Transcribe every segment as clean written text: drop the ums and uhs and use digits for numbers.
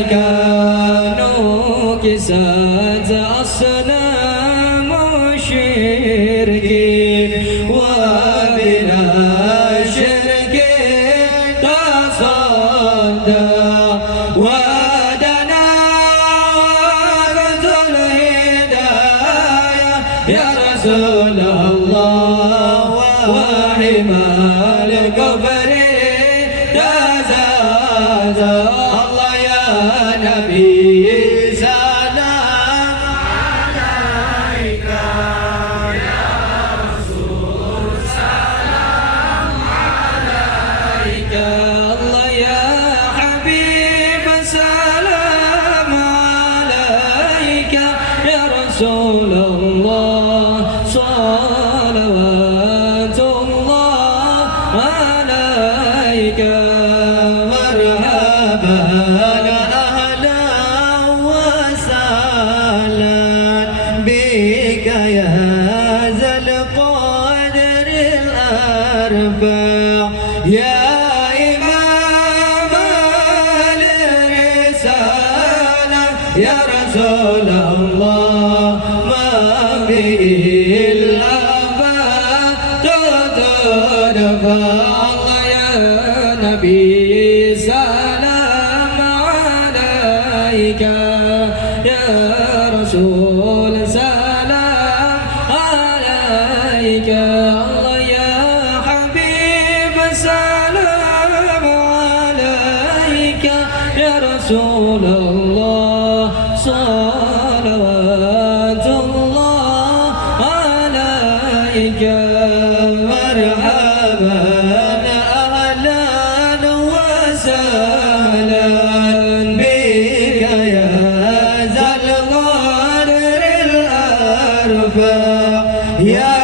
كانوا كساد أصنام مشركين وبلا شرك تصدى ودنا وقت الهداية يا رسول الله وحمى الكفر تزاد الله يا نبي سلام عليك يا رسول سلام عليك الله يا حبيب سلام عليك يا رسول الله صلوات الله عليك مرحبا أهلا وسهلا بك يا ذا القدر الأرفع يا إمام الرسالة يا رسول الله ما به الأبد تدفع الله يا نبي سلام عليك يا رسول سلام عليك الله يا حبيب سلام عليك يا رسول الله صلوات الله عليك مرحبا أهلا وسهلا بك يا ذا القدر الأرفع يا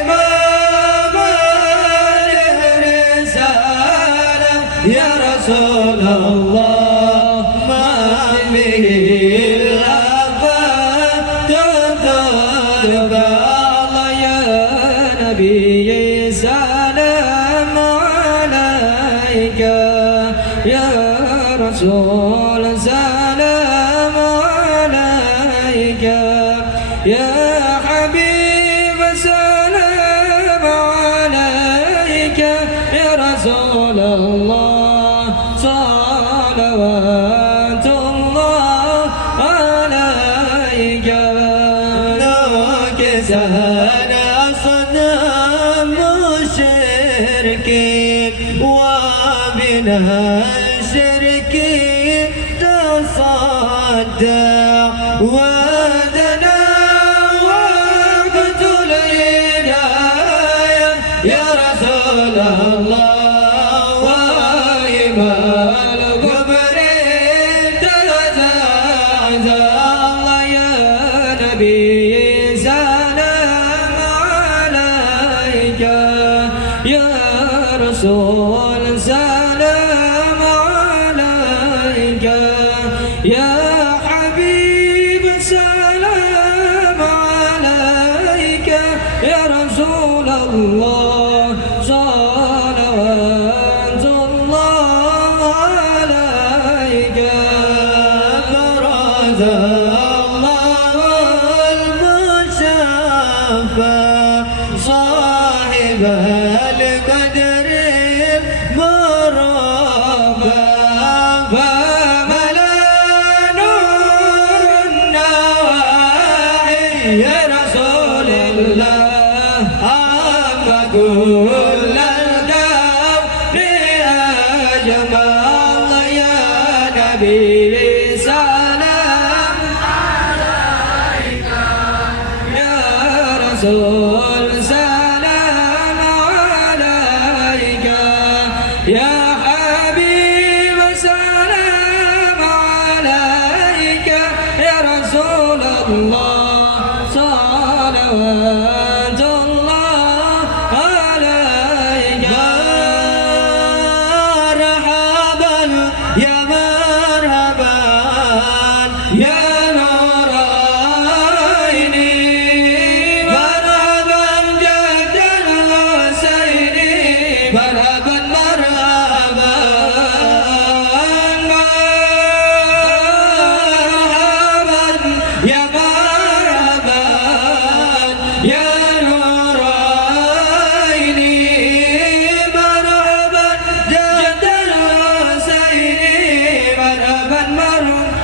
إمام الرسالة يا رسول الله ما به الأبد تدفع الله يا نبي سلام عليك يا رسول سلام عليك يا حبيب سلام عليك يا رسول الله صلوات الله عليك ناكسنا صنم مشركين وبنا الشركين تصدع ودنا وقت الهداية يا رسول الله وإمام الكفر تزاد الله يا نبي سلام عليك يا رسول سلام عليك يا حبيب سلام عليك يا رسول الله صلوات الله عليك فرد الله المشفى صاحب القدر المرفع فملا نور النواحي يا رسول الله أما كل الكون أجمع الله يا نبي سلام عليك يا رسول سلام عليك يا حبيب سلام عليك يا رسول الله صلوات الله عليك مرحبا يا مرحبا يا نور عيني مرحبا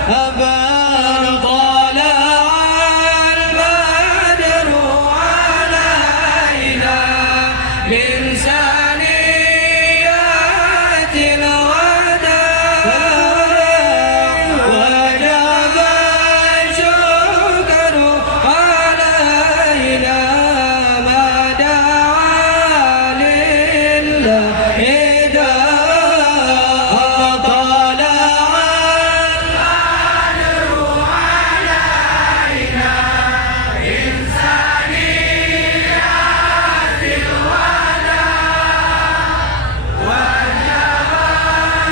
أبان طلع البدر علينا من ثنيات الوداع وجب الشكر علينا ما دعا لله داع طلع البدر علينا من ثنيات الوداع وجب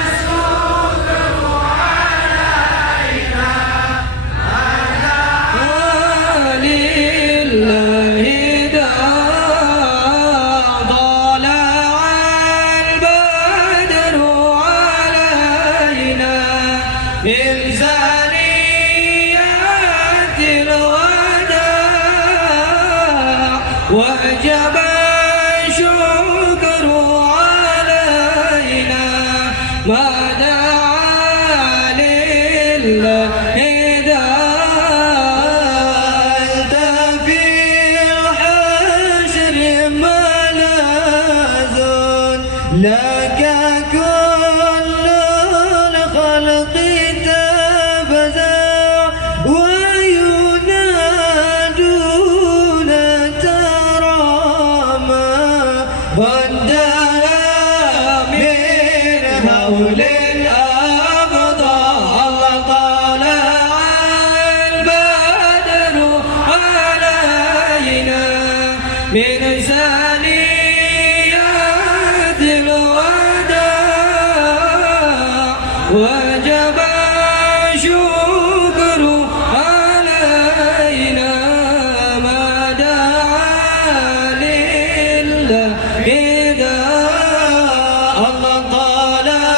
الشكر علينا ما دعا لله داع طلع البدر علينا من ثنيات الوداع وجب الشكر علينا ما دعا لله داع أنت في الحشر ملاذ لك كل الخلق تفزع وينادون ترى ما ودنا من هول الأبطال طلع البدر علينا من ثنيات الوداع وجب الشكر علينا ما دعا لله داع الله طلع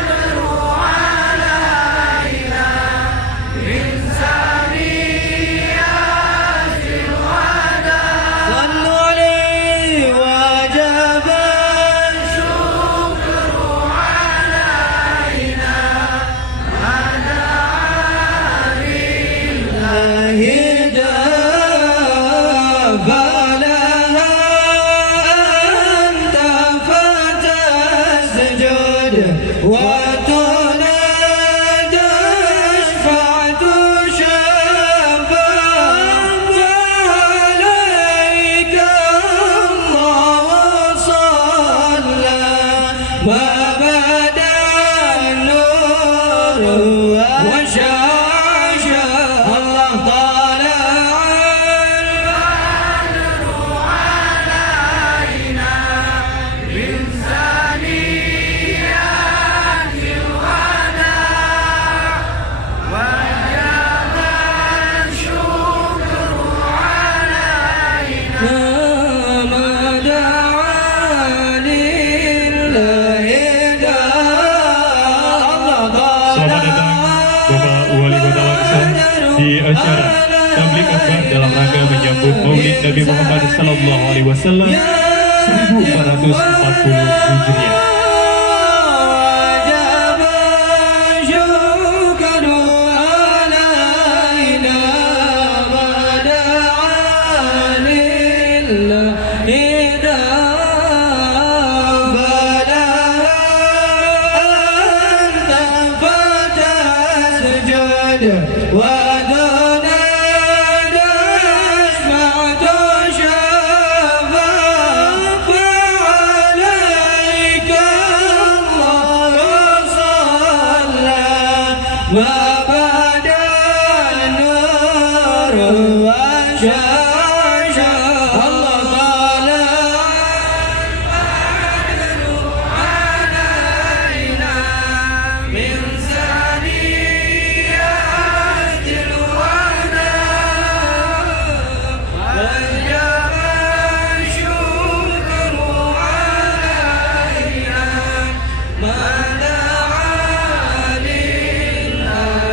البدر علينا من ثنيات الوداع صلوا عليه وجب الشكر علينا ما دعا لله داع فلها أنت فتسجد وتنادى شفعة شفاعة فعليك الله صلى ما بدا النور وشاشا الله طلع البدر علينا من ثنيات الوداع وجب الشكر علينا ما دعا لله داع الله Selamat datang Bapak Wali Kota Langsung di acara tablik akbar dalam rangka menyambut Maulid Nabi Muhammad Sallallahu Alaihi Wasallam 1440 Hijriah. وجب الشكر علينا ما دعا لله داع فلها أنت فتسجد وتنادى شفعة شفاعة فعليك الله صلى ما بدا النور وشاشا الله طلع البدر علينا من ثنيات الوداع وجب الشكر علينا ما دعا لله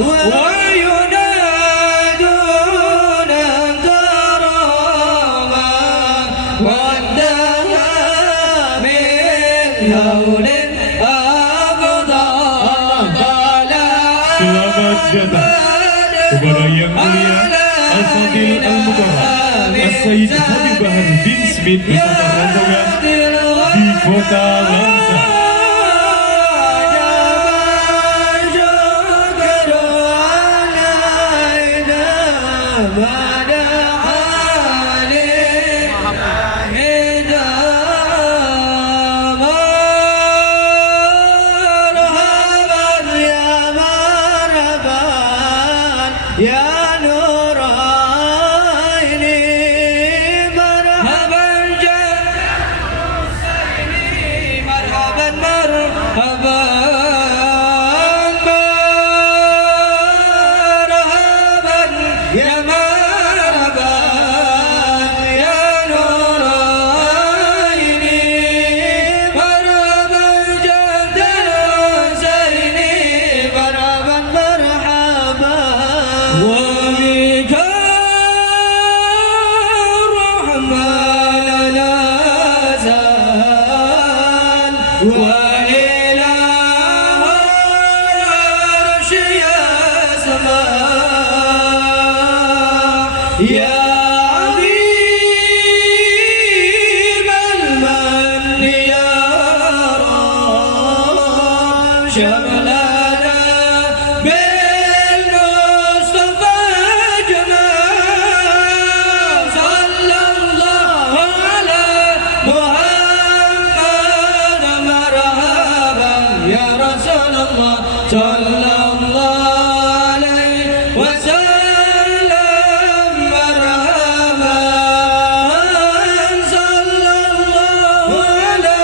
وينادون كرما ودها من هول Selamat datang kepada Yang Mulia Al-Fadil Al-Mukarram As-Sayyid Habib Bahar bin Smith beserta rombongan di kota Langsa. يا نور عيني مرحبا حسيني مرحبا مرحبا مرحبا يا مرحبا يا نور عيني مرحبا جد الحسيني مرحبا مرحبا وبك الرحمن لا زال وإلى العرش يسمع يا عظيم المن يا رب شملنا صلى الله عليه وسلم مرحبا صلى الله على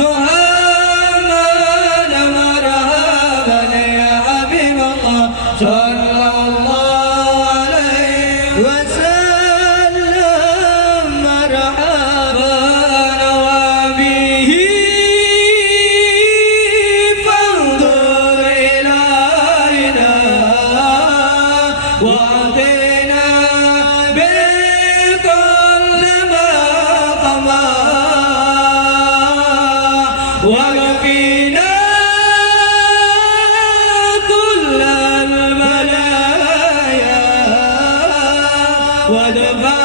محمد مرحبا يا حبيب الله صلى الله عليه وسلم مرحبا وبه وأعطينا بكل ما طمع وكفينا كل البلايا ودفع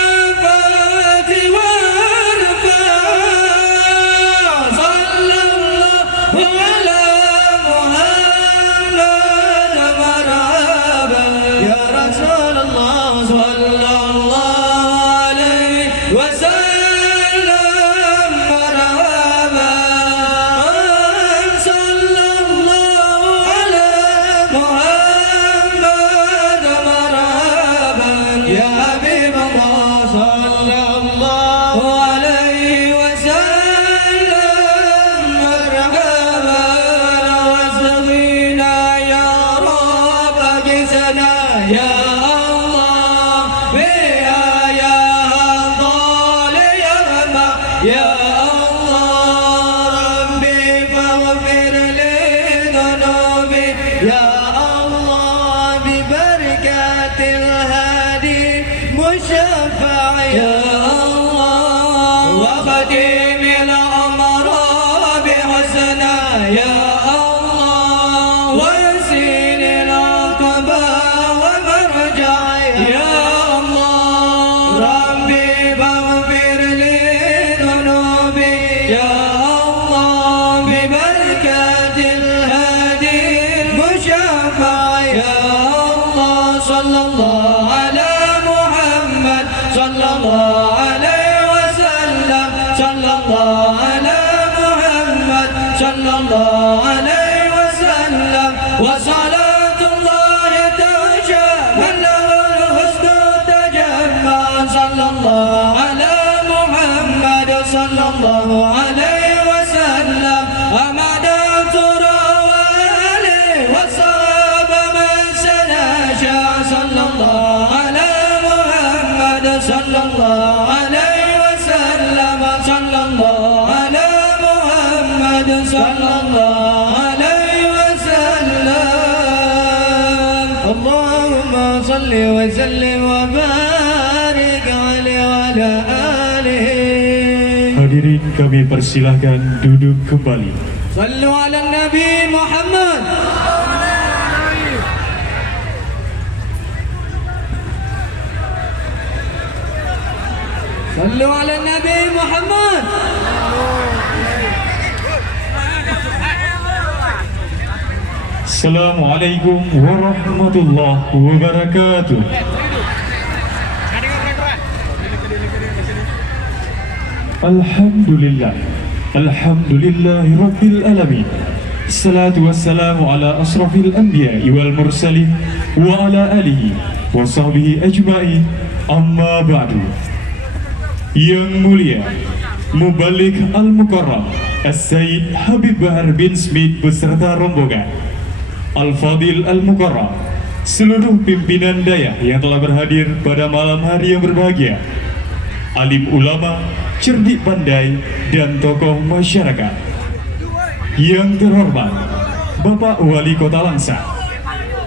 الآفات وارفع صلى الله على محمد مرحبا يا رسول الله صلى الله عليه وسلم مرحبا صلى الله على محمد مرحبا يا حبيب الله صلى الله عليه وسلم مرحبا واستغينا يا رب أجزنا يا الله بها يا هضال يا رب يا الله ربي فاغفر لي ذنوبي يا الله ببركة الهادي مشفع يا الله وخديم الأمر بحسنا يا الله ويسير العقبى ومرجع يا الله ربي فاغفر لي ذنوبي يا الله ببركة الهادي المشفع يا الله صلى الله على محمد صلى الله عليه وسلم صلى الله على محمد صلى الله عليه وسلم وصلاة الله تغشى من له الحسن تجمع صلى الله على محمد صلى الله عليه وسلم أمد ترى وآله وصاب من سنشا صلى الله على محمد صلى الله عليه وسلم صلى الله على محمد صلى الله عليه وسلم صل وسلم وبارك عليه وعلى آله. Hadirin kami persilahkan duduk kembali. صلوا على النبي محمد. صلوا على النبي محمد. Assalamualaikum warahmatullahi wabarakatuh. Alhamdulillah, alhamdulillahi rabbil alamin. Salatu wassalamu ala asrafil anbiya wal mursalin wa ala alihi wa sahbihi ajma'in. Amma ba'du. Yang mulia Mubalik Al-Mukarram As-Sayyid Habib Bahar bin Smith beserta rombongan, Al-Fadil Al-Mukarram, seluruh pimpinan daya yang telah berhadir pada malam hari yang berbahagia, alim ulama, cerdik pandai, dan tokoh masyarakat. Yang terhormat Bapak Wali Kota Langsa,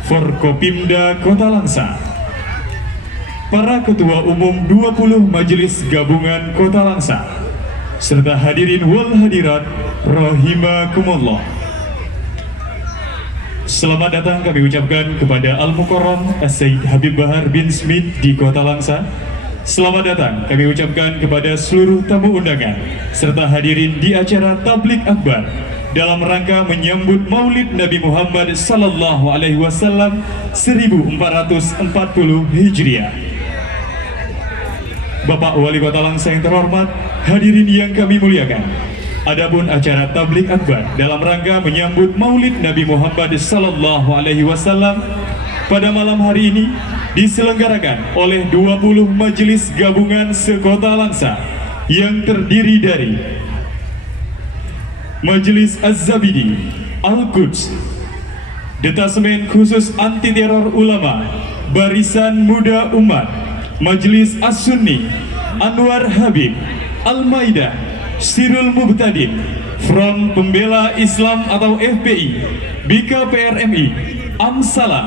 Forkopimda Kota Langsa, para Ketua Umum 20 Majelis Gabungan Kota Langsa, serta hadirin wal hadirat rahimakumullah. Selamat datang kami ucapkan kepada Al-Mukarram As-Sayyid Habib Bahar bin Smith di Kota Langsa. Selamat datang kami ucapkan kepada seluruh tamu undangan serta hadirin di acara Tablik Akbar dalam rangka menyambut Maulid Nabi Muhammad sallallahu alaihi wasallam 1440 Hijriah. Bapak Wali Kota Langsa yang terhormat, hadirin yang kami muliakan, adapun acara Tablik Akbar dalam rangka menyambut Maulid Nabi Muhammad sallallahu alaihi wasallam pada malam hari ini diselenggarakan oleh 20 majelis gabungan sekota Langsa yang terdiri dari Majelis Az-Zabidi Al-Quds, Detasemen Khusus Anti Teror Ulama Barisan Muda Umat, Majelis As-Sunni Anwar Habib, Al-Maidah, Sirul Mubtadin, Front Pembela Islam atau FPI, BKPRMI, Amsala,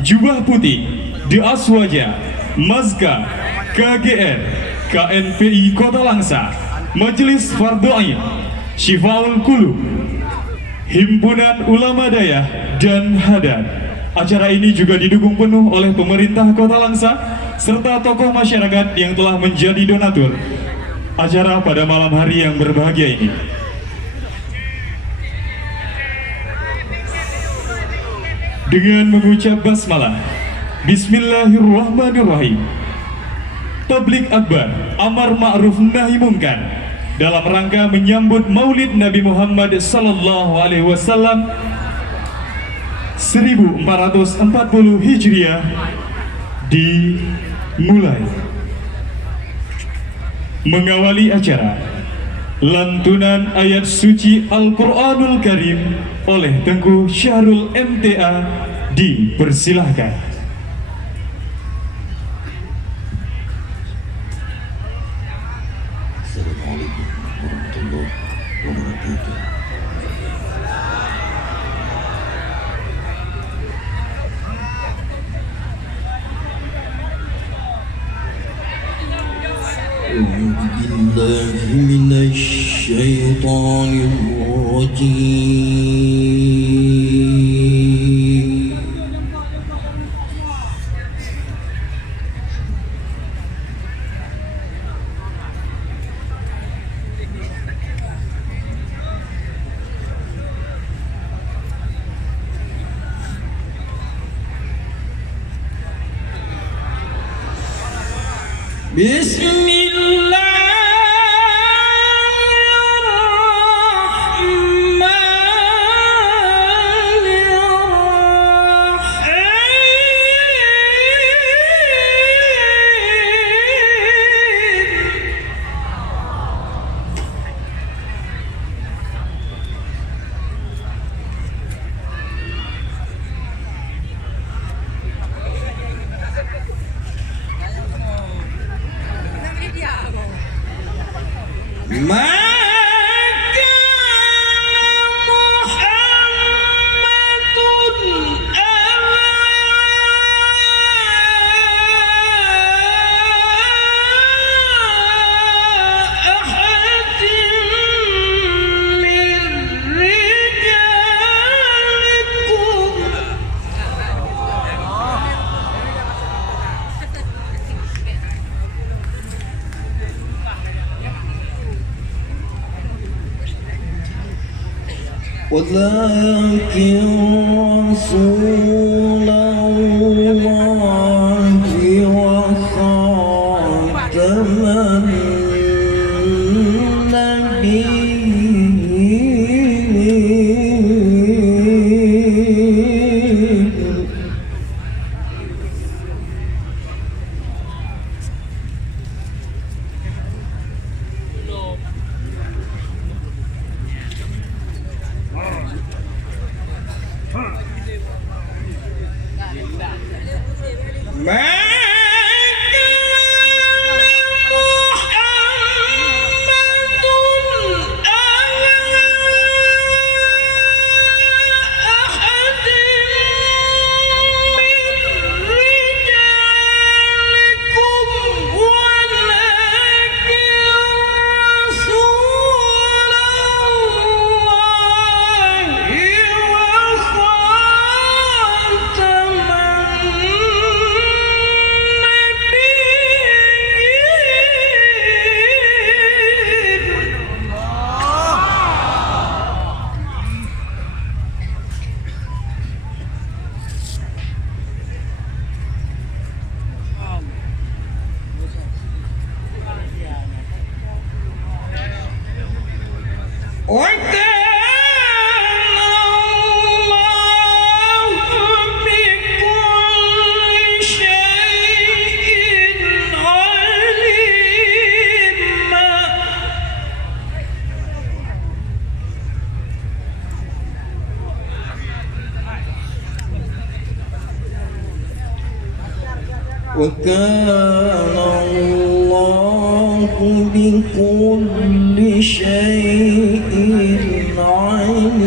Jubah Putih, The Aswaja, Mazka, KGR, KNPI Kota Langsa, Majelis Fardhu Ain, Syifaul Qulub, Himpunan Ulama Dayah, dan Hadat. Acara ini juga didukung penuh oleh pemerintah Kota Langsa serta tokoh masyarakat yang telah menjadi donatur acara pada malam hari yang berbahagia ini. Dengan mengucap basmalah, Bismillahirrahmanirrahim, Tablik Akbar Amar Ma'ruf Nahi Munkar dalam rangka menyambut Maulid Nabi Muhammad sallallahu alaihi wasallam 1440 Hijriah dimulai. Mengawali acara, lantunan ayat suci Al-Quranul Karim oleh Tengku Syahrul MTA dipersilahkan. Assalamualaikum warahmatullahi wabarakatuh. أعوذ بالله من الشيطان الرجيم. بسم الله وذاكر رسول الله وخاتم النبيين وكان الله بكل شيء عليما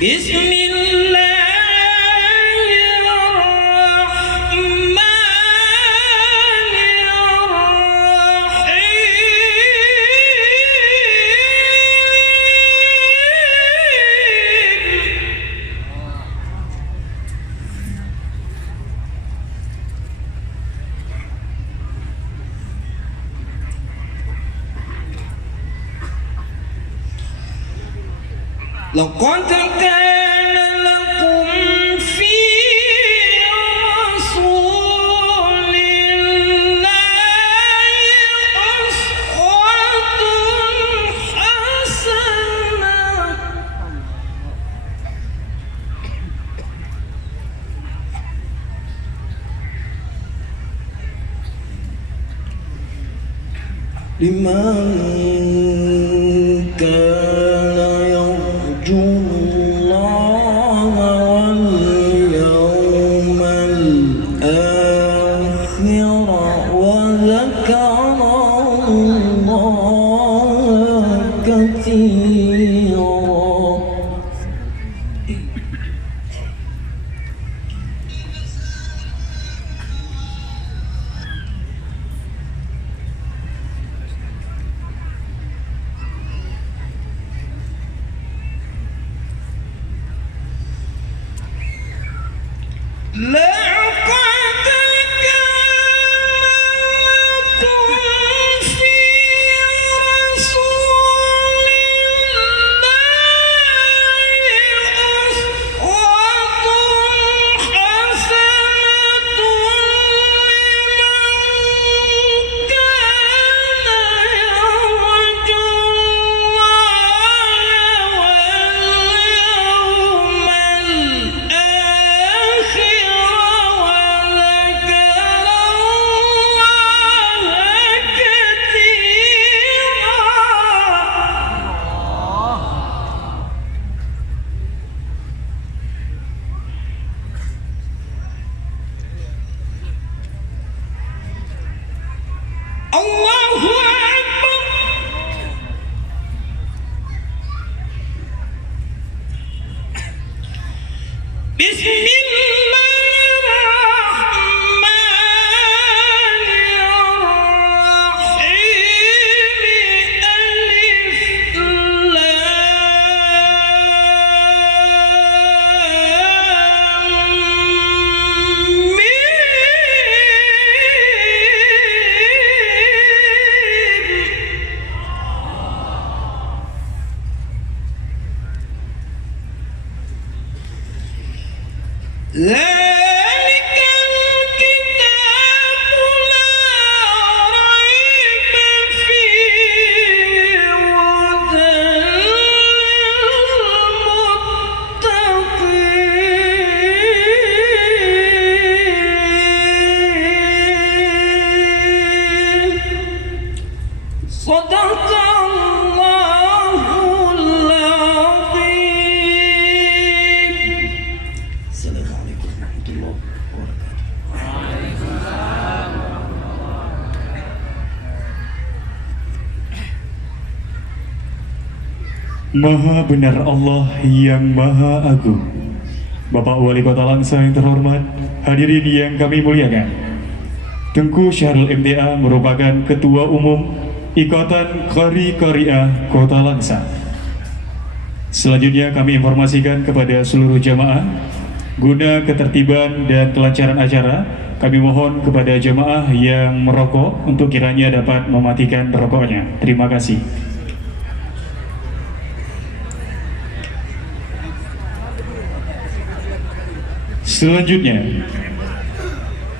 بسم الله الرحمن الرحيم لقد كان لكم في رسول الله أسوة حسنة لمن كان يرجو الله واليوم الآخر وذكر الله كثيرا لقد كان لكم في رسول الله Maha benar Allah yang Maha Agung. Bapak Wali Kota Langsa yang terhormat, hadirin yang kami muliakan, Tengku Syahrul MTA merupakan Ketua Umum Ikatan Qari Qari'ah Kota Langsa. Selanjutnya kami informasikan kepada seluruh jamaah, guna ketertiban dan kelancaran acara, kami mohon kepada jamaah yang merokok untuk kiranya dapat mematikan rokoknya. Terima kasih. Selanjutnya,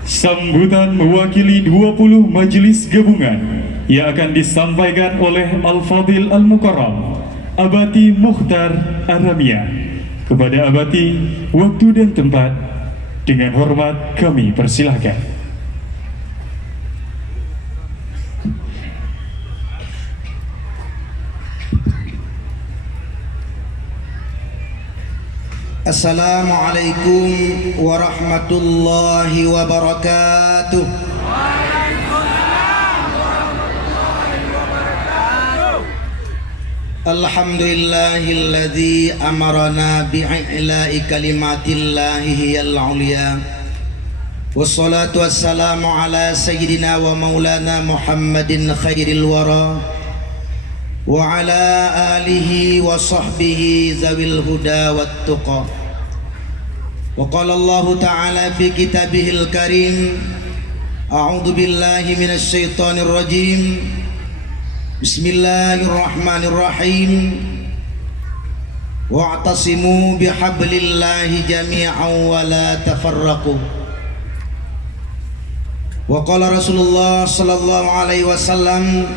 sambutan mewakili 20 majelis gabungan yang akan disampaikan oleh Al-Fadil Al-Mukarram Abati Mukhtar Aramia. Kepada Abati, waktu dan tempat dengan hormat kami persilahkan. Assalamualaikum warahmatullahi wabarakatuh. Alhamdulillahilladzi amarana bi'ila'i kalimatillahi hiyal uliya. Wassalatu wassalamu ala sayyidina wa maulana Muhammadin khairil wara wa ala alihi wa sahbihi zawil huda wat tuqa. Wa qala Allah ta'ala fi kitabihil karim, a'udzu billahi minasy syaithanir rajim. Bismillahirrahmanirrahim. Wa'tasimu bihablillahi jami'an wa la tafarraqu. Wa qala Rasulullah sallallahu alaihi wasallam,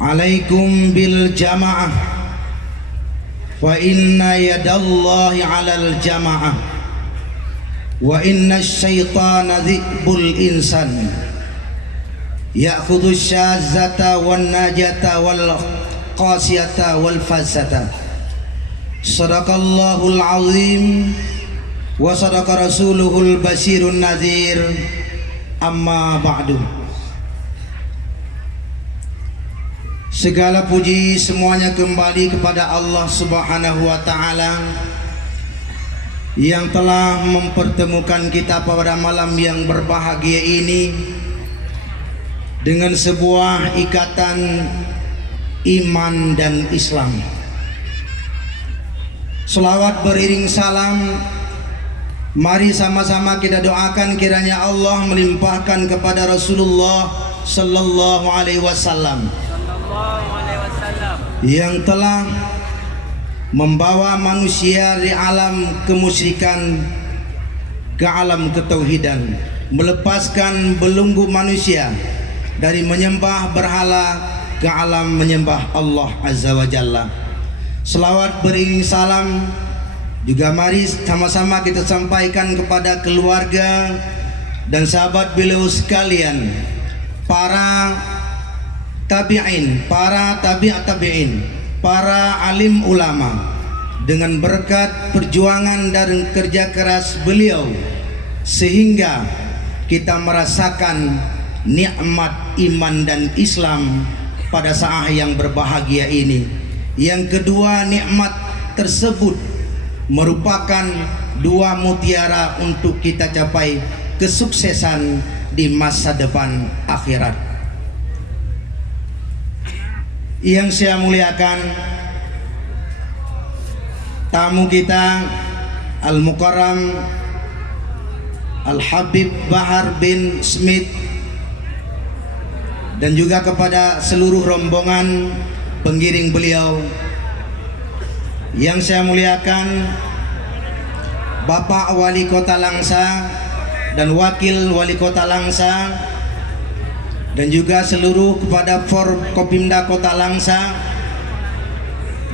alaikum bil jamaah fa inna yadallahi 'alal jamaah wa inna syaitana dhi'bul insan ya'khudhu syazata wan najata wal qasiyata wal fasata. Sadaqallahul azim wa sadaqa rasuluhul basirun nadhir. Amma ba'du. Segala puji semuanya kembali kepada Allah Subhanahu wa ta'ala yang telah mempertemukan kita pada malam yang berbahagia ini dengan sebuah ikatan iman dan Islam. Selawat beriring salam, mari sama-sama kita doakan kiranya Allah melimpahkan kepada Rasulullah sallallahu alaihi wasallam yang telah membawa manusia dari alam kemusyrikan ke alam ketauhidan, melepaskan belenggu manusia dari menyembah berhala ke alam menyembah Allah Azza wa Jalla. Selawat beriring salam juga mari sama-sama kita sampaikan kepada keluarga dan sahabat beliau sekalian, para tabi'in, para tabi'in, para alim ulama, dengan berkat perjuangan dan kerja keras beliau sehingga kita merasakan nikmat iman dan Islam pada saat yang berbahagia ini. Yang kedua, nikmat tersebut merupakan dua mutiara untuk kita capai kesuksesan di masa depan akhirat. Yang saya muliakan, tamu kita Al-Mukarram Al-Habib Bahar bin Smith, dan juga kepada seluruh rombongan pengiring beliau. Yang saya muliakan Bapak Wali Kota Langsa dan Wakil Wali Kota Langsa, dan juga seluruh kepada Forkopimda Kota Langsa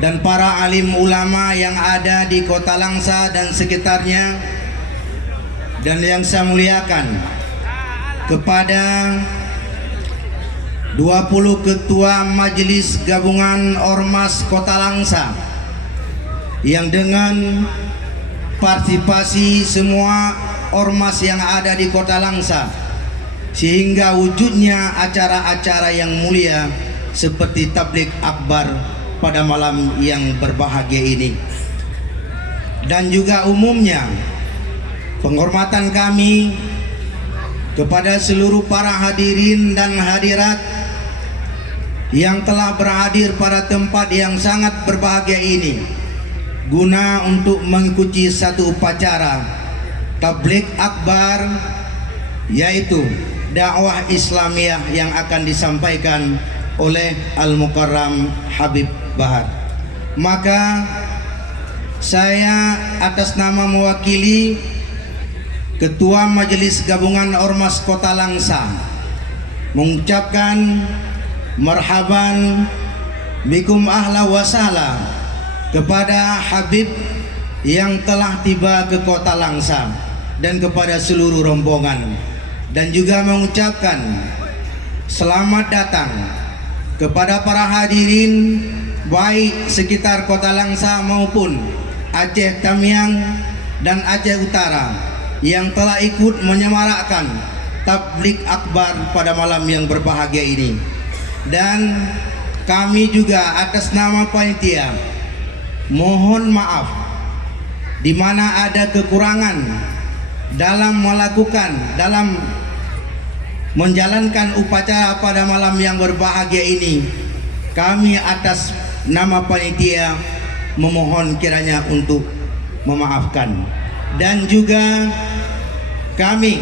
dan para alim ulama yang ada di Kota Langsa dan sekitarnya. Dan yang saya muliakan kepada 20 Ketua Majelis Gabungan Ormas Kota Langsa yang dengan partisipasi semua ormas yang ada di Kota Langsa, sehingga wujudnya acara-acara yang mulia seperti tabligh akbar pada malam yang berbahagia ini. Dan juga umumnya penghormatan kami kepada seluruh para hadirin dan hadirat yang telah berhadir pada tempat yang sangat berbahagia ini guna untuk mengikuti satu upacara tabligh akbar, yaitu dakwah Islamiyah yang akan disampaikan oleh Al-Mukarram Habib Bahar. Maka saya atas nama mewakili Ketua Majelis Gabungan Ormas Kota Langsa mengucapkan marhaban bikum ahla wa sahla kepada Habib yang telah tiba ke Kota Langsa dan kepada seluruh rombongan, dan juga mengucapkan selamat datang kepada para hadirin baik sekitar Kota Langsa maupun Aceh Tamiang dan Aceh Utara yang telah ikut menyemarakkan tabligh akbar pada malam yang berbahagia ini. Dan kami juga atas nama panitia mohon maaf di mana ada kekurangan dalam menjalankan upacara pada malam yang berbahagia ini. Kami atas nama panitia memohon kiranya untuk memaafkan, dan juga kami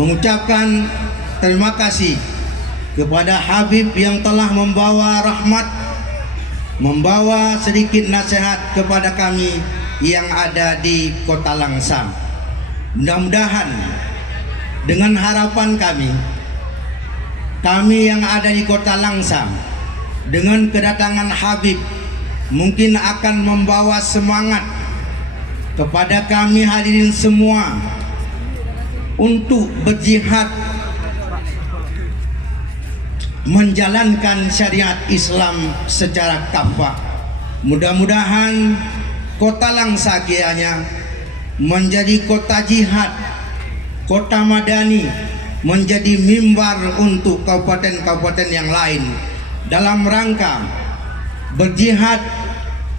mengucapkan terima kasih kepada Habib yang telah membawa rahmat, membawa sedikit nasihat kepada kami yang ada di Kota Langsa. Mudah-mudahan dengan harapan kami yang ada di Kota Langsa, dengan kedatangan Habib mungkin akan membawa semangat kepada kami hadirin semua untuk berjihad menjalankan syariat Islam secara kafah. Mudah-mudahan Kota Langsa kiranya menjadi kota jihad, kota madani, menjadi mimbar untuk kabupaten-kabupaten yang lain dalam rangka berjihad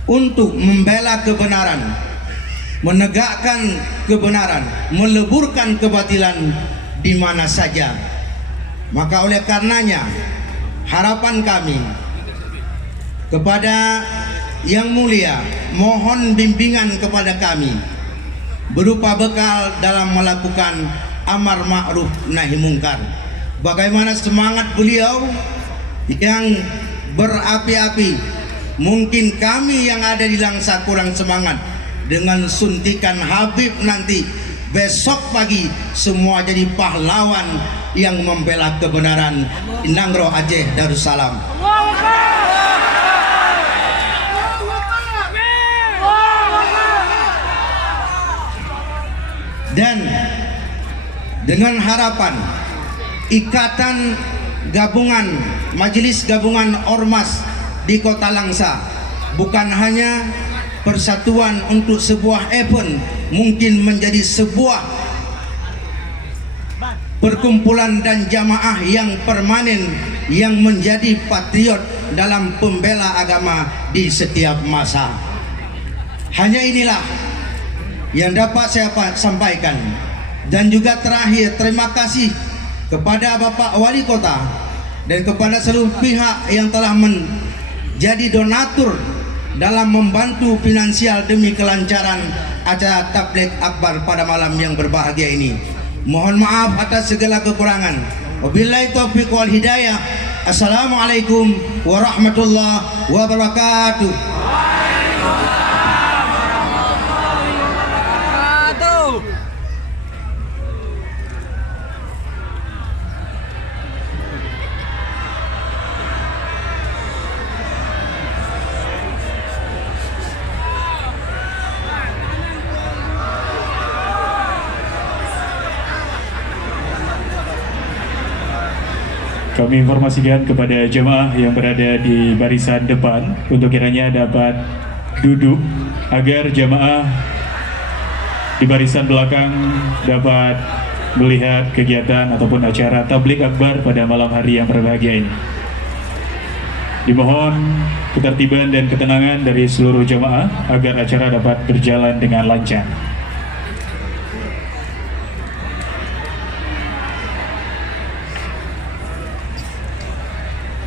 untuk membela kebenaran, menegakkan kebenaran, meleburkan kebatilan di mana saja. Maka oleh karenanya harapan kami kepada yang mulia, mohon bimbingan kepada kami berupa bekal dalam melakukan amar ma'ruf nahi mungkar. Bagaimana semangat beliau yang berapi-api, mungkin kami yang ada di Langsa kurang semangat. Dengan suntikan Habib nanti besok pagi semua jadi pahlawan yang membela kebenaran. Inangro Aceh Darussalam. Dan dengan harapan ikatan gabungan Majelis Gabungan Ormas di Kota Langsa bukan hanya persatuan untuk sebuah event, mungkin menjadi sebuah perkumpulan dan jamaah yang permanen, yang menjadi patriot dalam pembela agama di setiap masa. Hanya inilah yang dapat saya sampaikan. Dan juga terakhir, terima kasih kepada Bapak Wali Kota dan kepada seluruh pihak yang telah menjadi donatur dalam membantu finansial demi kelancaran acara tabligh akbar pada malam yang berbahagia ini. Mohon maaf atas segala kekurangan. Wabillahi taufiq wal hidayah. Assalamualaikum warahmatullahi wabarakatuh. Kami informasikan kepada jemaah yang berada di barisan depan untuk kiranya dapat duduk agar jemaah di barisan belakang dapat melihat kegiatan ataupun acara tabligh akbar pada malam hari yang berbahagia ini. Dimohon ketertiban dan ketenangan dari seluruh jemaah agar acara dapat berjalan dengan lancar.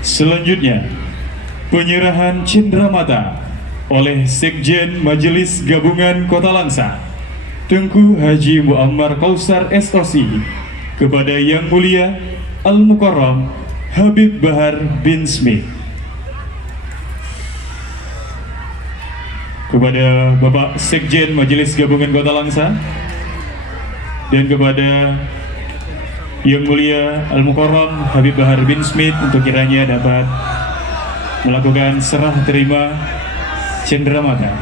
Selanjutnya, penyerahan cenderamata oleh Sekjen Majelis Gabungan Kota Langsa, Tengku Haji Muammar Kausar SOC, kepada Yang Mulia Al-Mukarram Habib Bahar bin Smith. Kepada Bapak Sekjen Majelis Gabungan Kota Langsa dan kepada Yang Mulia Al-Mukarram Habib Bahar bin Smith untuk kiranya dapat melakukan serah terima cenderamata.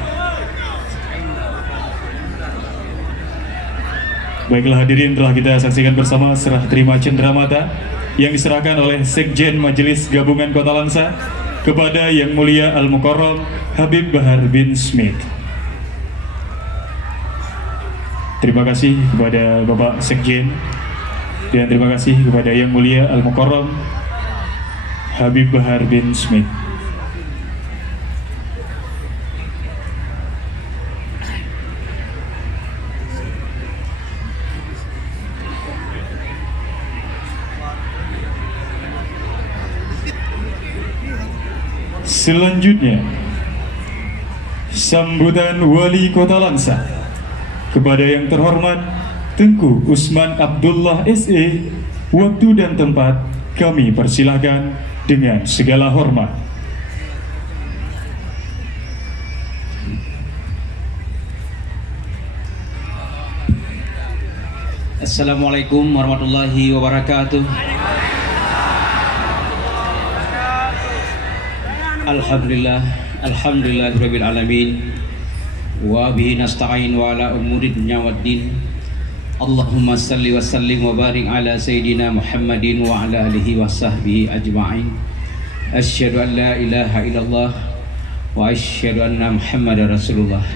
Baiklah hadirin, telah kita saksikan bersama serah terima cenderamata yang diserahkan oleh Sekjen Majelis Gabungan Kota Langsa kepada Yang Mulia Al-Mukarram Habib Bahar bin Smith. Terima kasih kepada Bapak Sekjen. Dan terima kasih kepada Yang Mulia Al-Mukarram Habib Bahar bin Smith. Selanjutnya, sambutan Wali Kota Langsa kepada yang terhormat Tengku Usman Abdullah SE. Waktu dan tempat kami persilahkan dengan segala hormat. Assalamualaikum warahmatullahi wabarakatuh. Alhamdulillahirabbil alamin. Wa bihi nasta'in wa ala umuri dunya waddin. Allahumma salli wa sallim wa barik ala Sayyidina Muhammadin wa ala alihi wa sahbihi ajma'in. Asyhadu an la ilaha illallah wa asyhadu anna Muhammadar Rasulullah.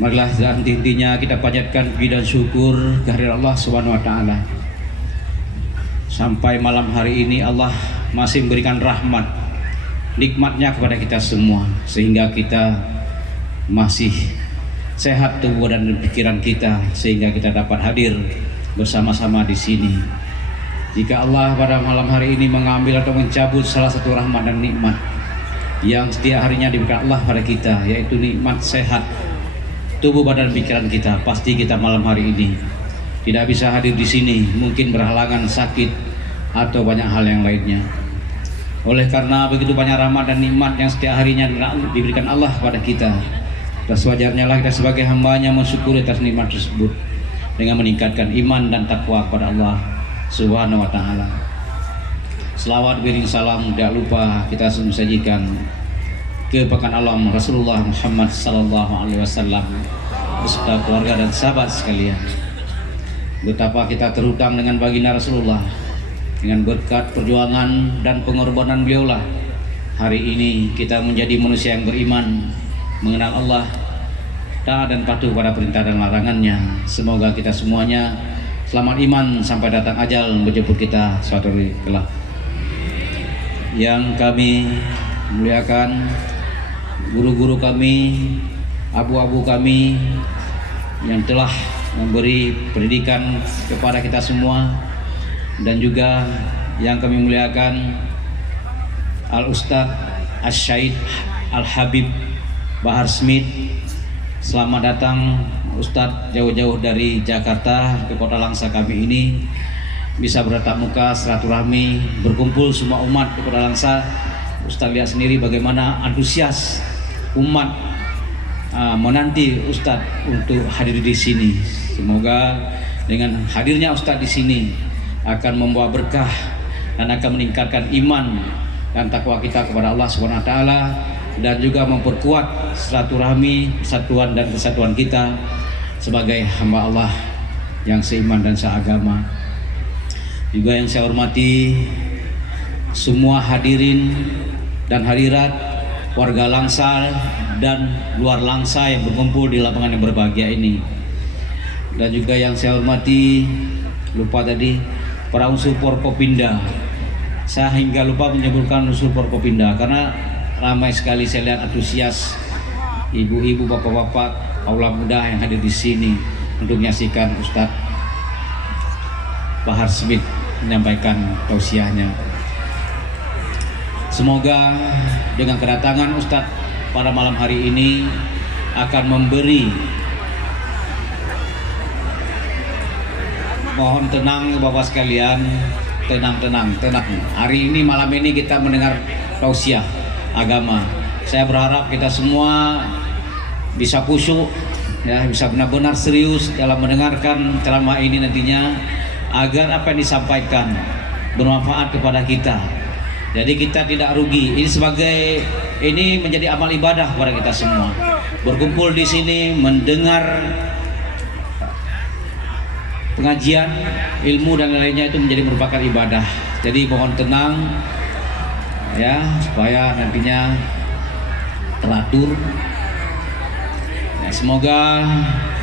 Marilah intinya kita panjatkan puji dan syukur kehadirat Allah Subhanahu wa taala. Sampai malam hari ini Allah masih memberikan rahmat, nikmatnya kepada kita semua sehingga kita masih sehat tubuh dan pikiran kita sehingga kita dapat hadir bersama-sama di sini. Jika Allah pada malam hari ini mengambil atau mencabut salah satu rahmat dan nikmat yang setiap harinya diberikan Allah pada kita, yaitu nikmat sehat tubuh badan pikiran kita, pasti kita malam hari ini tidak bisa hadir di sini, mungkin berhalangan sakit atau banyak hal yang lainnya. Oleh karena begitu banyak rahmat dan nikmat yang setiap harinya diberikan Allah pada kita, sewajarnya lah kita sebagai hambanya mensyukuri atas nikmat tersebut dengan meningkatkan iman dan takwa kepada Allah Subhanahu wa taala. Selawat beriring salam tidak lupa kita sajikan ke pekan alam Rasulullah Muhammad sallallahu alaihi wasallam beserta keluarga dan sahabat sekalian. Betapa kita terhutang dengan baginda Rasulullah, dengan berkat perjuangan dan pengorbanan beliaulah hari ini kita menjadi manusia yang beriman, mengenal Allah, taat dan patuh pada perintah dan larangannya. Semoga kita semuanya selamat iman sampai datang ajal menjemput kita suatu hari kelak. Yang kami muliakan, guru-guru kami, abu-abu kami yang telah memberi pendidikan kepada kita semua, dan juga yang kami muliakan Al-Ustadz Asy-Syaikh Al-Habib Bahar Smith. Selamat datang Ustadz jauh-jauh dari Jakarta ke kota Langsa kami ini, bisa bertatap muka, silaturahmi, berkumpul semua umat di kota Langsa. Ustadz lihat sendiri bagaimana antusias umat menanti Ustadz untuk hadir di sini. Semoga dengan hadirnya Ustadz di sini akan membawa berkah dan akan meningkatkan iman dan takwa kita kepada Allah Subhanahu wa taala, dan juga memperkuat silaturahmi, persatuan dan kesatuan kita sebagai hamba Allah yang seiman dan seagama. Juga yang saya hormati semua hadirin dan hadirat warga Langsa dan luar Langsa yang berkumpul di lapangan yang berbahagia ini. Dan juga yang saya hormati, lupa tadi, para unsur Forkopimda. Saya hingga lupa menyebutkan unsur Forkopimda karena ramai sekali saya lihat antusias ibu-ibu, bapak-bapak, kaula muda yang hadir di sini untuk menyaksikan Ustadz Bahar Smith menyampaikan tausiahnya. Semoga dengan kedatangan Ustadz pada malam hari ini akan memberi, mohon tenang Bapak sekalian, tenang. Hari ini, malam ini kita mendengar tausiah agama. Saya berharap kita semua bisa khusyuk, ya, bisa benar-benar serius dalam mendengarkan ceramah ini nantinya, agar apa yang disampaikan bermanfaat kepada kita. Jadi kita tidak rugi. Ini menjadi amal ibadah kepada kita semua. Berkumpul di sini mendengar pengajian, ilmu dan lainnya itu menjadi merupakan ibadah. Jadi mohon tenang, ya, supaya nantinya teratur. Ya, semoga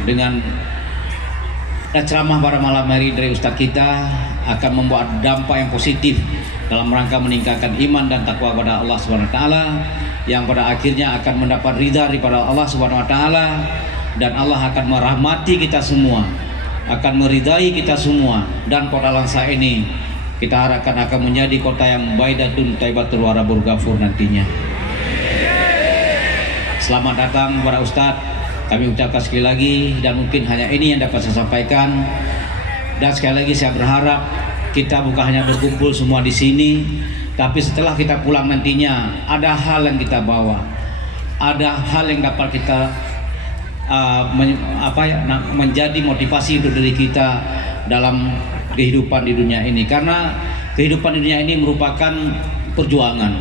dengan ceramah pada malam hari dari Ustadz kita akan membuat dampak yang positif dalam rangka meningkatkan iman dan takwa kepada Allah Subhanahu wa taala, yang pada akhirnya akan mendapat ridha daripada Allah Subhanahu wa taala, dan Allah akan merahmati kita semua, akan meridai kita semua, dan kota Langsa ini kita harapkan akan menjadi kota yang baidatun thayyibatul warabur ghafur nantinya. Selamat datang kepada Ustadz, kami ucapkan sekali lagi, dan mungkin hanya ini yang dapat saya sampaikan. Dan sekali lagi saya berharap kita bukan hanya berkumpul semua di sini, tapi setelah kita pulang nantinya ada hal yang kita bawa, ada hal yang dapat kita menjadi motivasi untuk diri kita dalam kehidupan di dunia ini. Karena kehidupan di dunia ini merupakan perjuangan,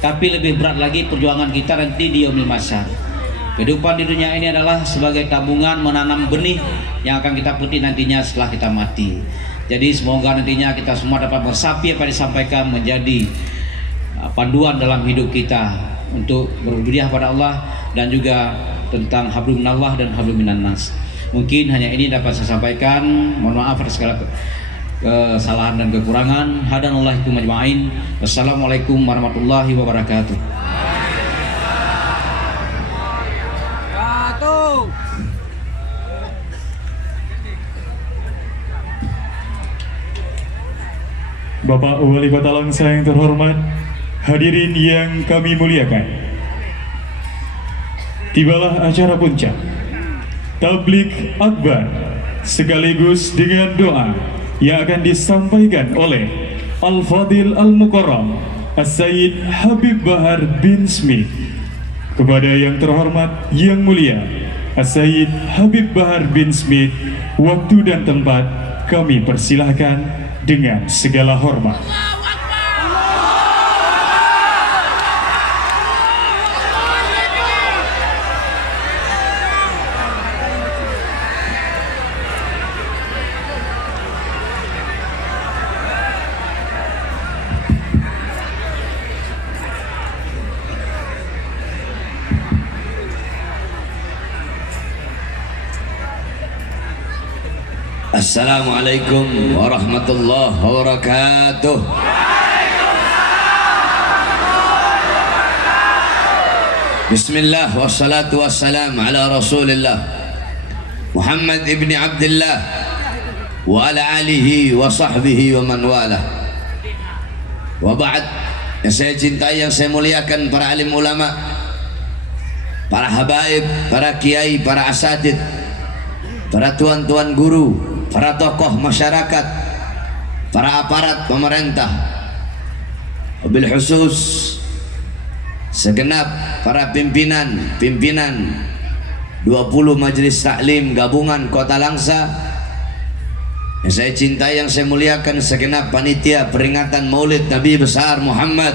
tapi lebih berat lagi perjuangan kita nanti di yaumil mahsyar. Kehidupan di dunia ini adalah sebagai tabungan menanam benih yang akan kita petik nantinya setelah kita mati. Jadi semoga nantinya kita semua dapat meresapi apa yang disampaikan menjadi panduan dalam hidup kita untuk berbudaya pada Allah, dan juga tentang hablum minallah dan hablum minan nas. Mungkin hanya ini dapat saya sampaikan. Mohon maaf atas segala kesalahan dan kekurangan. Hadanallahu ajma'in. Wassalamualaikum warahmatullahi wabarakatuh. Bapak Wali Kota Langsa yang terhormat, hadirin yang kami muliakan, tibalah acara puncak Tabligh Akbar sekaligus dengan doa yang akan disampaikan oleh Al-Fadil Al-Mukarram As-Sayyid Habib Bahar bin Smith. Kepada yang terhormat, yang mulia As-Sayyid Habib Bahar bin Smith, waktu dan tempat kami persilahkan dengan segala hormat. Assalamualaikum warahmatullahi wabarakatuh. Bismillah wassalatu wassalam ala Rasulillah Muhammad ibni Abdullah wa ala alihi wa sahbihi wa man wala. Wa ba'd, yang saya cintai, yang saya muliakan para alim ulama, para habaib, para kiai, para asatid, para tuan-tuan guru, para tokoh masyarakat, para aparat pemerintah, wabil khusus segenap para pimpinan 20 Majelis Taklim Gabungan Kota Langsa, yang saya cintai, yang saya muliakan segenap panitia peringatan Maulid Nabi besar Muhammad,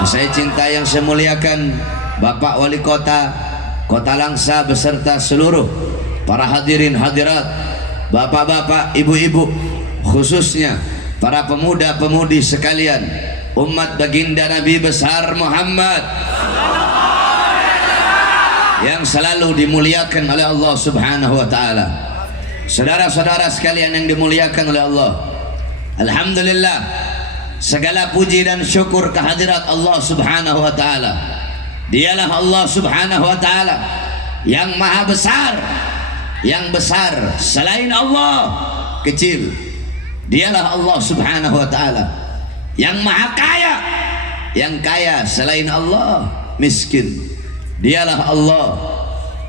yang saya cintai, yang saya muliakan Bapak Wali Kota Kota Langsa beserta seluruh para hadirin hadirat, bapak-bapak, ibu-ibu, khususnya para pemuda-pemudi sekalian, umat baginda Nabi besar Muhammad yang selalu dimuliakan oleh Allah Subhanahu wa taala. Saudara-saudara sekalian yang dimuliakan oleh Allah, alhamdulillah, segala puji dan syukur kehadirat Allah Subhanahu wa taala. Dialah Allah Subhanahu wa taala yang maha besar, yang besar selain Allah kecil. Dialah Allah Subhanahu wa taala yang maha kaya, yang kaya selain Allah miskin. Dialah Allah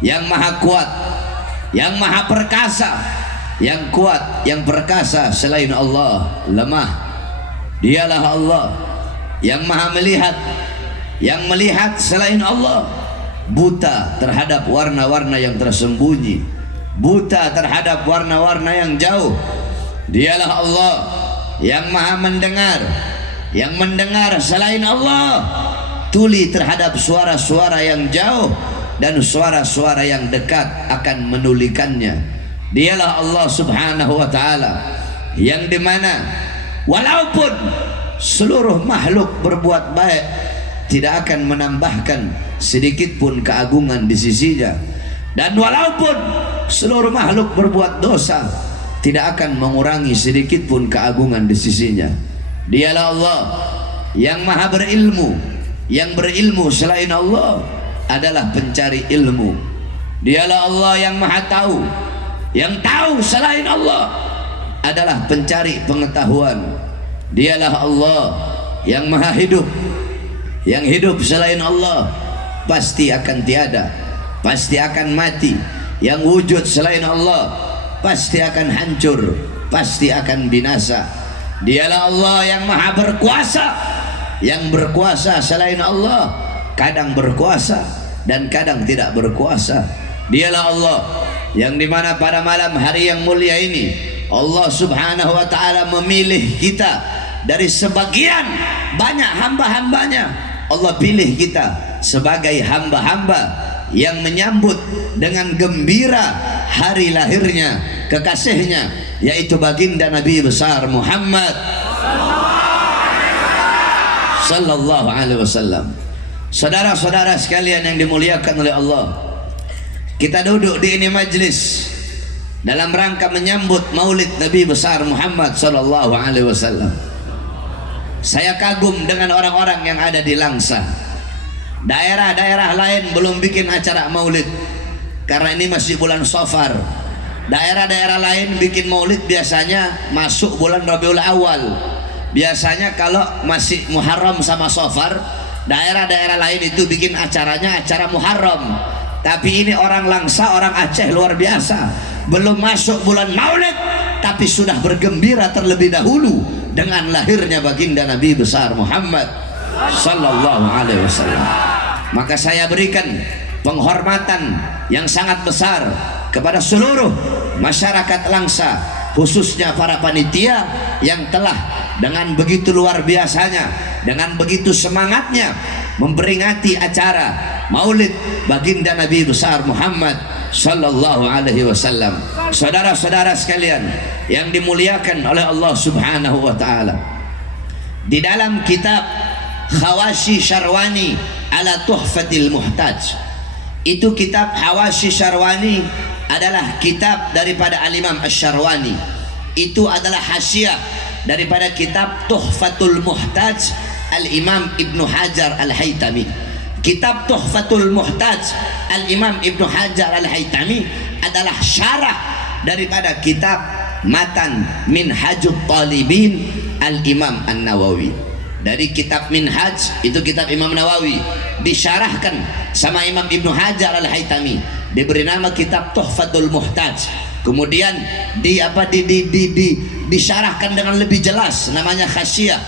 yang maha kuat, yang maha perkasa, yang kuat, yang perkasa selain Allah lemah. Dialah Allah yang maha melihat, yang melihat selain Allah buta terhadap warna-warna yang tersembunyi, buta terhadap warna-warna yang jauh. Dialah Allah yang maha mendengar, yang mendengar selain Allah tuli terhadap suara-suara yang jauh dan suara-suara yang dekat akan menulikannya. Dialah Allah Subhanahu wa taala yang dimana walaupun seluruh makhluk berbuat baik tidak akan menambahkan sedikit pun keagungan di sisinya, dan walaupun seluruh makhluk berbuat dosa tidak akan mengurangi sedikit pun keagungan di sisinya. Dialah Allah yang maha berilmu, yang berilmu selain Allah adalah pencari ilmu. Dialah Allah yang maha tahu, yang tahu selain Allah adalah pencari pengetahuan. Dialah Allah yang maha hidup, yang hidup selain Allah pasti akan tiada, pasti akan mati. Yang wujud selain Allah pasti akan hancur, pasti akan binasa. Dialah Allah yang maha berkuasa, yang berkuasa selain Allah kadang berkuasa dan kadang tidak berkuasa. Dialah Allah yang dimana pada malam hari yang mulia ini Allah Subhanahu wa ta'ala memilih kita dari sebagian banyak hamba-hambanya. Allah pilih kita sebagai hamba-hamba yang menyambut dengan gembira hari lahirnya kekasihnya, yaitu baginda Nabi besar Muhammad sallallahu alaihi wasallam. Saudara-saudara sekalian yang dimuliakan oleh Allah, kita duduk di ini majlis dalam rangka menyambut Maulid Nabi besar Muhammad sallallahu alaihi wasallam. Saya kagum dengan orang-orang yang ada di Langsa. Daerah-daerah lain belum bikin acara Maulid karena ini masih bulan Safar. Daerah-daerah lain bikin Maulid biasanya masuk bulan Rabiul Awal. Biasanya kalau masih Muharram sama Safar, daerah-daerah lain itu bikin acaranya acara Muharram. Tapi ini orang Langsa, orang Aceh luar biasa. Belum masuk bulan Maulid tapi sudah bergembira terlebih dahulu dengan lahirnya baginda Nabi besar Muhammad sallallahu alaihi wasallam. Maka saya berikan penghormatan yang sangat besar kepada seluruh masyarakat Langsa, khususnya para panitia yang telah dengan begitu luar biasanya, dengan begitu semangatnya memperingati acara Maulid baginda Nabi besar Muhammad sallallahu alaihi wasallam. Saudara-saudara sekalian yang dimuliakan oleh Allah Subhanahu wa taala, di dalam kitab Khawashi Syarwani ala Tuhfatil Muhtaj, itu kitab Khawashi Syarwani adalah kitab daripada Al-Imam Asy-Syarwani. Itu adalah hasyiah daripada kitab Tuhfatul Muhtaj Al-Imam Ibnu Hajar Al-Haytami. Kitab Tuhfatul Muhtaj Al-Imam Ibnu Hajar Al-Haytami adalah syarah daripada kitab Matan Minhajut Talibin Al-Imam An-Nawawi. Dari kitab Minhaj itu kitab Imam Nawawi disyarahkan sama Imam Ibnu Hajar Al-Haytami, diberi nama kitab Tuhfatul Muhtaj. Kemudian disyarahkan dengan lebih jelas, namanya Khasyiyah.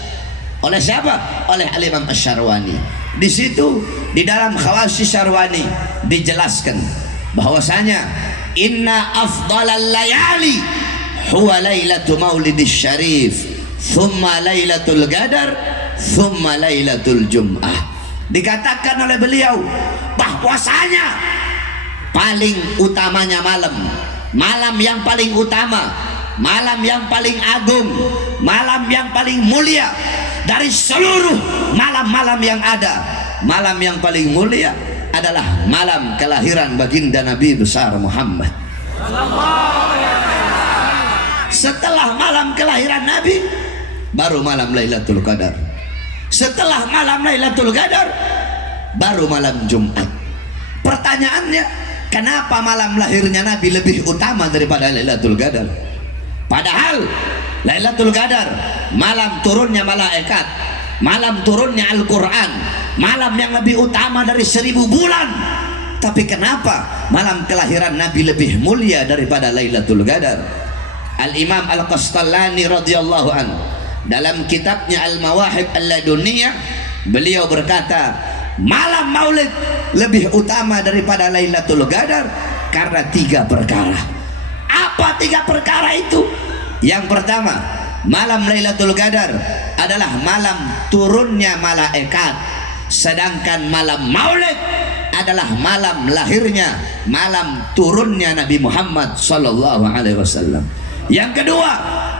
Oleh siapa? Oleh Al-Imam Asy-Syarwani. Di situ di dalam Khawasis Syarwani dijelaskan bahwasanya inna afdalal layali huwa lailatu maulidis syarif thumma lailatul qadar thumma lailatul jum'ah. Dikatakan oleh beliau bahwasanya paling utamanya malam yang paling utama, malam yang paling agung, malam yang paling mulia dari seluruh malam-malam yang ada. Malam yang paling mulia adalah malam kelahiran baginda Nabi besar Muhammad. Setelah malam kelahiran Nabi baru malam Lailatul Qadar. Setelah malam Lailatul Qadar baru malam Jumat. Pertanyaannya, kenapa malam lahirnya Nabi lebih utama daripada Lailatul Qadar? Padahal Lailatul Qadar malam turunnya malaikat, malam turunnya Al-Quran, malam yang lebih utama dari 1000 bulan. Tapi kenapa malam kelahiran Nabi lebih mulia daripada Lailatul Qadar? Al-Imam Al-Qastallani radhiyallahu anhu dalam kitabnya Al-Mawahib Al-Laduniyah beliau berkata, malam Maulid lebih utama daripada Lailatul Qadar karena 3 perkara. Apa 3 perkara itu? Yang pertama, malam Lailatul Qadar adalah malam turunnya malaikat, sedangkan malam Maulid adalah malam lahirnya, malam turunnya Nabi Muhammad sallallahu alaihi wasallam. Yang kedua,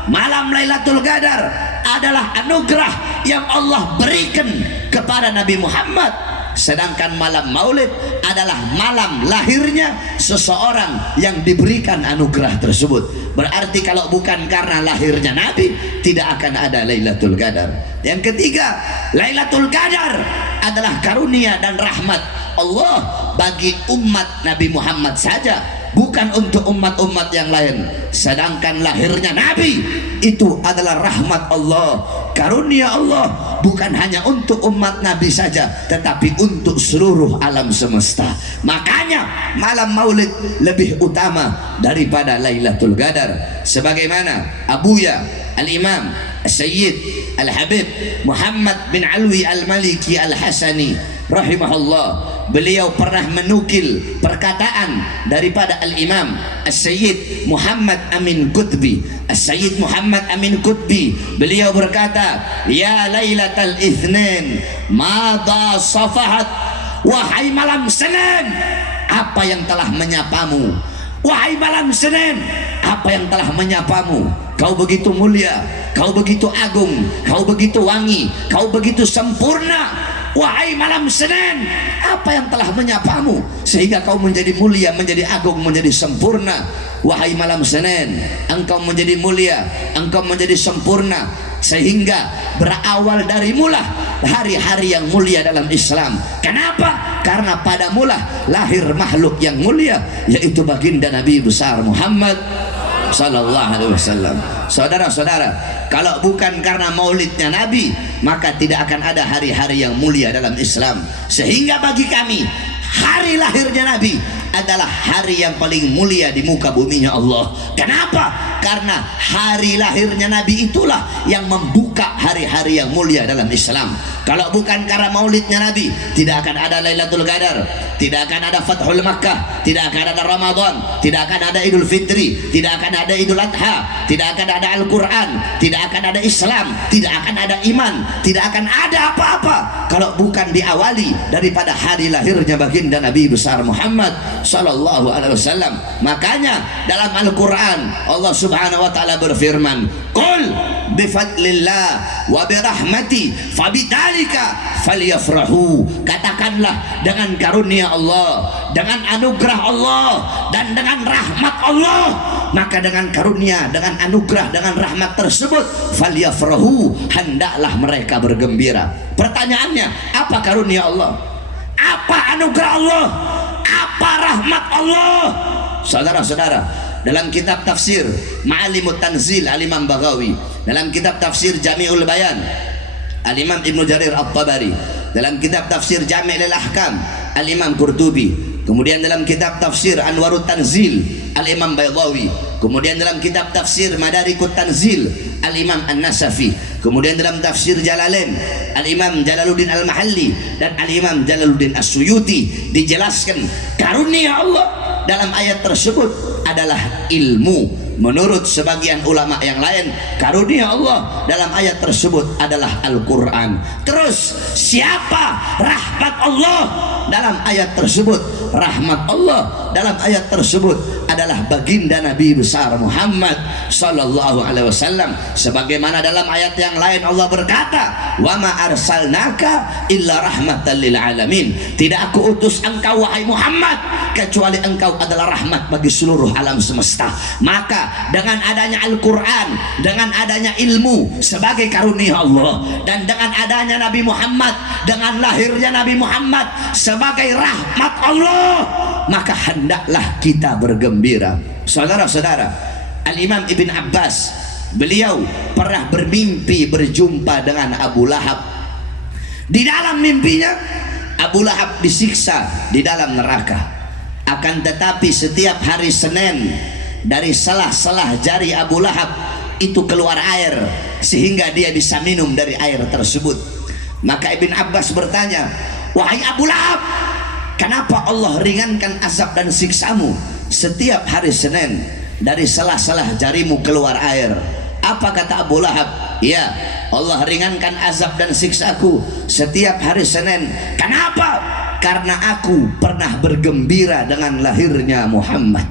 malam Lailatul Qadar adalah anugerah yang Allah berikan kepada Nabi Muhammad, sedangkan malam Maulid adalah malam lahirnya seseorang yang diberikan anugerah tersebut. Berarti kalau bukan karena lahirnya Nabi, tidak akan ada Lailatul Qadar. Yang ketiga, Lailatul Qadar adalah karunia dan rahmat Allah bagi umat Nabi Muhammad saja, bukan untuk umat-umat yang lain. Sedangkan lahirnya Nabi itu adalah rahmat Allah, karunia Allah, bukan hanya untuk umat Nabi saja, tetapi untuk seluruh alam semesta. Makanya malam Maulid lebih utama daripada Lailatul Qadar. Sebagaimana Abuya Al-Imam Sayyid Al-Habib Muhammad bin Alwi Al-Maliki Al-Hasani rahimahullah, beliau pernah menukil perkataan daripada Al-Imam As-Sayyid Muhammad Amin Qutbi. As-Sayyid Muhammad Amin Qutbi beliau berkata, ya Lailatul Itsnin madha safahat, wahai malam Senin, apa yang telah menyapamu? Wahai malam Senin, apa yang telah menyapamu? Kau begitu mulia, kau begitu agung, kau begitu wangi, kau begitu sempurna. Wahai malam Senin, apa yang telah menyapamu sehingga kau menjadi mulia, menjadi agung, menjadi sempurna? Wahai malam Senin, engkau menjadi mulia, engkau menjadi sempurna, sehingga berawal dari mula hari-hari yang mulia dalam Islam. Kenapa? Karena pada mula lahir makhluk yang mulia, yaitu baginda Nabi besar Muhammad sallallahu alaihi wasallam. Saudara-saudara, kalau bukan karena maulidnya Nabi, maka tidak akan ada hari-hari yang mulia dalam Islam. Sehingga bagi kami, hari lahirnya Nabi adalah hari yang paling mulia di muka buminya Allah. Kenapa? Karena hari lahirnya Nabi itulah yang membuka hari-hari yang mulia dalam Islam. Kalau bukan karena maulidnya Nabi, tidak akan ada Lailatul Qadar, tidak akan ada Fathul Makkah, tidak akan ada Ramadan, tidak akan ada Idul Fitri, tidak akan ada Idul Adha, tidak akan ada Al-Quran, tidak akan ada Islam, tidak akan ada iman, tidak akan ada apa-apa kalau bukan diawali daripada hari lahirnya baginda Nabi besar Muhammad sallallahu alaihi wasallam. Makanya dalam Al-Quran Allah Subhanahu wa taala berfirman, "Qul bi fadlillah wa bi rahmati fabidzalika falyafrahu." Katakanlah, dengan karunia Allah, dengan anugerah Allah, dan dengan rahmat Allah, maka dengan karunia, dengan anugerah, dengan rahmat tersebut falyafrahu, hendaklah mereka bergembira. Pertanyaannya, apa karunia Allah? Apa anugerah Allah? Apa rahmat Allah? Saudara-saudara, dalam kitab tafsir Ma'alimut Tanzil Al-Imam Baghawi, dalam kitab tafsir Jami'ul Bayan Al-Imam Ibnu Jarir At-Tabari, dalam kitab tafsir Jami' Al-Ahkam Al-Imam Qurtubi, kemudian dalam kitab tafsir Anwarut Tanzil Al-Imam Baydawi, kemudian dalam kitab tafsir Madarikut Tanzil Al-Imam An-Nasafi, kemudian dalam tafsir Jalalain Al-Imam Jalaluddin Al-Mahalli dan Al-Imam Jalaluddin As-Suyuti, dijelaskan karunia Allah dalam ayat tersebut adalah ilmu. Menurut sebagian ulama yang lain, karunia Allah dalam ayat tersebut adalah Al-Quran. Terus siapa rahmat Allah dalam ayat tersebut? Rahmat Allah dalam ayat tersebut adalah baginda Nabi besar Muhammad sallallahu alaihi wasallam, sebagaimana dalam ayat yang lain Allah berkata, wa ma arsalnaka illa rahmatan lil alamin. Tidak aku utus engkau wahai Muhammad kecuali engkau adalah rahmat bagi seluruh alam semesta. Maka dengan adanya Al-Quran, dengan adanya ilmu sebagai karunia Allah, dan dengan adanya Nabi Muhammad, dengan lahirnya Nabi Muhammad sebagai rahmat Allah, maka hendaklah kita bergembira. Saudara-saudara, Al-Imam Ibn Abbas, beliau pernah bermimpi berjumpa dengan Abu Lahab. Di dalam mimpinya Abu Lahab disiksa di dalam neraka. Akan tetapi setiap hari Senin dari selah-selah jari Abu Lahab itu keluar air sehingga dia bisa minum dari air tersebut. Maka Ibn Abbas bertanya, wahai Abu Lahab, kenapa Allah ringankan azab dan siksamu setiap hari Senin dari selah-selah jarimu keluar air? Apa kata Abu Lahab? Ya, Allah ringankan azab dan siksaku setiap hari Senin. Kenapa? Karena aku pernah bergembira dengan lahirnya Muhammad.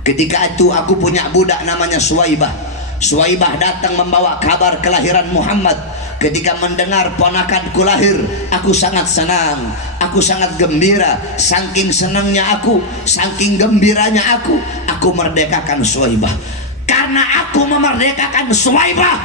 Ketika itu aku punya budak namanya Suwaibah. Suwaibah datang membawa kabar kelahiran Muhammad. Ketika mendengar ponakanku lahir, aku sangat senang, aku sangat gembira. Saking senangnya aku, saking gembiranya aku merdekakan Suwaibah. Karena aku memerdekakan Suwaibah,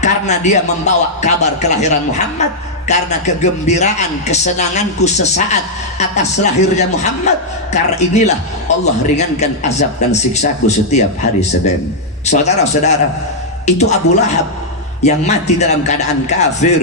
karena dia membawa kabar kelahiran Muhammad, karena kegembiraan, kesenanganku sesaat atas lahirnya Muhammad, karena inilah Allah ringankan azab dan siksaku setiap hari Senin. Saudara-saudara, itu Abu Lahab yang mati dalam keadaan kafir,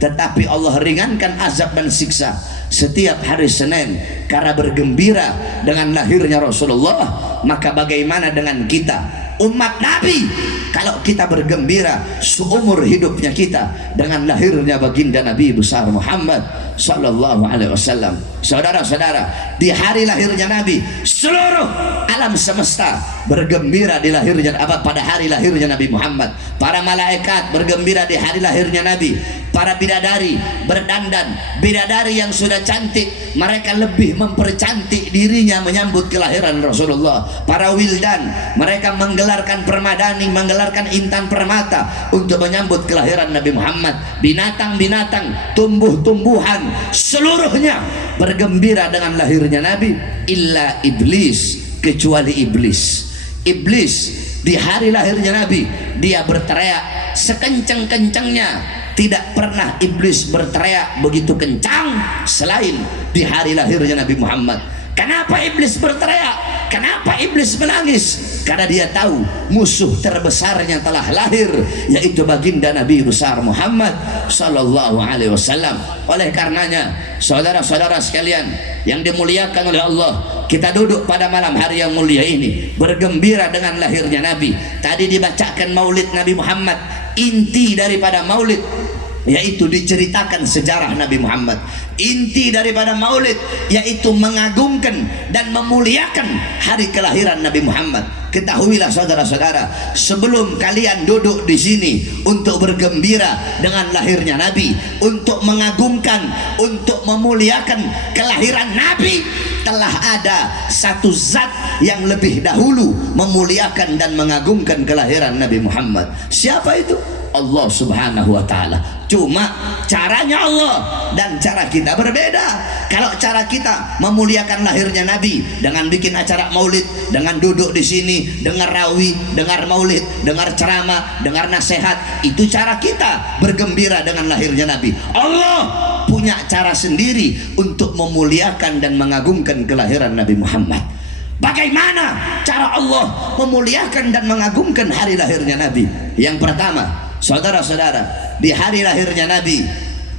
tetapi Allah ringankan azab dan siksa setiap hari Senin karena bergembira dengan lahirnya Rasulullah. Maka bagaimana dengan kita umat Nabi, kalau kita bergembira seumur hidupnya kita dengan lahirnya baginda Nabi besar Muhammad sallallahu alaihi wasallam? Saudara-saudara, di hari lahirnya Nabi, seluruh alam semesta bergembira di lahirnya pada hari lahirnya Nabi Muhammad. Para malaikat bergembira di hari lahirnya Nabi. Para bidadari berdandan, bidadari yang sudah cantik, mereka lebih mempercantik dirinya menyambut kelahiran Rasulullah. Para wildan, mereka menggelarkan permadani, menggelarkan intan permata untuk menyambut kelahiran Nabi Muhammad. Binatang-binatang, tumbuh-tumbuhan, seluruhnya bergembira dengan lahirnya Nabi, illa iblis, kecuali iblis. Iblis di hari lahirnya Nabi, dia berteriak sekencang-kencangnya. Tidak pernah iblis berteriak begitu kencang selain di hari lahirnya Nabi Muhammad. Kenapa iblis berteriak? Kenapa iblis menangis? Karena dia tahu musuh terbesarnya telah lahir, yaitu baginda Nabi besar Muhammad sallallahu alaihi wasallam. Oleh karenanya, saudara-saudara sekalian yang dimuliakan oleh Allah, kita duduk pada malam hari yang mulia ini bergembira dengan lahirnya Nabi. Tadi dibacakan Maulid Nabi Muhammad. Inti daripada Maulid yaitu diceritakan sejarah Nabi Muhammad. Inti daripada Maulid yaitu mengagungkan dan memuliakan hari kelahiran Nabi Muhammad. Ketahuilah saudara-saudara, sebelum kalian duduk di sini untuk bergembira dengan lahirnya Nabi, untuk mengagungkan, untuk memuliakan kelahiran Nabi, telah ada satu zat yang lebih dahulu memuliakan dan mengagungkan kelahiran Nabi Muhammad. Siapa itu? Allah Subhanahu wa ta'ala. Cuma caranya Allah dan cara kita berbeda. Kalau cara kita memuliakan lahirnya Nabi dengan bikin acara maulid, dengan duduk di sini, dengar rawi, dengar maulid, dengar ceramah, dengar nasihat, itu cara kita bergembira dengan lahirnya Nabi. Allah punya cara sendiri untuk memuliakan dan mengagungkan kelahiran Nabi Muhammad. Bagaimana cara Allah memuliakan dan mengagungkan hari lahirnya Nabi? Yang pertama, saudara-saudara, di hari lahirnya Nabi,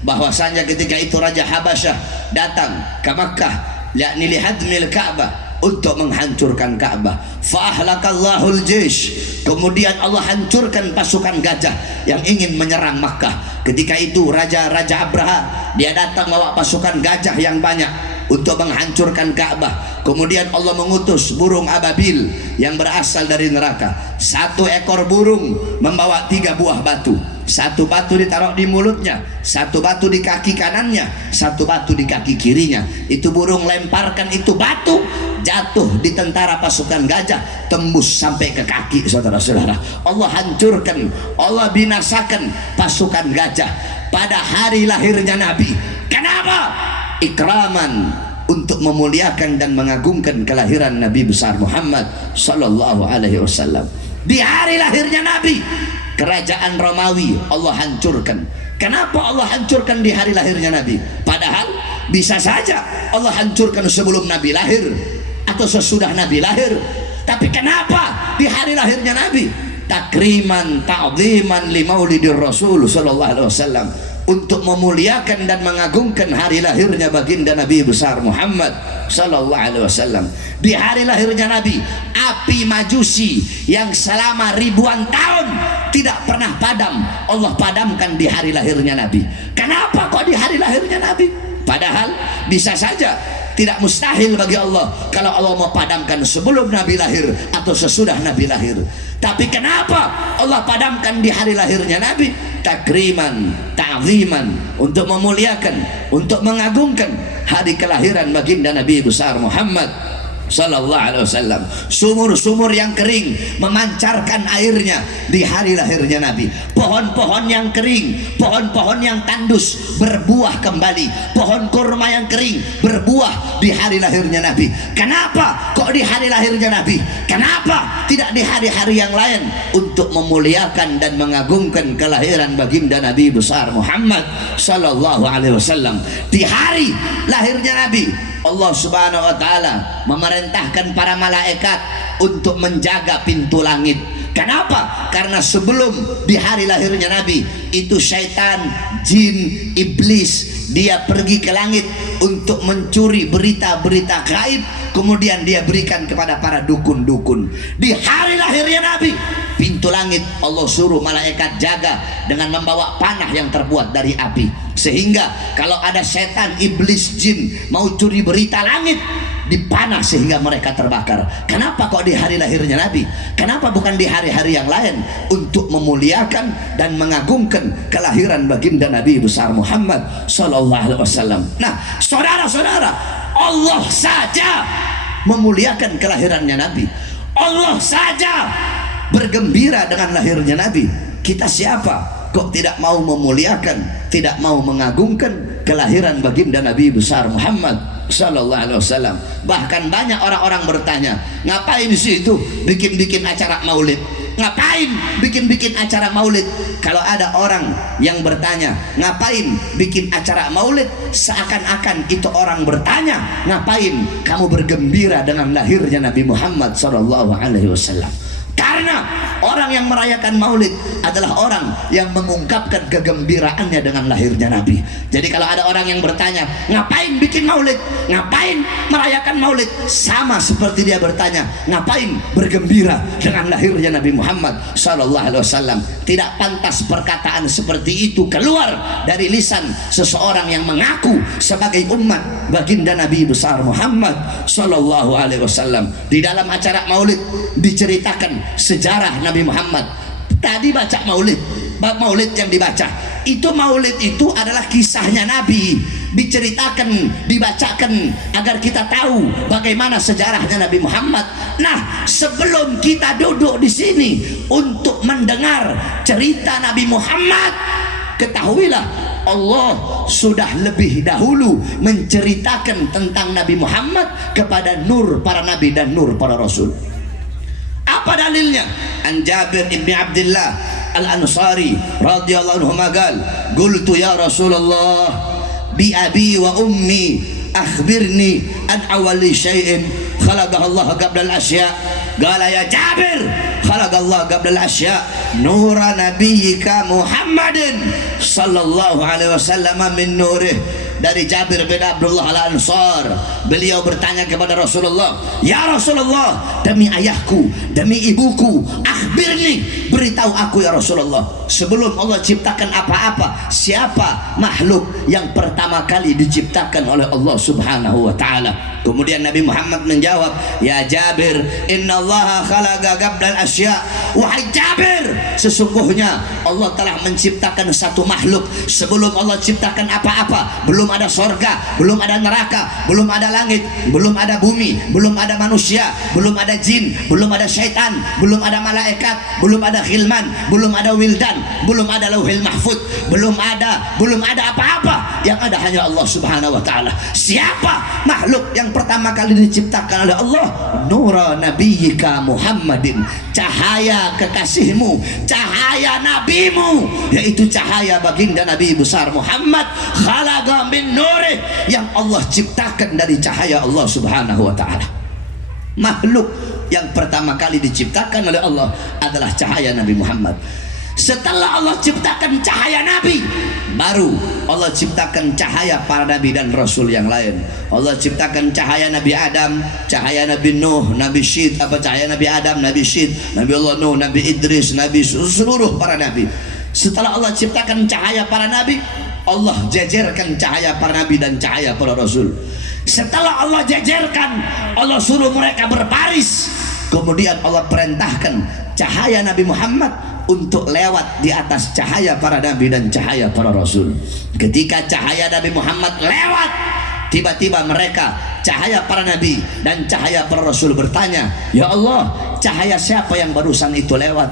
bahwasanya ketika itu Raja Habasyah datang ke Makkah, yakni lihadmil Ka'bah, untuk menghancurkan Ka'bah. Fa'ahlakallahul jaysh, kemudian Allah hancurkan pasukan gajah yang ingin menyerang Makkah. Ketika itu Raja Abraha, dia datang bawa pasukan gajah yang banyak untuk menghancurkan Ka'bah. Kemudian Allah mengutus burung ababil yang berasal dari neraka. Satu ekor burung membawa 3 buah batu. Satu batu ditaruh di mulutnya, satu batu di kaki kanannya, satu batu di kaki kirinya. Itu burung lemparkan itu batu, jatuh di tentara pasukan gajah, tembus sampai ke kaki, saudara-saudara. Allah hancurkan, Allah binasakan pasukan gajah pada hari lahirnya Nabi. Kenapa? Ikraman, untuk memuliakan dan mengagungkan kelahiran Nabi besar Muhammad sallallahu alaihi wasallam. Di hari lahirnya Nabi, kerajaan Romawi Allah hancurkan. Kenapa Allah hancurkan di hari lahirnya Nabi? Padahal bisa saja Allah hancurkan sebelum Nabi lahir atau sesudah Nabi lahir. Tapi kenapa di hari lahirnya Nabi? Takriman, ta'ziman li maulidir Rasul sallallahu alaihi wasallam, untuk memuliakan dan mengagungkan hari lahirnya baginda Nabi besar Muhammad sallallahu alaihi wasallam. Di hari lahirnya Nabi, api Majusi yang selama ribuan tahun tidak pernah padam, Allah padamkan di hari lahirnya Nabi. Kenapa kok di hari lahirnya Nabi? Padahal bisa saja, tidak mustahil bagi Allah kalau Allah mau padamkan sebelum Nabi lahir atau sesudah Nabi lahir. Tapi kenapa Allah padamkan di hari lahirnya Nabi? Takriman, ta'ziman, untuk memuliakan, untuk mengagungkan hari kelahiran baginda Nabi besar Muhammad sallallahu alaihi wasallam. Sumur-sumur yang kering memancarkan airnya di hari lahirnya Nabi. Pohon-pohon yang kering, pohon-pohon yang tandus berbuah kembali. Pohon kurma yang kering berbuah di hari lahirnya Nabi. Kenapa kok di hari lahirnya Nabi? Kenapa tidak di hari-hari yang lain? Untuk memuliakan dan mengagungkan kelahiran baginda Nabi besar Muhammad sallallahu alaihi wasallam. Di hari lahirnya Nabi, Allah subhanahu wa ta'ala memerintahkan para malaikat untuk menjaga pintu langit. Kenapa? Karena sebelum di hari lahirnya Nabi itu syaitan, jin, iblis, dia pergi ke langit untuk mencuri berita-berita gaib, kemudian dia berikan kepada para dukun-dukun. Di hari lahirnya Nabi, pintu langit Allah suruh malaikat jaga dengan membawa panah yang terbuat dari api, sehingga kalau ada setan, iblis, jin mau curi berita langit, dipanah sehingga mereka terbakar. Kenapa kok di hari lahirnya Nabi? Kenapa bukan di hari-hari yang lain? Untuk memuliakan dan mengagungkan kelahiran baginda Nabi besar Muhammad sallallahu alaihi wasallam. Nah, saudara-saudara, Allah saja memuliakan kelahirannya Nabi. Allah saja bergembira dengan lahirnya Nabi. Kita siapa kok tidak mau memuliakan, tidak mau mengagungkan kelahiran baginda Nabi besar Muhammad sallallahu alaihi wasallam? Bahkan banyak orang-orang bertanya, ngapain sih itu bikin-bikin acara maulid? Ngapain bikin-bikin acara maulid? Kalau ada orang yang bertanya, ngapain bikin acara maulid? Seakan-akan itu orang bertanya, ngapain kamu bergembira dengan lahirnya Nabi Muhammad sallallahu alaihi wasallam? Karena orang yang merayakan maulid adalah orang yang mengungkapkan kegembiraannya dengan lahirnya Nabi. Jadi kalau ada orang yang bertanya, ngapain bikin maulid? Ngapain merayakan maulid? Sama seperti dia bertanya, ngapain bergembira dengan lahirnya Nabi Muhammad sallallahu alaihi wasallam? Tidak pantas perkataan seperti itu keluar dari lisan seseorang yang mengaku sebagai umat baginda Nabi besar Muhammad sallallahu alaihi wasallam. Di dalam acara maulid diceritakan sejarah Nabi Muhammad. Tadi baca maulid yang dibaca itu, maulid itu adalah kisahnya Nabi, diceritakan, dibacakan agar kita tahu bagaimana sejarahnya Nabi Muhammad. Nah, sebelum kita duduk di sini untuk mendengar cerita Nabi Muhammad, ketahuilah Allah sudah lebih dahulu menceritakan tentang Nabi Muhammad kepada nur para nabi dan nur para rasul. Apa dalilnya? An Jabir ibn Abdullah Al-Ansari radhiyallahu anhu magal, qultu ya Rasulullah, bi abi wa ummi akhbirni an awali syai'in khalaqahu Allah qabla al-asya. Qala ya Jabir khalaqallahu qabla al-asya nura nabiyyika Muhammadin sallallahu alaihi wasallam min nurih. Dari Jabir bin Abdullah al-Ansar, beliau bertanya kepada Rasulullah, ya Rasulullah, demi ayahku, demi ibuku, akhbirni, beritahu aku ya Rasulullah, sebelum Allah ciptakan apa-apa, siapa makhluk yang pertama kali diciptakan oleh Allah subhanahu wa ta'ala? Kemudian Nabi Muhammad menjawab, ya Jabir, innallaha khalaqa qabla al-asya. Wahai Jabir, sesungguhnya Allah telah menciptakan satu makhluk sebelum Allah ciptakan apa-apa. Belum ada sorga, belum ada neraka, belum ada langit, belum ada bumi, belum ada manusia, belum ada jin, belum ada syaitan, belum ada malaikat, belum ada khilman, belum ada wildan, belum ada lauhil mahfud, belum ada apa-apa. Yang ada hanya Allah subhanahu wa ta'ala. Siapa makhluk yang pertama kali diciptakan oleh Allah? Nura nabiyyika Muhammadin, cahaya kekasihmu, cahaya nabimu, yaitu cahaya baginda Nabi besar Muhammad. Khalaqa min nurih, yang Allah ciptakan dari cahaya Allah subhanahu wa ta'ala. Makhluk yang pertama kali diciptakan oleh Allah adalah cahaya Nabi Muhammad. Setelah Allah ciptakan cahaya Nabi, baru Allah ciptakan cahaya para Nabi dan Rasul yang lain. Allah ciptakan cahaya Nabi Adam, cahaya Nabi Nuh, Nabi Syed, cahaya Nabi Adam, Nabi Syed, Nabi Allah Nuh, Nabi Idris, Nabi seluruh para Nabi. Setelah Allah ciptakan cahaya para Nabi, Allah jejerkan cahaya para Nabi dan cahaya para Rasul. Setelah Allah jejerkan, Allah suruh mereka berbaris. Kemudian Allah perintahkan cahaya Nabi Muhammad untuk lewat di atas cahaya para Nabi dan cahaya para Rasul. Ketika cahaya Nabi Muhammad lewat, tiba-tiba mereka, cahaya para Nabi dan cahaya para Rasul bertanya, ya Allah, cahaya siapa yang barusan itu lewat?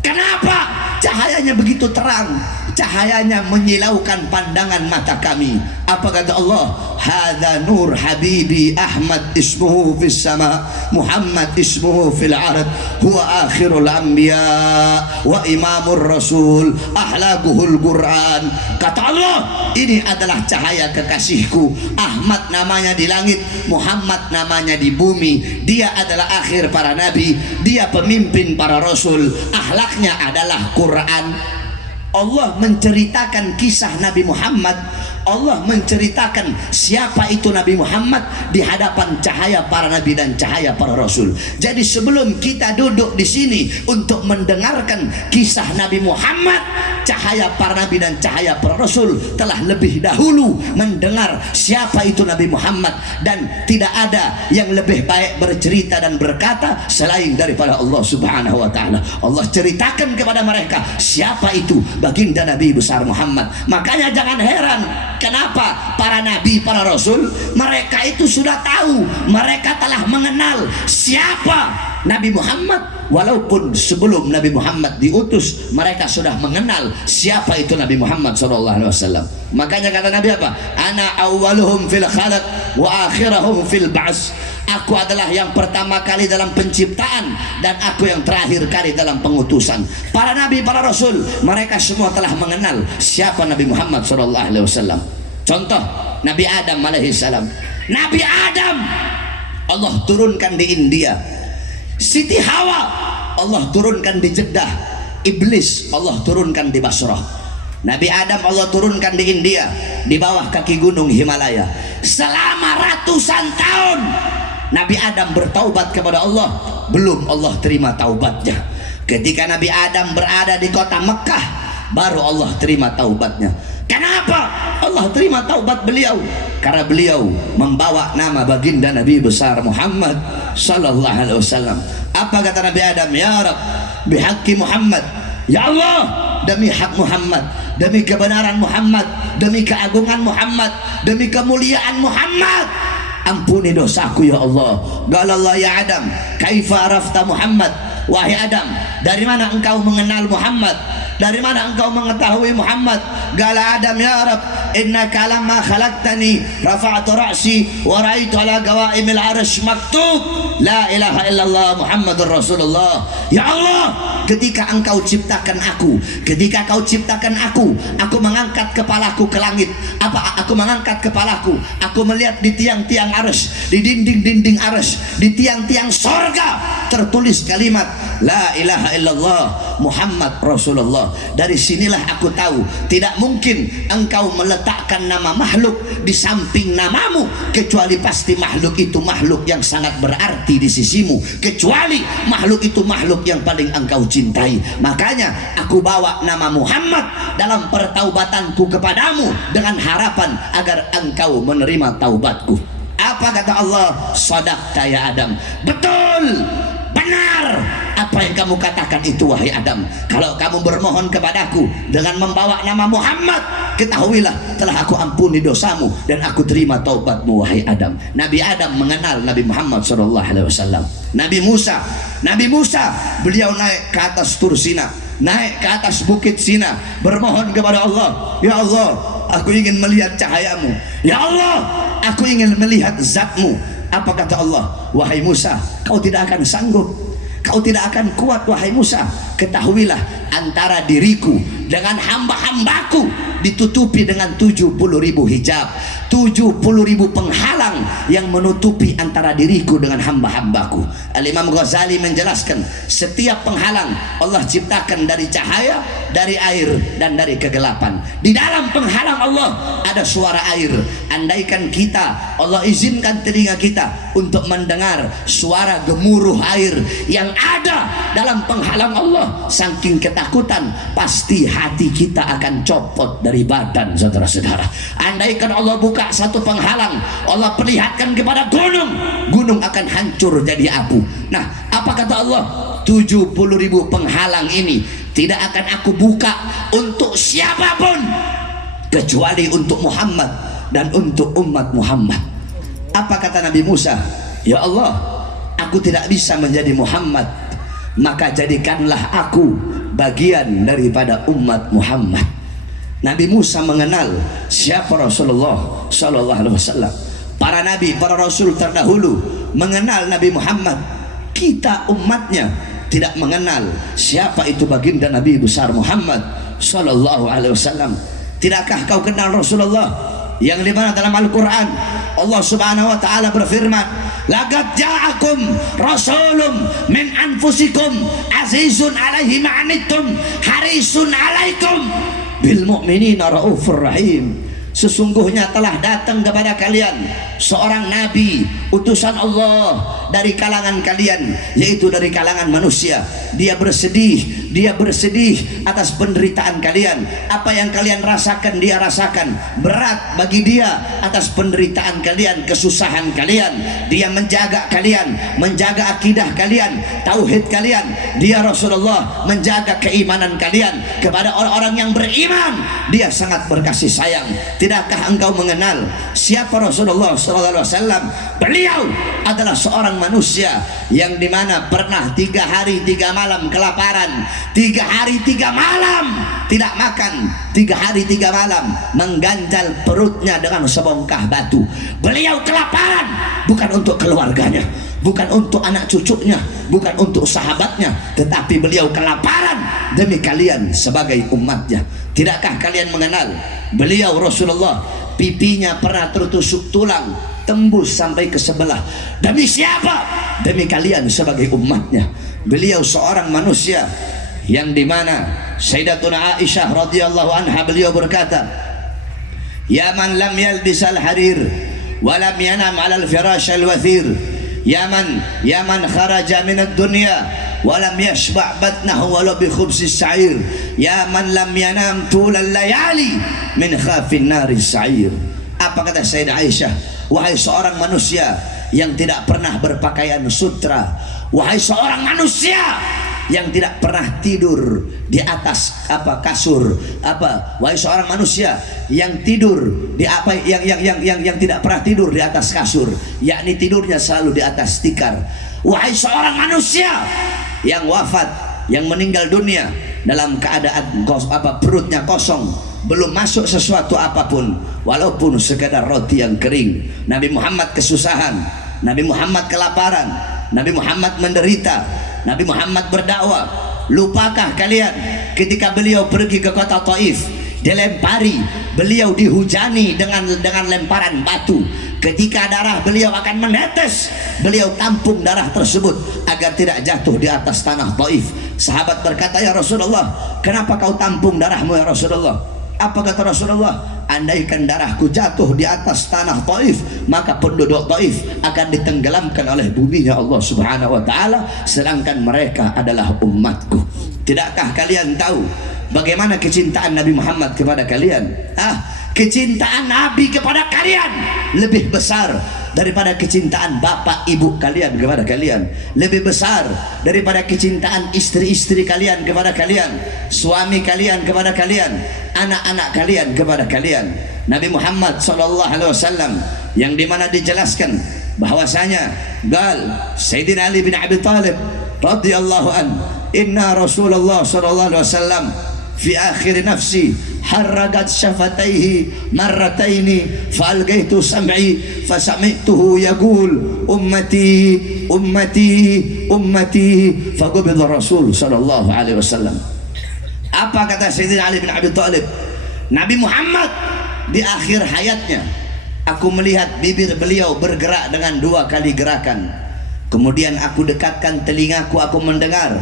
Kenapa cahayanya begitu terang? Cahayanya menyilaukan pandangan mata kami. Apa kata Allah? Hadza nur habibi Ahmad ismuhu fis sama, Muhammad ismuhu fil ard, huwa akhirul anbiya wa imamur rasul, ahlaquhul Quran. Kata Allah, ini adalah cahaya kekasihku. Ahmad namanya di langit, Muhammad namanya di bumi. Dia adalah akhir para nabi, dia pemimpin para rasul, akhlaknya adalah Quran. Allah menceritakan kisah Nabi Muhammad. Allah menceritakan siapa itu Nabi Muhammad di hadapan cahaya para nabi dan cahaya para rasul. Jadi sebelum kita duduk di sini untuk mendengarkan kisah Nabi Muhammad, cahaya para nabi dan cahaya para rasul telah lebih dahulu mendengar siapa itu Nabi Muhammad, dan tidak ada yang lebih baik bercerita dan berkata selain daripada Allah subhanahu wa ta'ala. Allah ceritakan kepada mereka siapa itu baginda Nabi besar Muhammad. Makanya jangan heran kenapa para nabi, para rasul, mereka itu sudah tahu, mereka telah mengenal siapa Nabi Muhammad. Walaupun sebelum Nabi Muhammad diutus, mereka sudah mengenal siapa itu Nabi Muhammad SAW. Makanya kata Nabi apa? Ana awwaluhum fil khalaq wa akhirahum fil ba'ts. Aku adalah yang pertama kali dalam penciptaan dan aku yang terakhir kali dalam pengutusan. Para nabi, para rasul, mereka semua telah mengenal siapa Nabi Muhammad SAW. Contoh Nabi Adam alaihissalam. Nabi Adam Allah turunkan di India. Siti Hawa Allah turunkan di Jeddah. Iblis Allah turunkan di Basrah. Nabi Adam Allah turunkan di India, di bawah kaki gunung Himalaya. Selama ratusan tahun Nabi Adam bertaubat kepada Allah, belum Allah terima taubatnya. Ketika Nabi Adam berada di kota Mekah, baru Allah terima taubatnya. Kenapa Allah terima taubat beliau? Karena beliau membawa nama baginda Nabi besar Muhammad sallallahu alaihi wasallam. Apa kata Nabi Adam? Ya Rabb, bihaqqi Muhammad. Ya Allah, demi hak Muhammad, demi kebenaran Muhammad, demi keagungan Muhammad, demi kemuliaan Muhammad, ampuni dosaku ya Allah. Qala Allah ya Adam, kaifa arafta Muhammad? Wahai Adam, dari mana engkau mengenal Muhammad? Dari mana engkau mengetahui Muhammad? Qala Adam, ya Rabb, innaka lamma khalaqtani rafa'tu ra'si wa ra'aitu ala gawaimil arsh maktub la ilaha illallah Muhammadur Rasulullah. Ya Allah, ketika engkau ciptakan aku, ketika kau ciptakan aku mengangkat kepalaku ke langit. Apa aku mengangkat kepalaku? Aku melihat di tiang-tiang arsh, di dinding-dinding arsh, di tiang-tiang sorga tertulis kalimat la ilaha illallah Muhammad Rasulullah. Dari sinilah aku tahu tidak mungkin engkau meletakkan nama makhluk di samping namamu, kecuali pasti makhluk itu makhluk yang sangat berarti di sisimu, kecuali makhluk itu makhluk yang paling engkau cintai. Makanya aku bawa nama Muhammad dalam pertaubatanku kepadamu dengan harapan agar engkau menerima taubatku. Apa kata Allah? Shadaqta ya Adam. Betul, benar apa yang kamu katakan itu wahai Adam. Kalau kamu bermohon kepadaku dengan membawa nama Muhammad, ketahuilah telah aku ampuni dosamu dan aku terima taubatmu wahai Adam. Nabi Adam mengenal Nabi Muhammad SAW. Nabi Musa beliau naik ke atas Tur Sina, naik ke atas bukit Sina, bermohon kepada Allah, ya Allah, aku ingin melihat cahayamu. Ya Allah, aku ingin melihat zatmu. Apa kata Allah? Wahai Musa, kau tidak akan sanggup, kau tidak akan kuat wahai Musa. Ketahuilah antara diriku dengan hamba-hambaku ditutupi dengan 70.000 hijab, 70.000 penghalang yang menutupi antara diriku dengan hamba-hambaku. Al-Imam Ghazali menjelaskan, setiap penghalang Allah ciptakan dari cahaya, dari air, dan dari kegelapan. Di dalam penghalang Allah ada suara air. Andaikan kita, Allah izinkan telinga kita untuk mendengar suara gemuruh air yang ada dalam penghalang Allah, saking ketakutan pasti hati kita akan copot dari badan, saudara-saudara. Andaikan Allah buka satu penghalang, Allah perlihatkan kepada gunung, gunung akan hancur jadi abu. Nah, apa kata Allah? 70.000 penghalang ini tidak akan aku buka untuk siapapun kecuali untuk Muhammad dan untuk umat Muhammad. Apa kata Nabi Musa? Ya Allah, aku tidak bisa menjadi Muhammad, maka jadikanlah aku bagian daripada umat Muhammad. Nabi Musa mengenal siapa Rasulullah Sallallahu Alaihi Wasallam. Para nabi, para rasul terdahulu mengenal Nabi Muhammad. Kita umatnya tidak mengenal siapa itu baginda Nabi besar Muhammad Sallallahu Alaihi Wasallam. Tidakkah kau kenal Rasulullah yang dimana dalam Al-Quran Allah Subhanahu Wa Taala berfirman, laqad ja'akum rasulun min anfusikum azizun alaihi ma'anittum harisun alaikum bil mu'minina raufur rahim. Sesungguhnya telah datang kepada kalian seorang nabi utusan Allah dari kalangan kalian, yaitu dari kalangan manusia. Dia bersedih atas penderitaan kalian. Apa yang kalian rasakan dia rasakan. Berat bagi dia atas penderitaan kalian, kesusahan kalian. Dia menjaga kalian, menjaga akidah kalian, tauhid kalian. Dia Rasulullah menjaga keimanan kalian. Kepada orang-orang yang beriman dia sangat berkasih sayang. Tidakkah engkau mengenal siapa Rasulullah SAW? Beliau adalah seorang manusia yang dimana pernah 3 hari 3 malam kelaparan, 3 hari 3 malam tidak makan, 3 hari 3 malam mengganjal perutnya dengan sebongkah batu. Beliau kelaparan bukan untuk keluarganya, bukan untuk anak cucunya, bukan untuk sahabatnya, tetapi beliau kelaparan demi kalian sebagai umatnya. Tidakkah kalian mengenal beliau Rasulullah? Pipinya pernah tertusuk tulang tembus sampai ke sebelah. Demi siapa? Demi kalian sebagai umatnya. Beliau seorang manusia yang dimana Sayyidatuna Aisyah radhiyallahu anha beliau berkata, ya man lam yalbisal harir wa lam yanam 'alal firashil wathir, ya man kharaja minad dunya walam yashba' batnahu walau bi khubsis sa'ir, ya man lam yanam tulal layali min khafin naris sa'ir. Apa kata Sayyidah Aisyah? Wahai seorang manusia yang tidak pernah berpakaian sutra, wahai seorang manusia yang tidak pernah tidur di atas kasur, wahai seorang manusia yang tidur di yang tidak pernah tidur di atas kasur, yakni tidurnya selalu di atas tikar. Wahai seorang manusia yang wafat, yang meninggal dunia dalam keadaan perutnya kosong, belum masuk sesuatu apapun, walaupun sekadar roti yang kering. Nabi Muhammad kesusahan, Nabi Muhammad kelaparan, Nabi Muhammad menderita, Nabi Muhammad berdakwah. Lupakah kalian ketika beliau pergi ke kota Taif, dilempari, beliau dihujani dengan lemparan batu. Ketika darah beliau akan menetes, beliau tampung darah tersebut agar tidak jatuh di atas tanah Taif. Sahabat berkata, ya Rasulullah, kenapa kau tampung darahmu ya Rasulullah? Apa kata Rasulullah? Andaikan darahku jatuh di atas tanah Taif, maka penduduk Taif akan ditenggelamkan oleh buminya Allah Subhanahu wa taala, sedangkan mereka adalah umatku. Tidakkah kalian tahu bagaimana kecintaan Nabi Muhammad kepada kalian? Kecintaan Nabi kepada kalian lebih besar daripada kecintaan bapak ibu kalian kepada kalian, lebih besar daripada kecintaan istri-istri kalian kepada kalian, suami kalian kepada kalian, anak-anak kalian kepada kalian. Nabi Muhammad SAW yang dimana dijelaskan bahwasanya Sayyidina Ali bin Abi Thalib radhiyallahu an, inna Rasulullah SAW fi akhir nafsi harragat syafataihi marrataini fa'algaitu sam'i fasami'tuhu yaqul ummati ummati ummati faqubida Rasul sallallahu alaihi wasallam. Apa kata Sayyidina Ali bin Abi Thalib? Nabi Muhammad di akhir hayatnya, aku melihat bibir beliau bergerak dengan 2 kali gerakan. Kemudian aku dekatkan telingaku, aku mendengar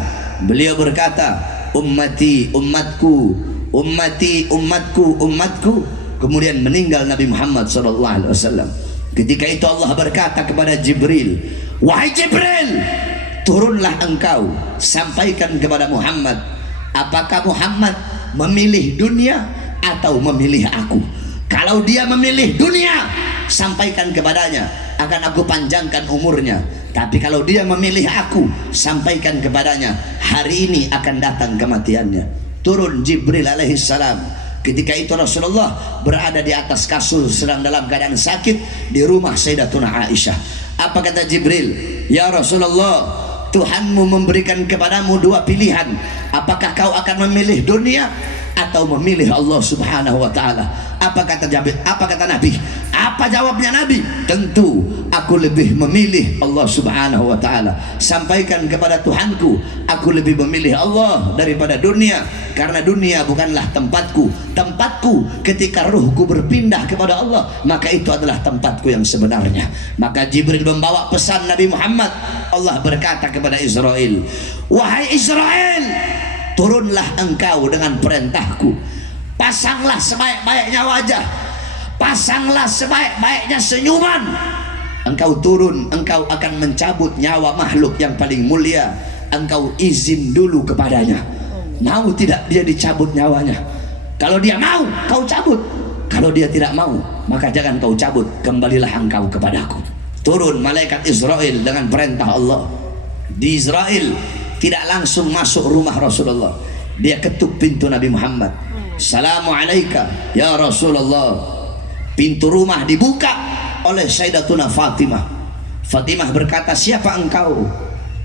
beliau berkata, ummati umatku, ummati umatku, umatku. Kemudian meninggal Nabi Muhammad SAW. Ketika itu Allah berkata kepada Jibril, wahai Jibril, turunlah engkau, sampaikan kepada Muhammad, apakah Muhammad memilih dunia atau memilih aku? Kalau dia memilih dunia, sampaikan kepadanya, akan aku panjangkan umurnya. Tapi kalau dia memilih aku, sampaikan kepadanya, hari ini akan datang kematiannya. Turun Jibril alaihissalam. Ketika itu Rasulullah berada di atas kasur, sedang dalam keadaan sakit di rumah Sayyidatuna Aisyah. Apa kata Jibril? Ya Rasulullah, Tuhanmu memberikan kepadamu 2 pilihan. Apakah kau akan memilih dunia atau memilih Allah Subhanahu wa taala? Apa kata Jibril? Apa kata Nabi? Apa jawabnya Nabi? Tentu aku lebih memilih Allah Subhanahu wa taala. Sampaikan kepada Tuhanku, aku lebih memilih Allah daripada dunia, karena dunia bukanlah tempatku. Tempatku ketika ruhku berpindah kepada Allah, maka itu adalah tempatku yang sebenarnya. Maka Jibril membawa pesan Nabi Muhammad. Allah berkata kepada Israel, wahai Israel, turunlah engkau dengan perintahku, pasanglah sebaik-baiknya wajah, pasanglah sebaik-baiknya senyuman. Engkau turun, engkau akan mencabut nyawa makhluk yang paling mulia. Engkau izin dulu kepadanya, mau tidak dia dicabut nyawanya? Kalau dia mau, kau cabut. Kalau dia tidak mau, maka jangan kau cabut, kembalilah engkau kepadaku. Turun malaikat Israel dengan perintah Allah. Di Israel tidak langsung masuk rumah Rasulullah, dia ketuk pintu Nabi Muhammad. Assalamualaikum ya Rasulullah. Pintu rumah dibuka oleh Sayyidatuna Fatimah. Fatimah berkata, siapa engkau?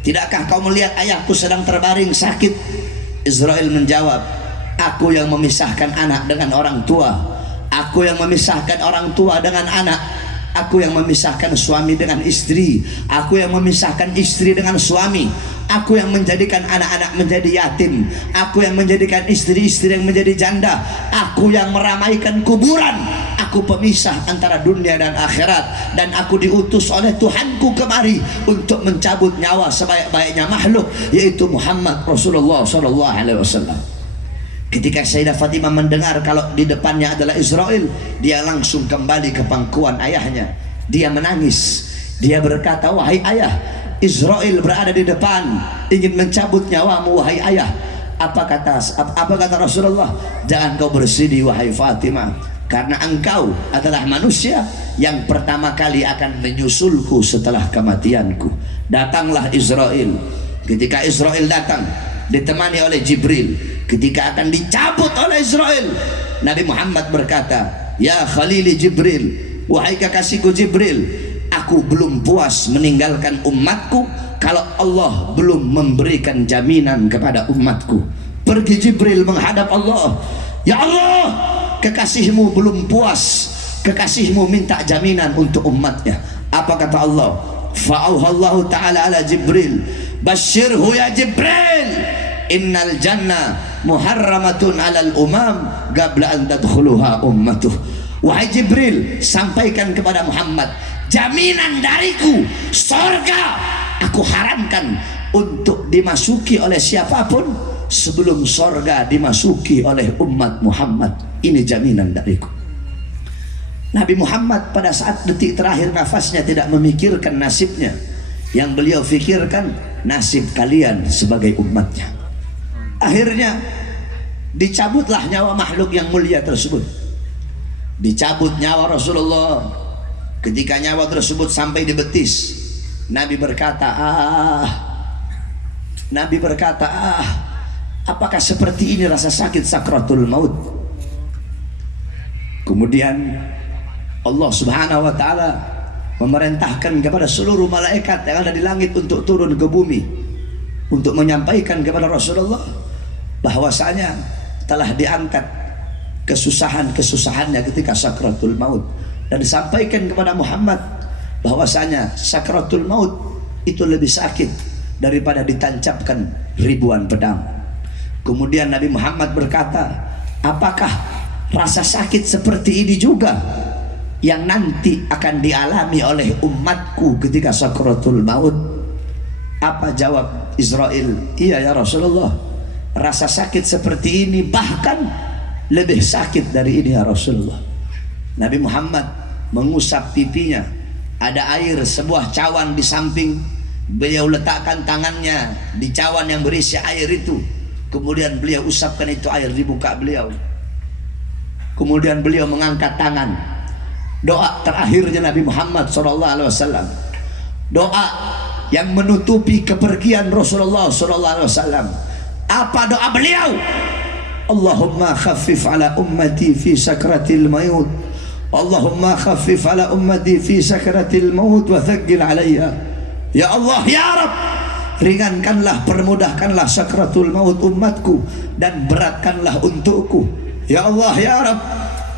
Tidakkah kau melihat ayahku sedang terbaring sakit? Israel menjawab, aku yang memisahkan anak dengan orang tua, aku yang memisahkan orang tua dengan anak, aku yang memisahkan suami dengan istri, aku yang memisahkan istri dengan suami, aku yang menjadikan anak-anak menjadi yatim, aku yang menjadikan istri-istri yang menjadi janda, aku yang meramaikan kuburan, aku pemisah antara dunia dan akhirat, dan aku diutus oleh Tuhanku kemari untuk mencabut nyawa sebaik-baiknya makhluk, yaitu Muhammad Rasulullah SAW. Ketika Sayyidah Fatimah mendengar kalau di depannya adalah Israel, dia langsung kembali ke pangkuan ayahnya. Dia menangis, dia berkata, wahai ayah, Israel berada di depan, ingin mencabut nyawamu wahai ayah. Apa kata Rasulullah? Jangan kau bersedih wahai Fatimah, karena engkau adalah manusia yang pertama kali akan menyusulku setelah kematianku. Datanglah Israel. Ketika Israel datang, ditemani oleh Jibril. Ketika akan dicabut oleh Israel, Nabi Muhammad berkata, ya Khalili Jibril, wahai kekasihku Jibril, aku belum puas meninggalkan umatku kalau Allah belum memberikan jaminan kepada umatku. Pergi Jibril menghadap Allah. Ya Allah, kekasihmu belum puas, kekasihmu minta jaminan untuk umatnya. Apa kata Allah? Fa'auhallahu ta'ala ala Jibril, basyirhu ya Jibril, innal jannah muharramatun alal umam qabla an tadkhuluha ummatuh. Wahai Jibril, sampaikan kepada Muhammad, jaminan dariku, sorga aku haramkan untuk dimasuki oleh siapapun sebelum sorga dimasuki oleh umat Muhammad. Ini jaminan dariku. Nabi Muhammad pada saat detik terakhir nafasnya tidak memikirkan nasibnya. Yang beliau fikirkan nasib kalian sebagai umatnya. Akhirnya dicabutlah nyawa makhluk yang mulia tersebut. Dicabut nyawa Rasulullah. Ketika nyawa tersebut sampai di betis, Nabi berkata, apakah seperti ini rasa sakit sakratul maut? Kemudian Allah Subhanahu wa ta'ala memerintahkan kepada seluruh malaikat yang ada di langit untuk turun ke bumi untuk menyampaikan kepada Rasulullah bahwasanya telah diangkat kesusahan-kesusahannya ketika sakratul maut, dan disampaikan kepada Muhammad bahwasanya sakratul maut itu lebih sakit daripada ditancapkan ribuan pedang. Kemudian Nabi Muhammad berkata, apakah rasa sakit seperti ini juga yang nanti akan dialami oleh umatku ketika sakratul maut? Apa jawab Israel? Iya ya Rasulullah, rasa sakit seperti ini, bahkan lebih sakit dari ini ya Rasulullah. Nabi Muhammad mengusap pipinya, ada air sebuah cawan di samping, beliau letakkan tangannya di cawan yang berisi air itu, kemudian beliau usapkan itu air di muka beliau. Kemudian beliau mengangkat tangan. Doa terakhirnya Nabi Muhammad SAW, doa yang menutupi kepergian Rasulullah SAW. Apa doa beliau? Allahumma khaffif ala ummati fi sakratil maut, Allahumma khaffif ala ummati fi sakratil maut wa thaqqil alayya. Ya Allah, ya Rabb, ringankanlah, permudahkanlah sakratul maut umatku dan beratkanlah untukku. Ya Allah, ya Rabb,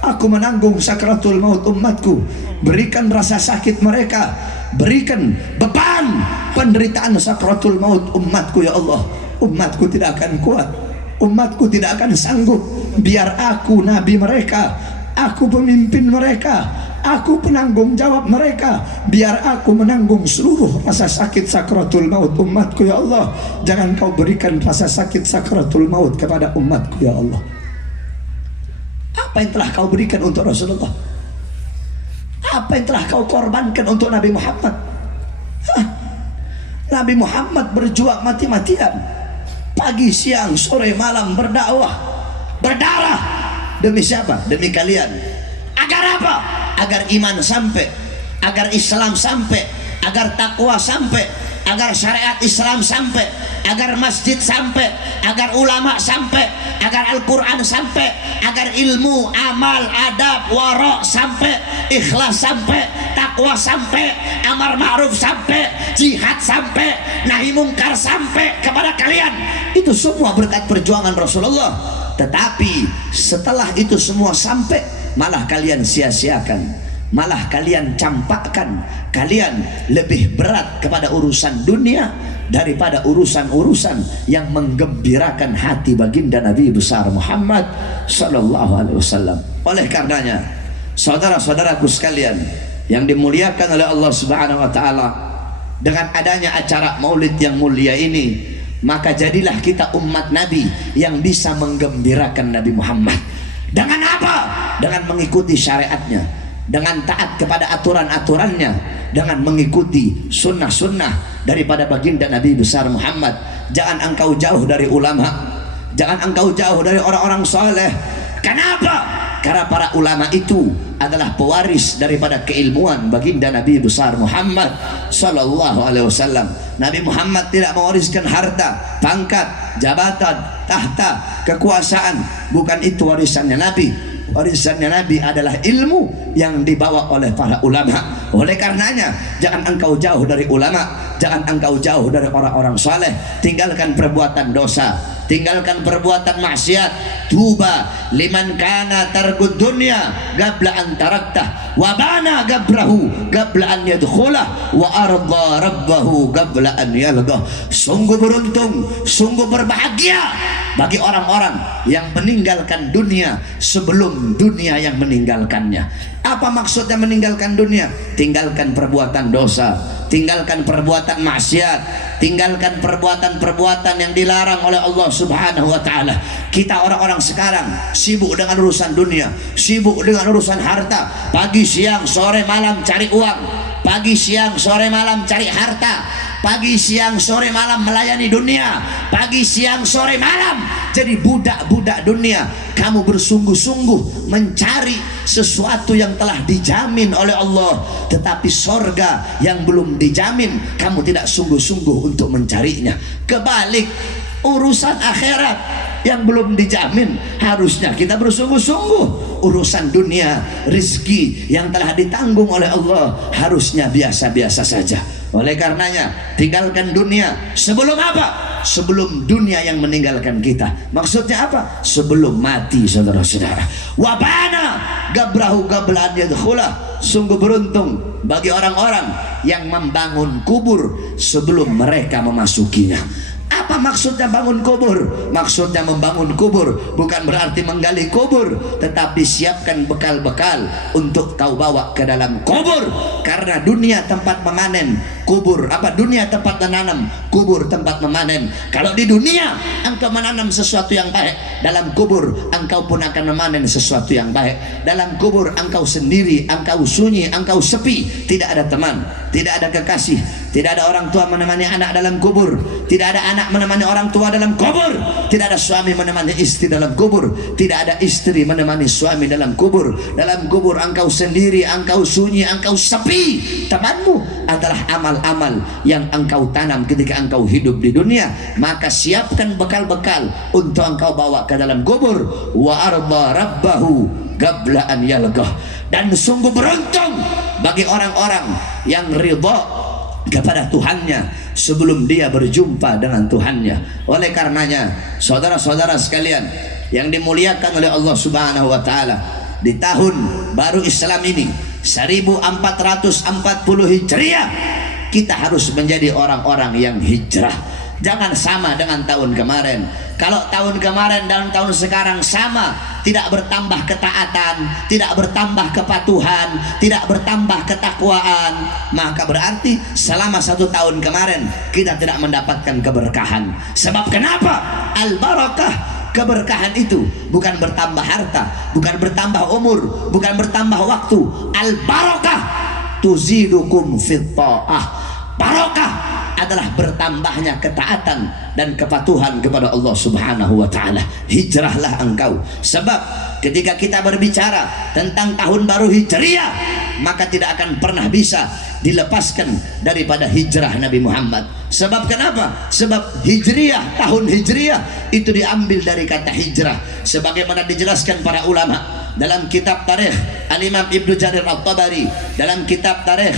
aku menanggung sakratul maut umatku. Berikan rasa sakit mereka, berikan beban penderitaan sakratul maut umatku ya Allah. Umatku tidak akan kuat, umatku tidak akan sanggup. Biar aku nabi mereka, aku pemimpin mereka, aku penanggung jawab mereka. Biar aku menanggung seluruh rasa sakit sakratul maut umatku ya Allah. Jangan kau berikan rasa sakit sakratul maut kepada umatku ya Allah. Apa yang telah kau berikan untuk Rasulullah? Apa yang telah kau korbankan untuk Nabi Muhammad? Nabi Muhammad berjuang mati-matian, pagi, siang, sore, malam berdakwah, berdarah. Demi siapa? Demi kalian. Agar apa? Agar iman sampai, agar Islam sampai, agar takwa sampai, agar syariat Islam sampai, agar masjid sampai, agar ulama sampai, agar Al-Quran sampai, agar ilmu, amal, adab, warok sampai, ikhlas sampai, takwa sampai, amar ma'ruf sampai, jihad sampai, nahi mungkar sampai kepada kalian. Itu semua berkat perjuangan Rasulullah. Tetapi setelah itu semua sampai, malah kalian sia-siakan, malah kalian campakkan. Kalian lebih berat kepada urusan dunia daripada urusan-urusan yang menggembirakan hati baginda Nabi besar Muhammad sallallahu alaihi wasallam. Oleh karenanya, saudara-saudaraku sekalian yang dimuliakan oleh Allah Subhanahu wa taala, dengan adanya acara Maulid yang mulia ini, maka jadilah kita umat Nabi yang bisa menggembirakan Nabi Muhammad. Dengan apa? Dengan mengikuti syariatnya, dengan taat kepada aturan-aturannya, dengan mengikuti sunnah-sunnah daripada baginda Nabi besar Muhammad. Jangan engkau jauh dari ulama, jangan engkau jauh dari orang-orang saleh. Kenapa? Karena para ulama itu adalah pewaris daripada keilmuan baginda Nabi besar Muhammad sallallahu alaihi wasallam. Nabi Muhammad tidak mewariskan harta, pangkat, jabatan, tahta, kekuasaan. Bukan itu warisannya Nabi. Warisannya Nabi adalah ilmu yang dibawa oleh para ulama. Oleh karenanya, jangan engkau jauh dari ulama, jangan engkau jauh dari orang-orang saleh. Tinggalkan perbuatan dosa, tinggalkan perbuatan maksiat. Tuba liman kana tarkud dunya qabla an taraktah wa bana gabrahu qabla an yadkhulah wa arda rabbahu qabla an yalqah. Sungguh beruntung, sungguh berbahagia bagi orang-orang yang meninggalkan dunia sebelum dunia yang meninggalkannya. Apa maksudnya meninggalkan dunia? Tinggalkan perbuatan dosa, tinggalkan perbuatan maksiat, tinggalkan perbuatan-perbuatan yang dilarang oleh Allah Subhanahu wa taala. Kita orang-orang sekarang sibuk dengan urusan dunia, sibuk dengan urusan harta. Pagi, siang, sore, malam cari uang. Pagi, siang, sore, malam cari harta. Pagi, siang, sore, malam melayani dunia. Pagi, siang, sore, malam jadi budak-budak dunia. Kamu bersungguh-sungguh mencari sesuatu yang telah dijamin oleh Allah, tetapi sorga yang belum dijamin kamu tidak sungguh-sungguh untuk mencarinya. Kebalik, urusan akhirat yang belum dijamin harusnya kita bersungguh-sungguh. Urusan dunia, rizki yang telah ditanggung oleh Allah harusnya biasa-biasa saja. Oleh karenanya, tinggalkan dunia sebelum apa? Sebelum dunia yang meninggalkan kita. Maksudnya apa? Sebelum mati, saudara-saudara. Wabana gabrahu gablan yadkhulah. Sungguh beruntung bagi orang-orang yang membangun kubur sebelum mereka memasukinya. Apa maksudnya bangun kubur? Maksudnya membangun kubur bukan berarti menggali kubur, tetapi siapkan bekal-bekal untuk kau bawa ke dalam kubur. Karena dunia tempat memanen, kubur apa? Dunia tempat menanam, kubur tempat memanen. Kalau di dunia engkau menanam sesuatu yang baik, dalam kubur engkau pun akan memanen sesuatu yang baik. Dalam kubur engkau sendiri, engkau sunyi, engkau sepi, tidak ada teman, tidak ada kekasih, tidak ada orang tua menemani anak dalam kubur, tidak ada anak menemani orang tua dalam kubur, tidak ada suami menemani istri dalam kubur, tidak ada istri menemani suami dalam kubur. Dalam kubur engkau sendiri, engkau sunyi, engkau sepi. Temanmu adalah amal-amal yang engkau tanam ketika engkau hidup di dunia. Maka siapkan bekal-bekal untuk engkau bawa ke dalam kubur. Wa arda rabbahu qabla an yalqah. Dan sungguh beruntung bagi orang-orang yang ridha kepada Tuhannya sebelum dia berjumpa dengan Tuhannya. Oleh karenanya, saudara-saudara sekalian yang dimuliakan oleh Allah Subhanahu wa taala, di tahun baru Islam ini 1440 Hijriah, kita harus menjadi orang-orang yang hijrah. Jangan sama dengan tahun kemarin. Kalau tahun kemarin dan tahun sekarang sama, tidak bertambah ketaatan, tidak bertambah kepatuhan, tidak bertambah ketakwaan, maka berarti selama 1 tahun kemarin kita tidak mendapatkan keberkahan. Sebab kenapa? Al-barakah, keberkahan itu bukan bertambah harta, bukan bertambah umur, bukan bertambah waktu. Al-barakah tuzidukum fit ta'ah. Barokah adalah bertambahnya ketaatan dan kepatuhan kepada Allah Subhanahu wa taala. Hijrahlah engkau. Sebab ketika kita berbicara tentang tahun baru Hijriah, maka tidak akan pernah bisa dilepaskan daripada hijrah Nabi Muhammad. Sebab kenapa? Sebab Hijriah, tahun Hijriah itu diambil dari kata hijrah, sebagaimana dijelaskan para ulama dalam kitab tarikh Al-Imam Ibnu Jarir At-Tabari, dalam kitab tarikh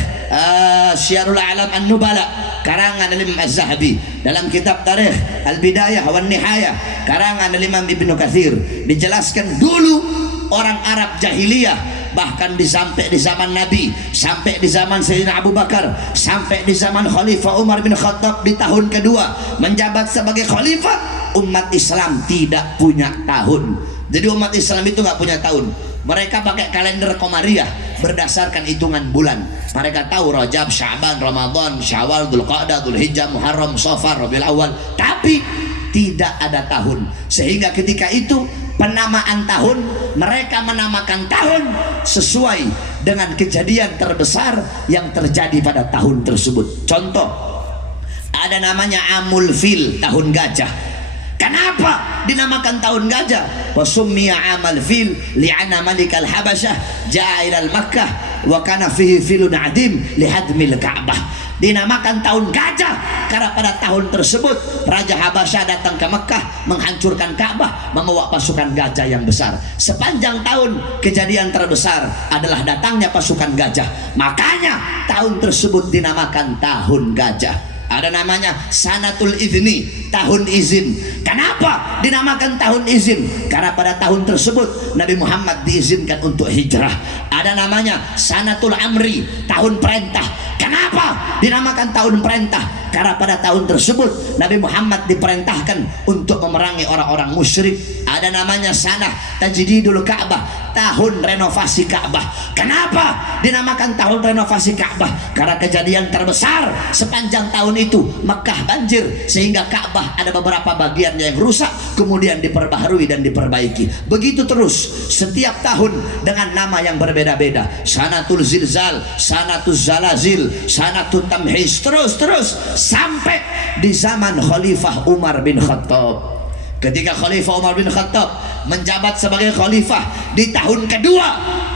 Syiarul A'lam An-Nubala karangan Al-Imam Az-Zahabi, dalam kitab tarikh Al-Bidayah wan Nihayah karangan Al-Imam Ibnu Katsir, dijelaskan dulu orang Arab jahiliyah, bahkan sampai di zaman Nabi, sampai di zaman Sayyidina Abu Bakar, sampai di zaman Khalifah Umar bin Khattab di tahun kedua menjabat sebagai khalifah, umat Islam tidak punya tahun. Jadi umat Islam itu nggak punya tahun. Mereka pakai kalender Komariah berdasarkan hitungan bulan. Mereka tahu Rajab, Sya'ban, Ramadan, Syawal, Dzulqa'dah, Dzulhijjah, Muharram, Safar, Rabiul Awal, tapi tidak ada tahun. Sehingga ketika itu penamaan tahun, mereka menamakan tahun sesuai dengan kejadian terbesar yang terjadi pada tahun tersebut. Contoh, ada namanya Amul Fil, tahun gajah. Kenapa dinamakan tahun gajah? Wasummiya amal fil li'anna malikal habasyah ja'a ilal Makkah wa kana fihi filun adim lihadmil Ka'bah. dinamakan tahun gajah karena pada tahun tersebut Raja Habasyah datang ke Mekah menghancurkan Ka'bah membawa pasukan gajah yang besar. Sepanjang tahun kejadian terbesar adalah datangnya pasukan gajah, makanya tahun tersebut dinamakan tahun gajah. Ada namanya Sanatul Izni, tahun izin. Kenapa dinamakan tahun izin? Karena pada tahun tersebut Nabi Muhammad diizinkan untuk hijrah. Ada namanya Sanatul Amri, tahun perintah. Kenapa dinamakan tahun perintah? Karena pada tahun tersebut Nabi Muhammad diperintahkan untuk memerangi orang-orang musyrik. Ada namanya Sanah Tajdidul Ka'bah, tahun renovasi Ka'bah. Kenapa dinamakan tahun renovasi Ka'bah? Karena kejadian terbesar sepanjang tahun itu Mekah banjir sehingga Ka'bah ada beberapa bagiannya yang rusak, kemudian diperbaharui dan diperbaiki. Begitu terus setiap tahun dengan nama yang berbeda-beda. Sanatul Zilzal, Sanatul Zalazil, Sanatul Tamhis, terus sampai di zaman Khalifah Umar bin Khattab. Ketika Khalifah Umar bin Khattab menjabat sebagai khalifah di tahun kedua,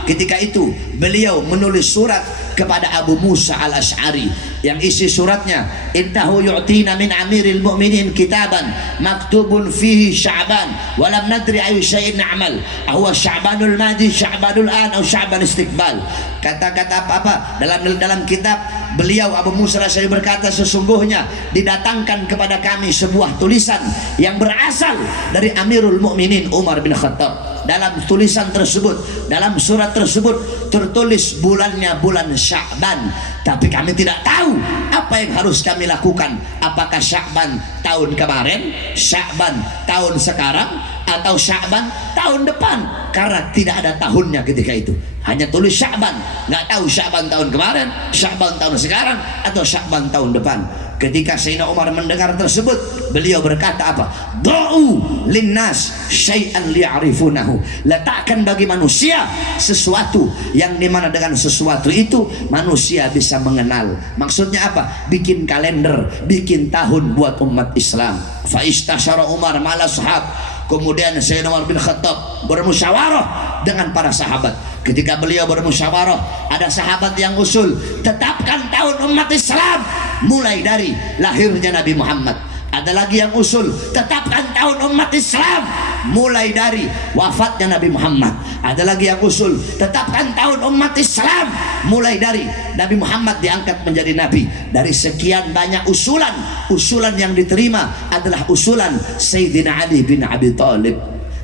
ketika itu beliau menulis surat kepada Abu Musa al-Ash'ari yang isi suratnya, innahu yu'tina min amiril mu'minin kitaban maktubun fihi Sya'ban wa lam nadri ayu syai'in na'mal huwa Sya'banul madi, Sya'banul an atau Sya'ban istiqbal. Kata-kata apa dalam kitab beliau Abu Musa al-Ash'ari berkata, sesungguhnya didatangkan kepada kami sebuah tulisan yang berasal dari Amirul Mukminin Umar bin Khattab. Dalam tulisan tersebut, dalam surat tersebut tertulis bulannya bulan Sya'ban, tapi kami tidak tahu apa yang harus kami lakukan. Apakah Sya'ban tahun kemarin, Sya'ban tahun sekarang, atau Sya'ban tahun depan? Karena tidak ada tahunnya ketika itu, hanya tulis Sya'ban, nggak tahu Sya'ban tahun kemarin, Sya'ban tahun sekarang, atau Sya'ban tahun depan. Ketika Sayyidina Umar mendengar tersebut, beliau berkata apa? Do'u linnas syai'an li'arifunahu. Letakkan bagi manusia sesuatu yang dimana dengan sesuatu itu manusia bisa mengenal. Maksudnya apa? Bikin kalender, bikin tahun buat umat Islam. Fa istasyara Umar ma'al ashab. Kemudian Sayyidina Umar bin Khattab bermusyawarah dengan para sahabat. Ketika beliau bermusyawarah, ada sahabat yang usul, tetapkan tahun umat Islam mulai dari lahirnya Nabi Muhammad. Ada lagi yang usul, tetapkan tahun umat Islam mulai dari wafatnya Nabi Muhammad. Ada lagi yang usul, tetapkan tahun umat Islam mulai dari Nabi Muhammad diangkat menjadi nabi. Dari sekian banyak usulan, usulan yang diterima adalah usulan Sayyidina Ali bin Abi Thalib.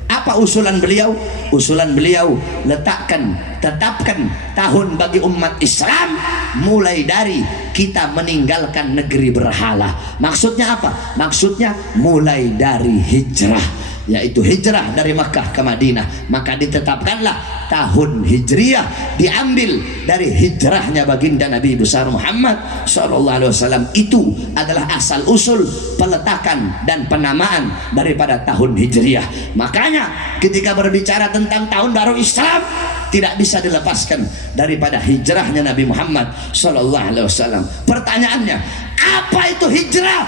Apa usulan beliau? Usulan beliau, tetapkan tahun bagi umat Islam mulai dari kita meninggalkan negeri berhala. Maksudnya apa? Maksudnya mulai dari hijrah, yaitu hijrah dari Makkah ke Madinah. Maka ditetapkanlah tahun Hijriyah, diambil dari hijrahnya baginda Nabi besar Muhammad SAW. Itu adalah asal usul peletakan dan penamaan daripada tahun Hijriyah. Makanya ketika berbicara tentang tahun baru Islam, tidak bisa dilepaskan daripada hijrahnya Nabi Muhammad SAW. Pertanyaannya, apa itu hijrah?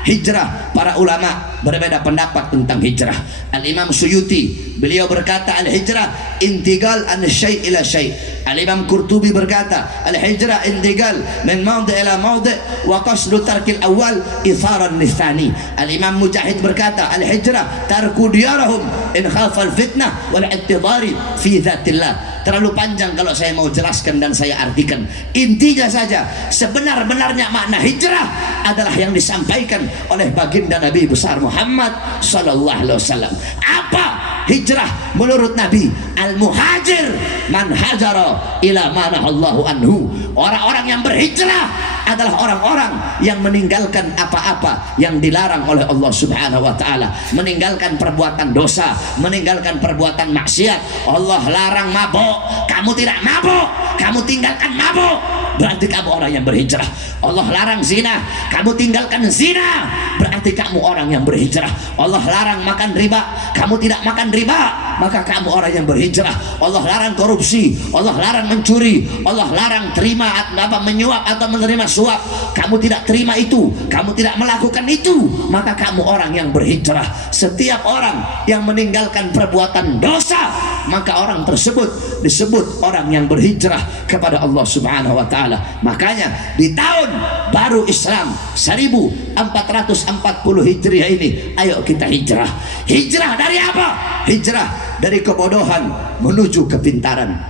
Hijrah, para ulama berbeda pendapat tentang hijrah. Al-Imam Suyuti beliau berkata al-hijrah intiqal an syai' ila syai'. Al-Imam Qurtubi berkata al-hijrah intiqal min mawdi' ila mawdi' wa qasdu tarkil awal itharan litsani. Al-Imam Mujahid berkata al-hijrah tarku diyarahum in khafal fitnah wal i'tidari fi dzatillah. Terlalu panjang kalau saya mau jelaskan dan saya artikan. Intinya saja, sebenar-benarnya makna hijrah adalah yang disampaikan oleh baginda Nabi besar Muhammad sallallahu alaihi wasallam. Apa hijrah menurut Nabi? Al-muhajir man hajara ila manahallahu anhu. Orang-orang yang berhijrah adalah orang-orang yang meninggalkan apa-apa yang dilarang oleh Allah Subhanahu wa taala, meninggalkan perbuatan dosa, meninggalkan perbuatan maksiat. Allah larang mabuk, kamu tidak mabuk, kamu tinggalkan mabuk, berarti kamu orang yang berhijrah. Allah larang zina, kamu tinggalkan zina, berarti kamu orang yang berhijrah. Allah larang makan riba, kamu tidak makan riba, maka kamu orang yang berhijrah. Allah larang korupsi, Allah larang mencuri, Allah larang terima menyuap atau menerima suap, kamu tidak terima itu, kamu tidak melakukan itu, maka kamu orang yang berhijrah. Setiap orang yang meninggalkan perbuatan dosa, maka orang tersebut disebut orang yang berhijrah kepada Allah Subhanahu wa taala. taala. Makanya di tahun baru Islam 1440 Hijriah ini, ayo kita hijrah. Hijrah dari apa? Hijrah dari kebodohan menuju kepintaran.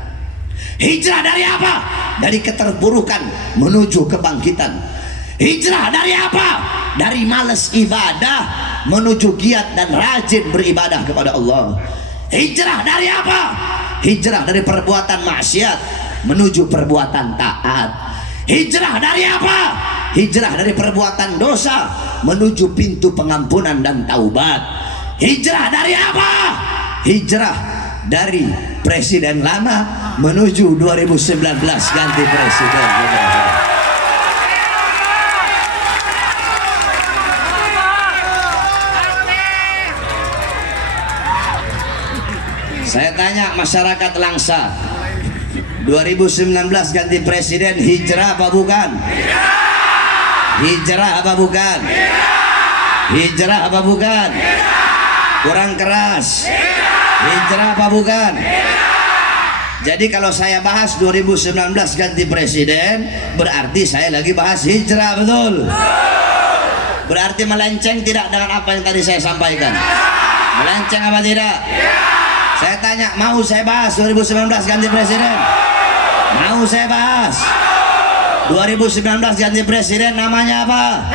Hijrah dari apa? Dari keterpurukan menuju kebangkitan. Hijrah dari apa? Dari malas ibadah menuju giat dan rajin beribadah kepada Allah. Hijrah dari apa? Hijrah dari perbuatan maksiat menuju perbuatan taat. Hijrah dari apa? Hijrah dari perbuatan dosa menuju pintu pengampunan dan taubat. Hijrah dari apa? Hijrah dari presiden lama menuju 2019 ganti presiden. Saya tanya masyarakat Langsa, 2019 ganti presiden, hijrah apa bukan? Hijrah apa bukan? Hijrah apa bukan? Kurang keras. Hijrah apa bukan? Jadi kalau saya bahas 2019 ganti presiden, berarti saya lagi bahas hijrah, betul? Berarti melenceng tidak dengan apa yang tadi saya sampaikan? Melenceng apa tidak? Saya tanya, mau saya bahas 2019 ganti presiden? Mau saya bahas 2019 ganti presiden, namanya apa?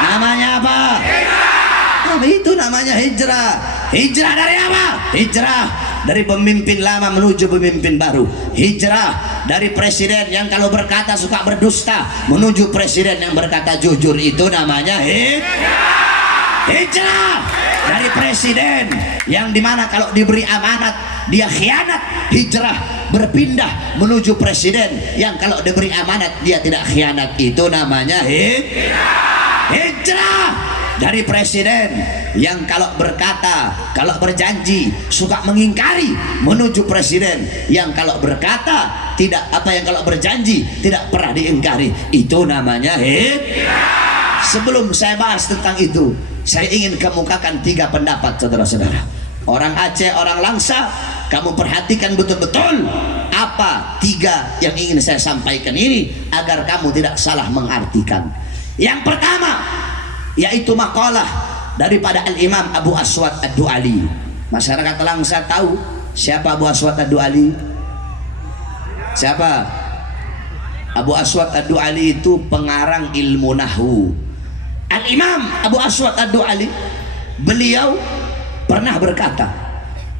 Namanya apa? Itu namanya hijrah. Hijrah dari apa? Hijrah dari pemimpin lama menuju pemimpin baru. Hijrah dari presiden yang kalau berkata suka berdusta menuju presiden yang berkata jujur. Itu namanya hijrah dari presiden yang dimana kalau diberi amanat dia khianat. Hijrah berpindah menuju presiden yang kalau diberi amanat dia tidak khianat. Itu namanya hijrah dari presiden yang kalau berkata, kalau berjanji suka mengingkari menuju presiden yang kalau berkata tidak, apa yang kalau berjanji tidak pernah diingkari. Itu namanya Sebelum saya bahas tentang itu, saya ingin kemukakan 3 pendapat saudara-saudara. Orang Aceh, orang Langsa, kamu perhatikan betul-betul apa 3 yang ingin saya sampaikan ini agar kamu tidak salah mengartikan. Yang pertama yaitu makalah daripada Al-Imam Abu Aswad Ad-Du'ali. Masyarakat Langsa tahu siapa Abu Aswad Ad-Du'ali? Siapa? Abu Aswad Ad-Du'ali itu pengarang ilmu nahwu. Al-Imam Abu Aswad Ad-Du'ali, beliau pernah berkata,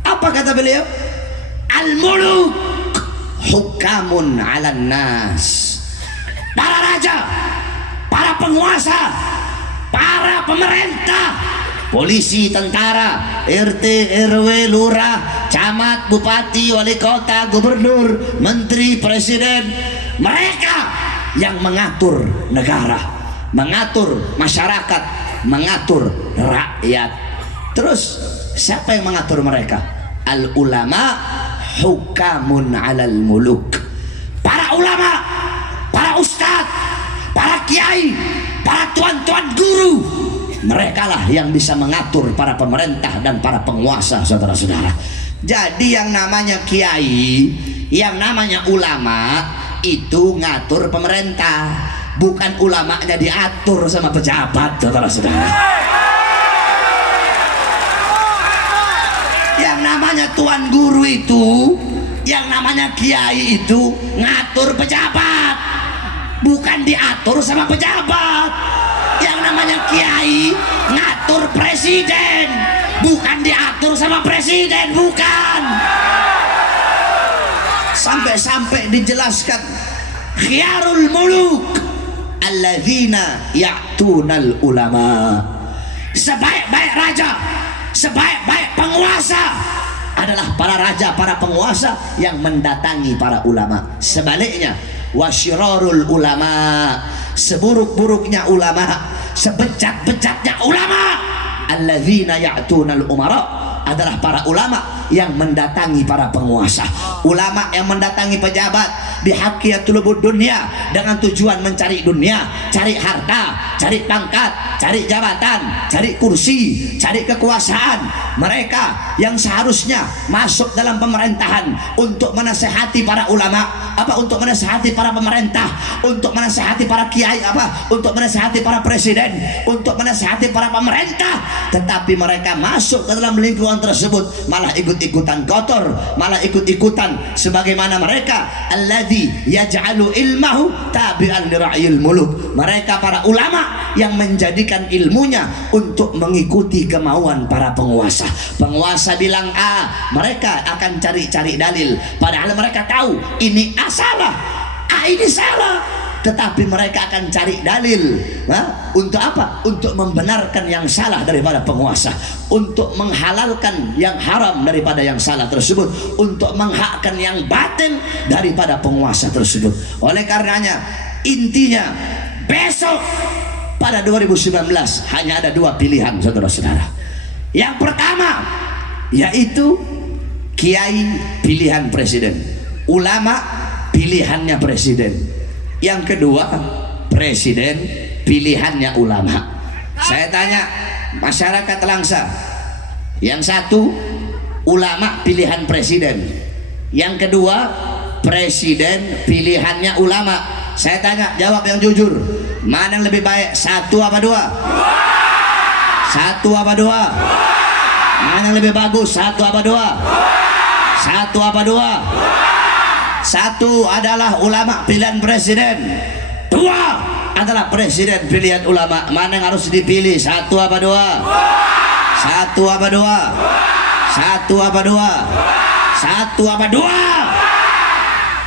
apa kata beliau? Al-muluk hukamun 'alan nas. Para raja, para penguasa, para pemerintah, polisi, tentara, RT, RW, lurah, camat, bupati, wali kota, gubernur, menteri, presiden, mereka yang mengatur negara, mengatur masyarakat, mengatur rakyat. Terus siapa yang mengatur mereka? Al ulama hukamun 'alal muluk. Para ulama, para ustadz, para kiai, para tuan-tuan guru, mereka lah yang bisa mengatur para pemerintah dan para penguasa, saudara-saudara. Jadi yang namanya kiai, yang namanya ulama itu ngatur pemerintah, bukan ulamanya diatur sama pejabat, saudara-saudara. Yang namanya tuan guru itu, yang namanya kiai itu ngatur pejabat, bukan diatur sama pejabat. Yang namanya kiai ngatur presiden, bukan diatur sama presiden, bukan. Sampai-sampai dijelaskan khiyarul muluk alladzina ya'tunal ulama. Sebaik-baik raja, sebaik-baik penguasa adalah para raja, para penguasa yang mendatangi para ulama. Sebaliknya, wasyirarul ulama, seburuk-buruknya ulama, sebejat-bejatnya ulama, alladzina ya'tunal umara, adalah para ulama yang mendatangi para penguasa. Ulama yang mendatangi pejabat bihaqi yatlubud dunya, dengan tujuan mencari dunia, cari harta, cari pangkat, cari jabatan, cari kursi, cari kekuasaan. Mereka yang seharusnya masuk dalam pemerintahan untuk menasehati para ulama, untuk menasehati para pemerintah, untuk menasehati para kiai, untuk menasehati para presiden, untuk menasehati para pemerintah, tetapi mereka masuk ke dalam lingkungan tersebut malah ikut-ikutan kotor, malah ikut-ikutan sebagaimana mereka alladzi yaj'alu ilmahu tabi'an li ra'yil muluk. Mereka para ulama yang menjadikan ilmunya untuk mengikuti kemauan para penguasa. Penguasa bilang A, mereka akan cari-cari dalil, padahal mereka tahu ini A salah, A ini salah, tetapi mereka akan cari dalil. Untuk apa? Untuk membenarkan yang salah daripada penguasa, untuk menghalalkan yang haram daripada yang salah tersebut, untuk menghakkan yang batil daripada penguasa tersebut. Oleh karenanya, intinya besok pada 2019 hanya ada dua pilihan, saudara-saudara. Yang pertama yaitu kiai pilihan presiden, ulama pilihannya presiden. Yang kedua, presiden pilihannya ulama. Saya tanya masyarakat Langsa, yang satu ulama pilihan presiden, yang kedua presiden pilihannya ulama. Saya tanya, jawab yang jujur, mana yang lebih baik, satu apa dua? Satu apa dua? Mana yang lebih bagus, satu apa dua? Satu apa dua? Satu adalah ulama pilihan presiden, dua adalah presiden pilihan ulama. Mana yang harus dipilih, satu apa dua? Satu apa dua? Satu apa dua? Satu apa dua?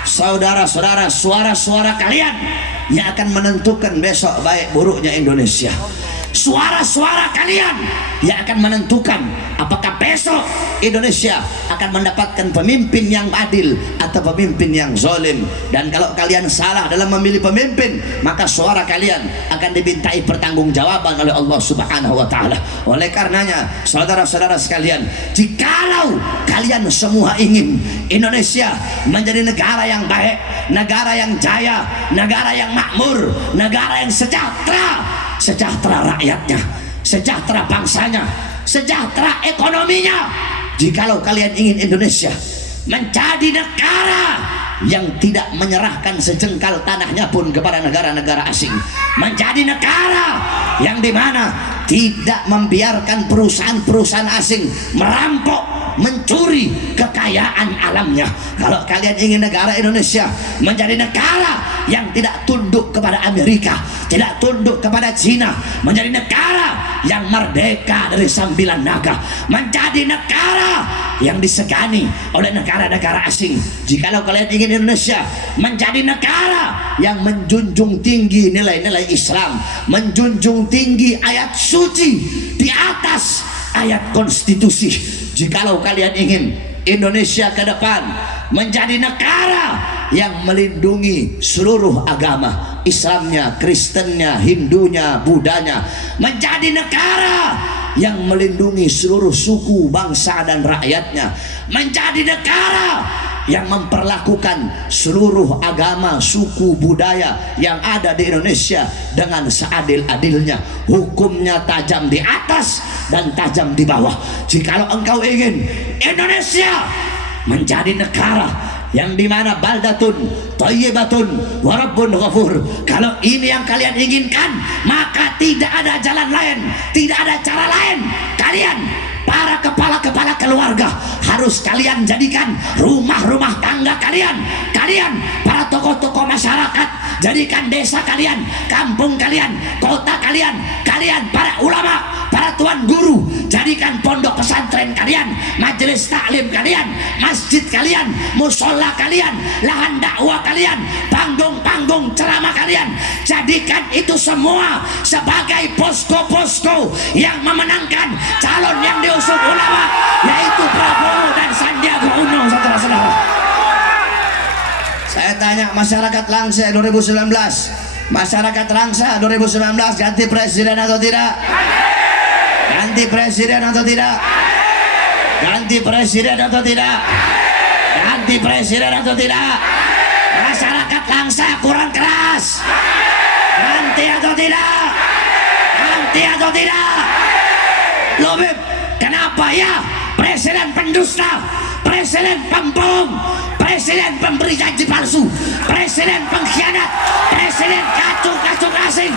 Saudara-saudara, suara-suara kalian yang akan menentukan besok baik buruknya Indonesia. Suara-suara kalian yang akan menentukan apakah besok Indonesia akan mendapatkan pemimpin yang adil atau pemimpin yang zalim. Dan kalau kalian salah dalam memilih pemimpin, maka suara kalian akan dimintai pertanggungjawaban oleh Allah Subhanahu wa taala. Oleh karenanya, saudara-saudara sekalian, jikalau kalian semua ingin Indonesia menjadi negara yang baik, negara yang jaya, negara yang makmur, negara yang sejahtera, sejahtera rakyatnya, sejahtera bangsanya, sejahtera ekonominya. Jikalau kalian ingin Indonesia menjadi negara yang tidak menyerahkan sejengkal tanahnya pun kepada negara-negara asing, menjadi negara yang dimana tidak membiarkan perusahaan-perusahaan asing merampok, mencuri kekayaan alamnya. Kalau kalian ingin negara Indonesia menjadi negara yang tidak tunduk kepada Amerika, tidak tunduk kepada Cina, menjadi negara yang merdeka dari sambilan naga, menjadi negara yang disegani oleh negara-negara asing. Jikalau kalian ingin Indonesia menjadi negara yang menjunjung tinggi nilai-nilai Islam, menjunjung tinggi ayat suci di atas ayat konstitusi, jikalau kalian ingin Indonesia ke depan menjadi negara yang melindungi seluruh agama, Islamnya, Kristennya, Hindunya, Budanya, menjadi negara yang melindungi seluruh suku, bangsa dan rakyatnya, menjadi negara yang memperlakukan seluruh agama, suku, budaya yang ada di Indonesia dengan seadil-adilnya, hukumnya tajam di atas dan tajam di bawah. Jikalau engkau ingin Indonesia menjadi negara yang dimana baldatun thayyibatun wa rabbun ghafur, kalau ini yang kalian inginkan, maka tidak ada jalan lain, tidak ada cara lain. Kalian para kepala-kepala keluarga harus kalian jadikan rumah-rumah tangga kalian, kalian para tokoh-tokoh masyarakat jadikan desa kalian, kampung kalian, kota kalian, kalian para ulama, para tuan guru jadikan pondok pesantren kalian, majelis taklim kalian, masjid kalian, musola kalian, lahan dakwah kalian, panggung-panggung ceramah kalian, jadikan itu semua sebagai posko-posko yang memenangkan calon yang diusung ulama, yaitu Prabowo dan Sandiaga Uno. Saudara-saudara, saya tanya masyarakat Langsa 2019, masyarakat Langsa 2019 ganti presiden atau tidak? Ganti presiden atau tidak? Ganti presiden atau tidak? Ganti presiden atau tidak? Masyarakat Langsa kurang keras. Ganti atau tidak? Ganti atau tidak? Loh Beb, kenapa ya? Presiden pendusta, presiden pembohong, presiden pemberi janji palsu, presiden pengkhianat, presiden kacung-kacung asing,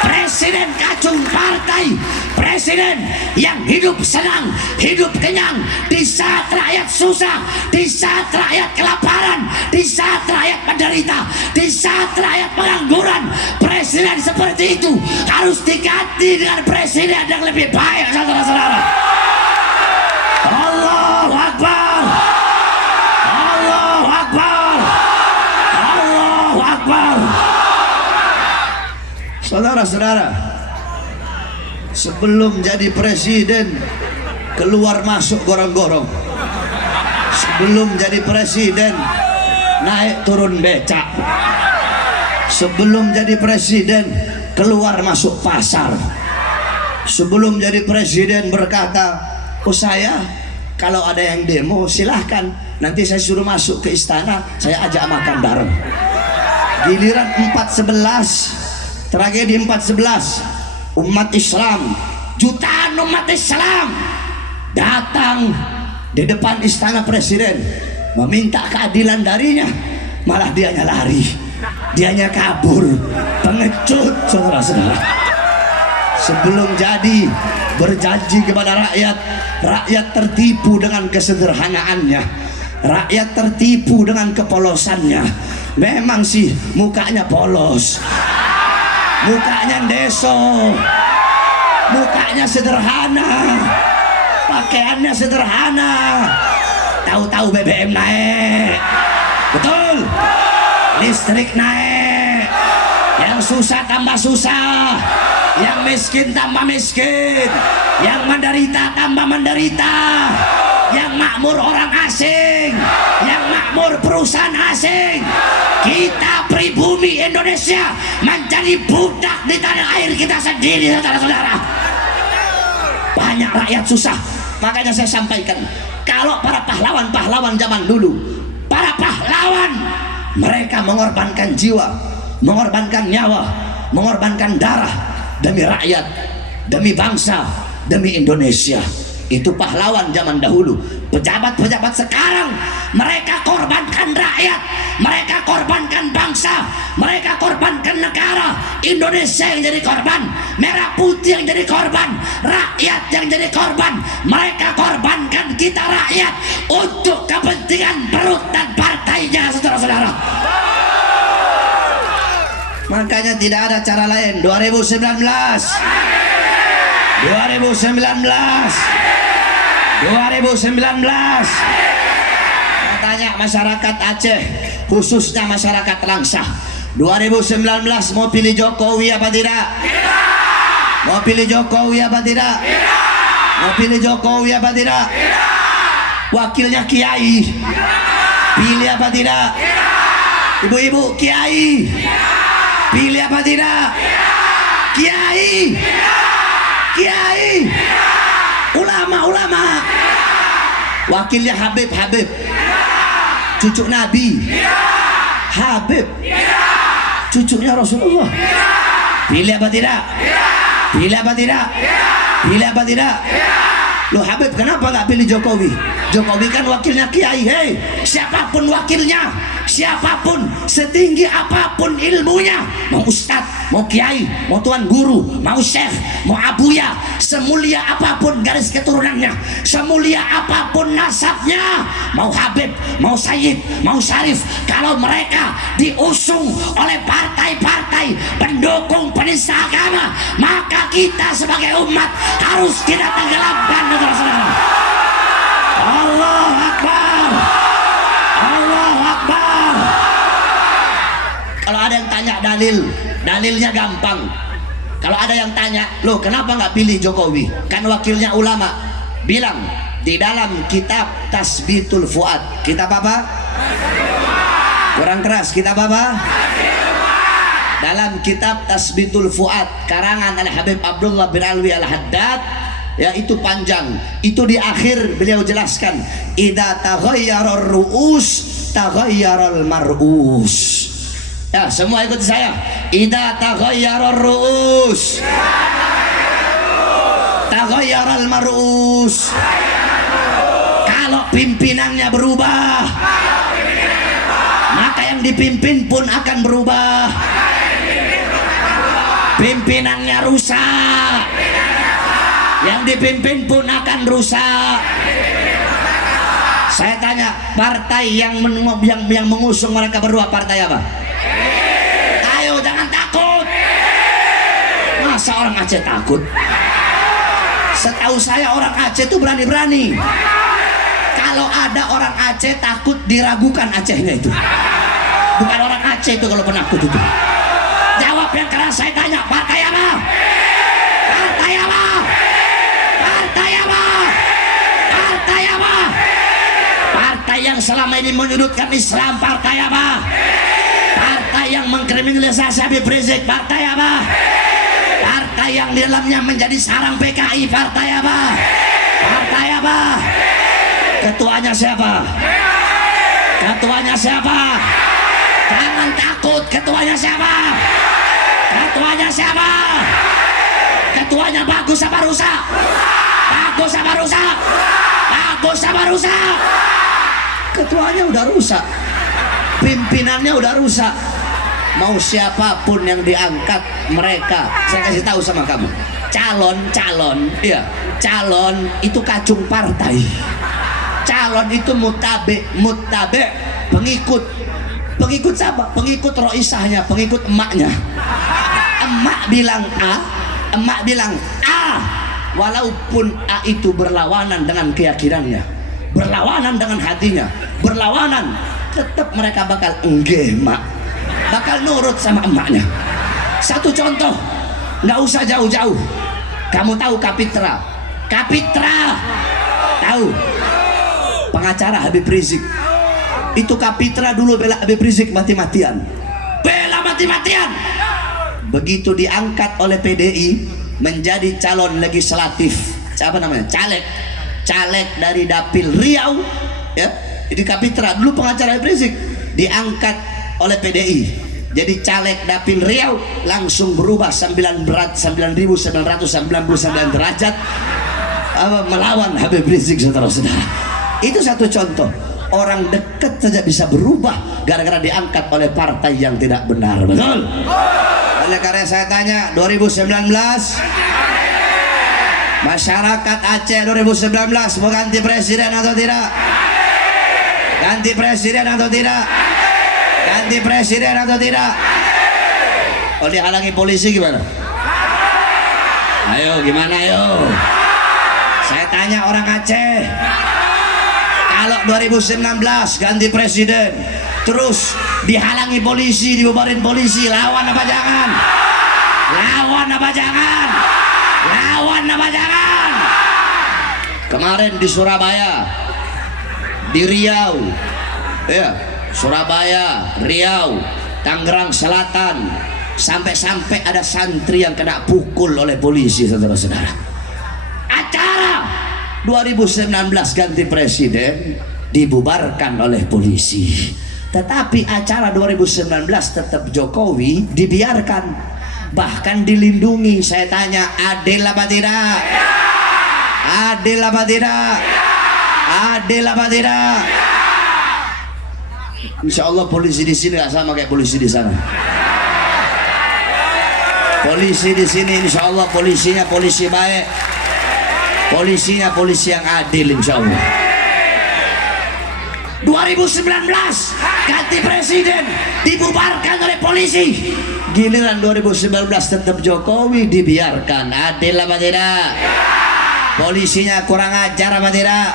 presiden kacung partai, presiden yang hidup senang, hidup kenyang di saat rakyat susah, di saat rakyat kelaparan, di saat rakyat menderita, di saat rakyat pengangguran. Presiden seperti itu harus diganti dengan presiden yang lebih baik, saudara-saudara. Allahu Akbar, Allahu Akbar, Allahu Akbar. Saudara-saudara, sebelum jadi presiden keluar masuk gorong-gorong, sebelum jadi presiden naik turun becak, sebelum jadi presiden keluar masuk pasar, sebelum jadi presiden berkata, oh saya kalau ada yang demo silahkan, nanti saya suruh masuk ke istana, saya ajak makan bareng. Giliran 4.11, tragedi 4.11, umat Islam, jutaan umat Islam datang di depan istana presiden meminta keadilan darinya, malah dianya lari, dianya kabur. Pengecut, saudara-saudara. Sebelum jadi berjanji kepada rakyat, rakyat tertipu dengan kesederhanaannya, rakyat tertipu dengan kepolosannya. Memang sih mukanya polos, mukanya deso, mukanya sederhana, pakaiannya sederhana. Tahu-tahu BBM naik, betul, listrik naik, yang susah tambah susah, yang miskin tambah miskin, yang menderita tambah menderita, yang makmur orang asing, yang makmur perusahaan asing. Kita pribumi Indonesia menjadi budak di tanah air kita sendiri, saudara-saudara. Banyak rakyat susah. Makanya saya sampaikan, kalau para pahlawan-pahlawan zaman dulu, para pahlawan, mereka mengorbankan jiwa, mengorbankan nyawa, mengorbankan darah demi rakyat, demi bangsa, demi Indonesia. Itu pahlawan zaman dahulu. Pejabat-pejabat sekarang, mereka korbankan rakyat, mereka korbankan bangsa, mereka korbankan negara. Indonesia yang jadi korban, merah putih yang jadi korban, rakyat yang jadi korban. Mereka korbankan kita rakyat untuk kepentingan perut dan partainya, saudara-saudara. Makanya tidak ada cara lain. 2019 tanya masyarakat Aceh, khususnya masyarakat Langsa, 2019 mau pilih Jokowi apa tidak? Tidak. Mau pilih Jokowi apa tidak? Tidak. Mau pilih Jokowi apa tidak? Tidak. Wakilnya Kiai, pilih apa tidak? Tidak. Ibu-ibu Kiai, pilih apa tidak? Kiai, Kiai, ulama-ulama, wakilnya Habib, cucu Nabi, Habib, cucunya Rasulullah. Pilih apa tidak? Pilih apa tidak? Pilih apa tidak? Loh Habib kenapa nggak pilih Jokowi? Jokowi kan wakilnya Kiai. Hei, siapapun wakilnya, siapapun, setinggi apapun ilmunya, mau ustadz, mau kiai, mau tuan guru, mau syekh, mau abuya, semulia apapun garis keturunannya, semulia apapun nasabnya, mau Habib, mau Sayyid, mau Syarif, kalau mereka diusung oleh partai-partai pendukung penista agama, maka kita sebagai umat harus kita tenggelamkan, saudara-saudara. Allahu Akbar, Allahu Akbar. Kalau ada yang tanya dalilnya gampang. Kalau ada yang tanya, loh kenapa nggak pilih Jokowi? Kan wakilnya ulama. Bilang di dalam kitab Tasbitul Fuad. Kitab apa? Kurang keras. Kitab apa? Dalam kitab Tasbitul Fuad karangan Al-Habib Abdullah bin Alwi Al-Haddad, ya itu panjang. Itu di akhir beliau jelaskan, idza taghayyara ar-ru'us taghayyaral mar'us. Ya, semua ikut saya. Idza taghayyarar ru'us, taghayyaral mar'us. Kalau pimpinannya berubah, maka yang dipimpin pun akan berubah. Pimpinannya rusak, yang dipimpin pun akan rusak. Saya tanya, partai yang mengusung mereka berdua partai apa? Ayo, jangan takut. Masa orang Aceh takut? Setahu saya orang Aceh itu berani-berani. Kalau ada orang Aceh takut, diragukan Acehnya itu. Bukan orang Aceh itu kalau penakut itu. Jawab yang keras, saya tanya, partai apa? Partai apa? Partai apa? Partai apa? Partai yang selama ini menyudutkan Islam, partai apa? Partai yang mengkriminalisasi Habib Rizik, partai apa? Partai yang di dalamnya menjadi sarang PKI, partai apa? Partai apa? Ketuanya siapa? Ketuanya siapa? Jangan takut, ketuanya siapa? Ketuanya siapa? Ketuanya bagus apa rusak? Bagus apa rusak? Bagus apa rusak? Ketuanya udah rusak, pimpinannya udah rusak. Mau siapapun yang diangkat mereka, saya kasih tahu sama kamu, calon, ya, calon itu kacung partai. Calon itu mutabe, pengikut. Pengikut siapa? Pengikut roisahnya, pengikut emaknya. Emak bilang A, emak bilang A. Walaupun A itu berlawanan dengan keyakinannya, berlawanan dengan hatinya, berlawanan, tetap mereka bakal enggak emak, bakal nurut sama emaknya. Satu contoh, nggak usah jauh-jauh. Kamu tahu Kapitra? Kapitra tahu? Pengacara Habib Rizik. Itu Kapitra dulu bela Habib Rizik mati-matian, bela mati-matian. Begitu diangkat oleh PDI menjadi calon legislatif, siapa namanya? Caleg dari Dapil Riau, ya. Jadi Kapitra dulu pengacara Habib Rizik, diangkat oleh PDI jadi caleg Dapil Riau, langsung berubah 9.999 derajat melawan Habib Rizik, saudara-saudara. Itu satu contoh. Orang dekat saja bisa berubah gara-gara diangkat oleh partai yang tidak benar, betul? Oleh karena saya tanya, 2019 masyarakat Aceh 2019 mau ganti presiden atau tidak? Ganti presiden atau tidak? Ganti presiden atau tidak? Oh, dihalangi polisi gimana? Ayo, gimana ayo? Saya tanya orang Aceh, kalau 2019 ganti presiden terus dihalangi polisi, dibubarin polisi, lawan apa jangan? Lawan apa jangan? Lawan apa jangan? Kemarin di Surabaya, di Riau, ya, Surabaya, Riau, Tangerang Selatan, sampai-sampai ada santri yang kena pukul oleh polisi, saudara-saudara. Acara 2019 ganti presiden dibubarkan oleh polisi, tetapi acara 2019 tetap Jokowi dibiarkan, bahkan dilindungi. Saya tanya, adil apa tidak? Adil apa tidak? Adil apa tidak? Insya Allah polisi di sini nggak sama kayak polisi di sana. Polisi di sini insya Allah polisinya polisi baik, polisinya polisi yang adil insya Allah. 2019 ganti presiden dibubarkan oleh polisi, giliran 2019 tetap Jokowi dibiarkan. Adil apa tidak? Polisinya kurang ajar apa tidak?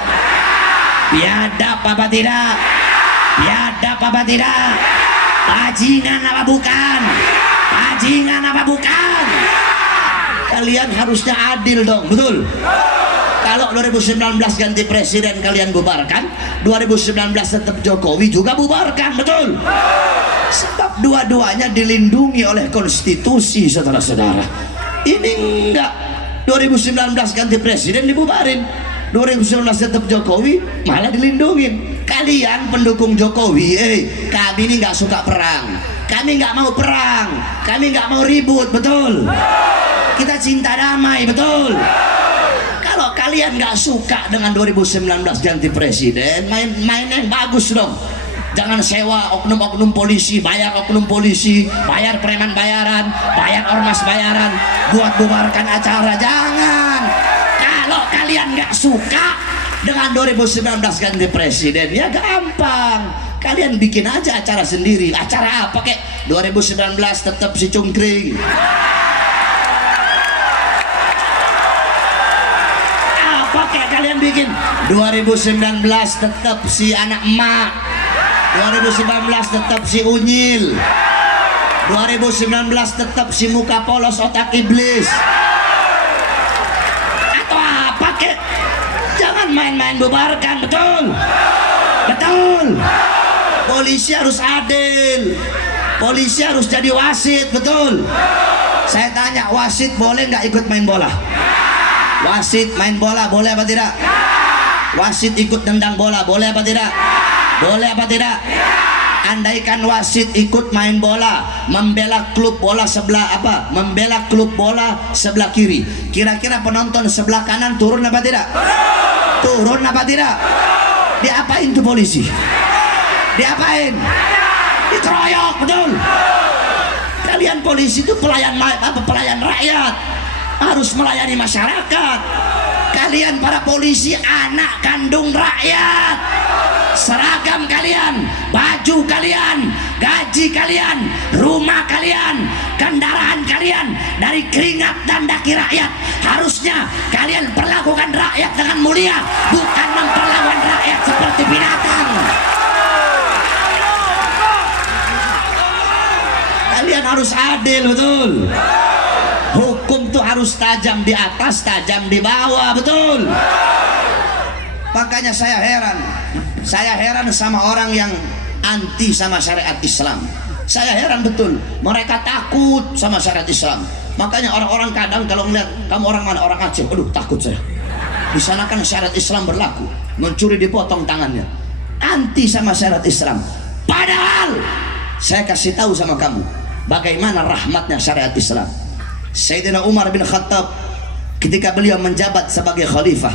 Biadab apa tidak? Biadab apa tidak? Bajingan apa bukan? Bajingan apa bukan? Kalian harusnya adil dong, betul? Kalau 2019 ganti presiden kalian bubarkan, 2019 tetap Jokowi juga bubarkan, betul? Sebab dua-duanya dilindungi oleh konstitusi, saudara-saudara. Ini enggak, 2019 ganti presiden dibubarin, 2019 tetap Jokowi, malah dilindungin. Kalian pendukung Jokowi, kami ini nggak suka perang, kami nggak mau perang, kami nggak mau ribut, betul? Kita cinta damai, betul? Kalau kalian nggak suka dengan 2019 ganti presiden, main yang bagus dong. Jangan sewa oknum-oknum polisi, bayar oknum polisi, bayar preman bayaran, bayar ormas bayaran, buat bubarkan acara. Jangan. Kalau kalian nggak suka dengan 2019 ganti presiden, ya gampang. Kalian bikin aja acara sendiri. Acara apa kek? 2019 tetap si cungkring. Apa kek kalian bikin? 2019 tetap si anak emak. 2019 tetap si unyil. 2019 tetap si muka polos otak iblis. Atau apa kek? Jangan main-main bubarkan, betul? Betul. Polisi harus adil. Polisi harus jadi wasit, betul? Saya tanya, wasit boleh nggak ikut main bola? Wasit main bola boleh apa tidak? Wasit ikut tendang bola boleh apa tidak? Boleh apa tidak? Andaikan wasit ikut main bola, membela klub bola sebelah apa? Membela klub bola sebelah kiri. Kira-kira penonton sebelah kanan turun apa tidak? Turun apa tidak? Diapain tuh polisi? Diapain? Dikeroyok, betul? Kalian polisi itu pelayan rakyat, harus melayani masyarakat. Kalian para polisi anak kandung rakyat. Seragam kalian, baju kalian, gaji kalian, rumah kalian, kendaraan kalian dari keringat dan daki rakyat. Harusnya kalian perlakukan rakyat dengan mulia, bukan memperlakukan rakyat seperti binatang. Kalian harus adil, betul? Hukum tuh harus tajam di atas, tajam di bawah, betul? Makanya saya heran sama orang yang anti sama syariat Islam. Saya heran betul, mereka takut sama syariat Islam. Makanya orang-orang kadang kalau melihat kamu orang mana, orang Aceh, aduh takut saya. Di sana kan syariat Islam berlaku, mencuri dipotong tangannya. Anti sama syariat Islam. Padahal saya kasih tahu sama kamu bagaimana rahmatnya syariat Islam. Sayyidina Umar bin Khattab ketika beliau menjabat sebagai khalifah,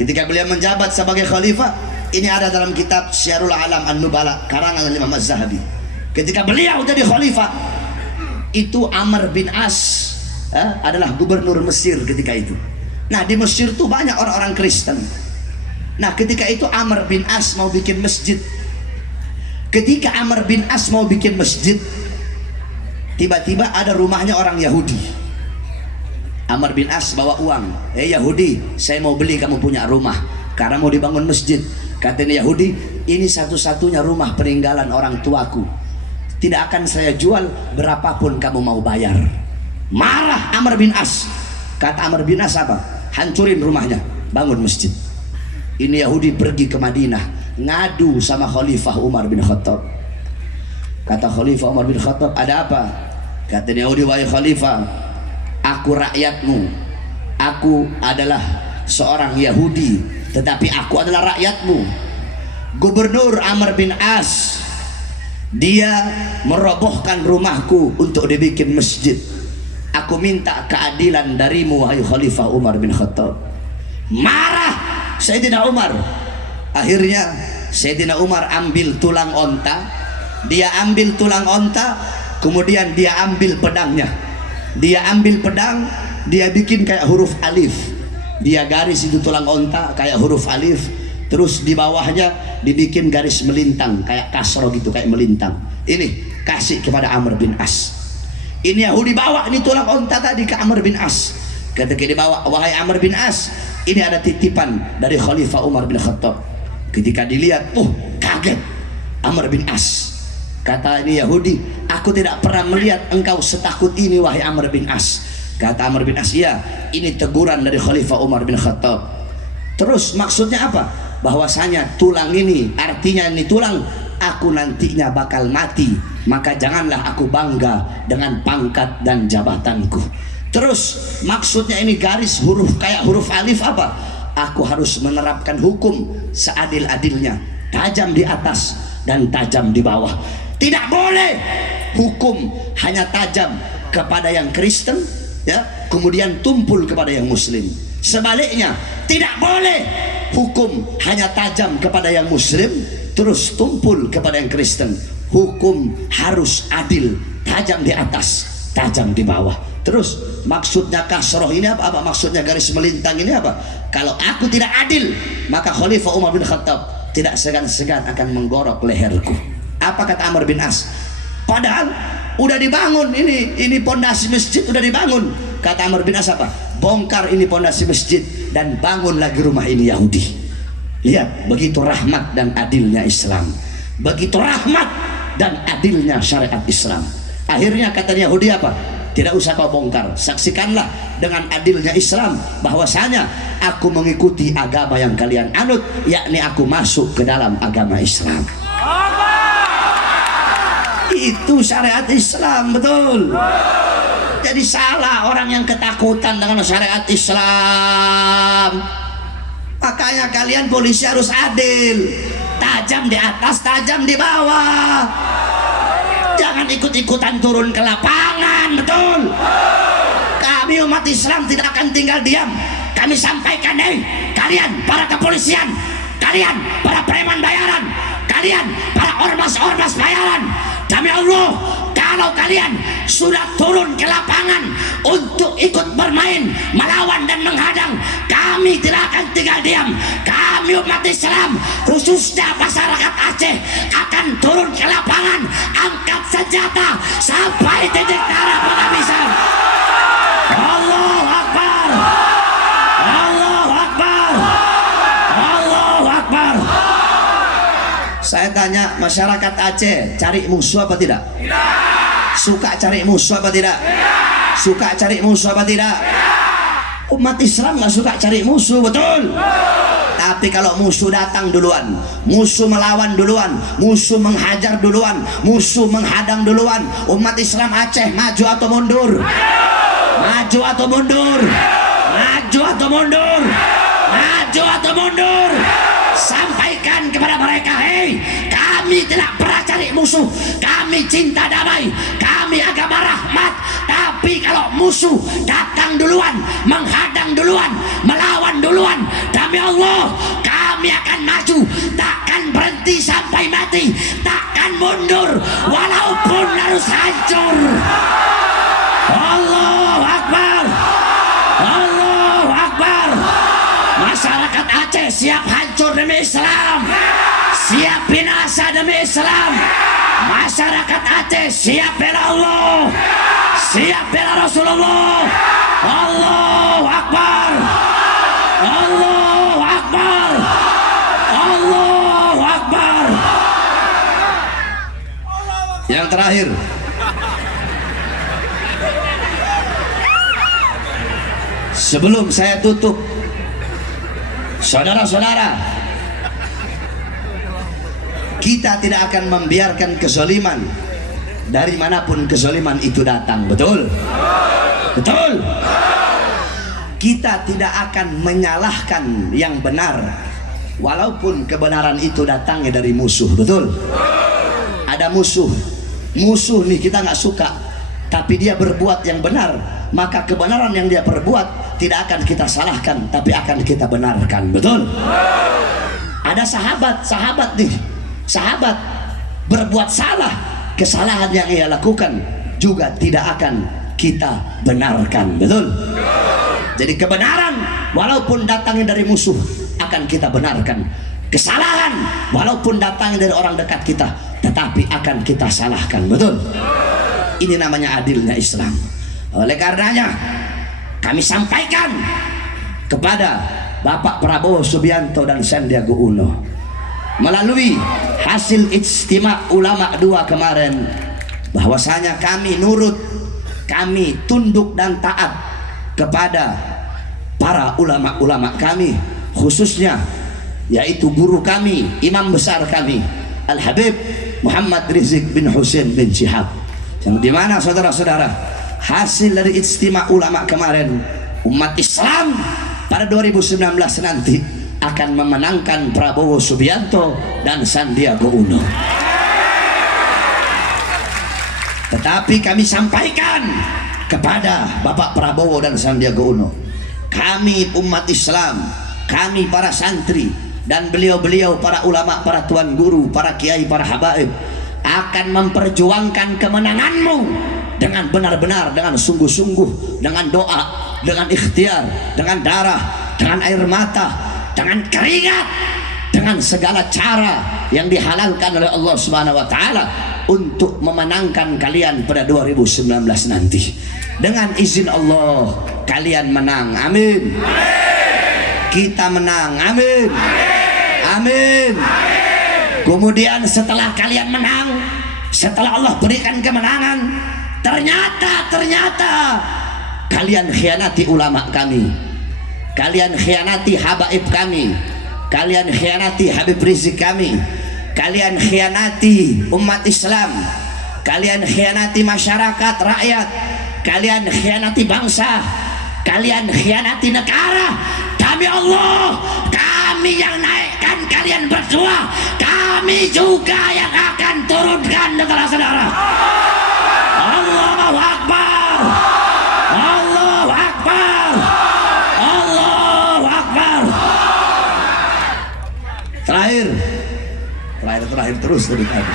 ketika beliau menjabat sebagai khalifah, ini ada dalam kitab Syiarul Alam An-Nubala karangan Imam Az-Zahabi. Ketika beliau jadi khalifah, itu Amr bin As adalah gubernur Mesir ketika itu. Nah, di Mesir tuh banyak orang-orang Kristen. Nah, ketika itu Amr bin As mau bikin masjid. Ketika Amr bin As mau bikin masjid, tiba-tiba ada rumahnya orang Yahudi. Amr bin As bawa uang, Yahudi, saya mau beli kamu punya rumah karena mau dibangun masjid. Katanya Yahudi, ini satu-satunya rumah peninggalan orang tuaku, tidak akan saya jual berapapun kamu mau bayar. Marah Amr bin As. Kata Amr bin As apa? Hancurin rumahnya, bangun masjid. Ini Yahudi pergi ke Madinah, ngadu sama Khalifah Umar bin Khattab. Kata Khalifah Umar bin Khattab, ada apa? Katanya Yahudi, wahai Khalifah, aku rakyatmu, aku adalah seorang Yahudi, tetapi aku adalah rakyatmu. Gubernur Amr bin As, dia merobohkan rumahku untuk dibikin masjid. Aku minta keadilan darimu, wahai Khalifah Umar bin Khattab. Marah Sayyidina Umar. Akhirnya Sayyidina Umar ambil tulang onta. Dia ambil tulang onta, kemudian dia ambil pedangnya. Dia ambil pedang, dia bikin kayak huruf alif. Dia garis itu tulang onta kayak huruf alif. Terus di bawahnya dibikin garis melintang kayak kasro gitu, kayak melintang. Ini kasih kepada Amr bin As. Ini Yahudi bawa ini tulang onta tadi ke Amr bin As. Ketika dibawa, wahai Amr bin As, ini ada titipan dari Khalifah Umar bin Khattab. Ketika dilihat, kaget Amr bin As. Kata ini Yahudi, aku tidak pernah melihat engkau setakut ini, wahai Amr bin As. Kata Amr bin As, ya, ini teguran dari Khalifah Umar bin Khattab. Terus maksudnya apa? Bahwasanya tulang ini, artinya ini tulang, aku nantinya bakal mati, maka janganlah aku bangga dengan pangkat dan jabatanku. Terus maksudnya ini garis huruf kayak huruf alif apa? Aku harus menerapkan hukum seadil-adilnya, tajam di atas dan tajam di bawah. Tidak boleh hukum hanya tajam kepada yang Kristen, ya, kemudian tumpul kepada yang Muslim. Sebaliknya, tidak boleh hukum hanya tajam kepada yang Muslim terus tumpul kepada yang Kristen. Hukum harus adil, tajam di atas, tajam di bawah. Terus maksudnya kasroh ini apa? Apa maksudnya garis melintang ini apa? Kalau aku tidak adil, maka Khalifah Umar bin Khattab tidak segan-segan akan menggorok leherku. Apa kata Amr bin As? Padahal udah dibangun ini pondasi masjid udah dibangun. Kata Amr bin As apa? Bongkar ini pondasi masjid dan bangun lagi rumah ini Yahudi. Lihat begitu rahmat dan adilnya Islam, begitu rahmat dan adilnya syariat Islam. Akhirnya kata Yahudi apa? Tidak usah kau bongkar, saksikanlah dengan adilnya Islam bahwasanya aku mengikuti agama yang kalian anut, yakni aku masuk ke dalam agama Islam. Itu syariat Islam, betul. Jadi salah orang yang ketakutan dengan syariat Islam. Makanya kalian polisi harus adil, tajam di atas, tajam di bawah. Jangan ikut-ikutan turun ke lapangan, betul. Kami umat Islam tidak akan tinggal diam. Kami sampaikan, kalian para kepolisian, kalian para preman bayaran, kalian para ormas-ormas bayaran, demi Allah, kalau kalian sudah turun ke lapangan untuk ikut bermain, melawan dan menghadang, kami tidak akan tinggal diam. Kami umat Islam, khususnya masyarakat Aceh, akan turun ke lapangan, angkat senjata sampai titik darah penghabisan. Allahu Akbar, Allahu Akbar, Allahu Akbar. Saya tanya masyarakat Aceh, cari musuh apa tidak? Tidak. Suka cari musuh apa tidak? Tidak. Suka cari musuh apa tidak? Tidak. Umat Islam nggak suka cari musuh, betul? Tapi kalau musuh datang duluan, musuh melawan duluan, musuh menghajar duluan, musuh menghadang duluan, umat Islam Aceh maju atau mundur? Maju atau mundur? Maju atau mundur? Maju atau mundur? Sampaikan kepada mereka, kami tidak pernah cari musuh, kami cinta damai, kami agama rahmat. Tapi kalau musuh datang duluan, menghadang duluan, melawan duluan, demi Allah kami akan maju, takkan berhenti sampai mati, takkan mundur walaupun harus hancur. Allahu Akbar, Allahu Akbar. Masyarakat Aceh siap hancur demi Islam, siap binasa demi Islam. Masyarakat Aceh siap bela Allah, siap bela Rasulullah. Allahu Akbar, Allahu Akbar, Allahu Akbar. Yang terakhir, sebelum saya tutup, saudara-saudara, kita tidak akan membiarkan kezaliman dari manapun kezaliman itu datang, betul? Betul? Kita tidak akan menyalahkan yang benar walaupun kebenaran itu datangnya dari musuh, betul? Ada musuh nih kita nggak suka, tapi dia berbuat yang benar, maka kebenaran yang dia perbuat tidak akan kita salahkan, tapi akan kita benarkan, betul? Ada sahabat nih, sahabat berbuat salah, kesalahan yang ia lakukan juga tidak akan kita benarkan, betul? Jadi kebenaran walaupun datangnya dari musuh akan kita benarkan, kesalahan walaupun datangnya dari orang dekat kita tetapi akan kita salahkan, betul? Ini namanya adilnya Islam. Oleh karenanya kami sampaikan kepada Bapak Prabowo Subianto dan Sandiaga Uno melalui hasil ijtima ulama 2 kemarin, bahwasanya kami nurut, kami tunduk dan taat kepada para ulama-ulama kami, khususnya yaitu guru kami, imam besar kami, Al-Habib Muhammad Rizik bin Hussein bin Syihab, yang dimana saudara-saudara hasil dari ijtima ulama kemarin, umat Islam pada 2019 nanti akan memenangkan Prabowo Subianto dan Sandiaga Uno. Tetapi kami sampaikan kepada Bapak Prabowo dan Sandiaga Uno, kami umat Islam, kami para santri dan beliau-beliau para ulama, para tuan guru, para kiai, para habaib akan memperjuangkan kemenanganmu dengan benar-benar, dengan sungguh-sungguh, dengan doa, dengan ikhtiar, dengan darah, dengan air mata, dengan keringat, dengan segala cara yang dihalalkan oleh Allah Subhanahu wa taala untuk memenangkan kalian pada 2019 nanti. Dengan izin Allah kalian menang. Amin. Kita menang. Amin. Amin. Kemudian setelah kalian menang, setelah Allah berikan kemenangan, ternyata kalian khianati ulama kami, kalian khianati habaib kami, kalian khianati Habib Rizik kami, kalian khianati umat Islam, kalian khianati masyarakat rakyat, kalian khianati bangsa, kalian khianati negara. Kami Allah, kami yang naikkan kalian berdua, kami juga yang akan turunkan, saudara-saudara. Allahu Akbar, Allahu Akbar, Allahu Akbar. Terakhir terus dari tadi.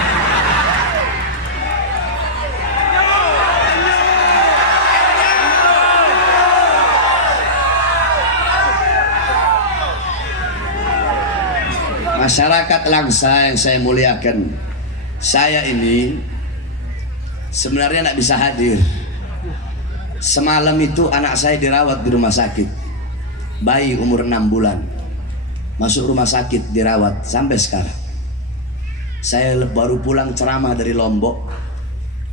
Masyarakat Langsa yang saya muliakan, saya ini sebenarnya tidak bisa hadir. Semalam itu anak saya dirawat di rumah sakit, bayi umur 6 bulan, masuk rumah sakit dirawat sampai sekarang. Saya baru pulang ceramah dari Lombok.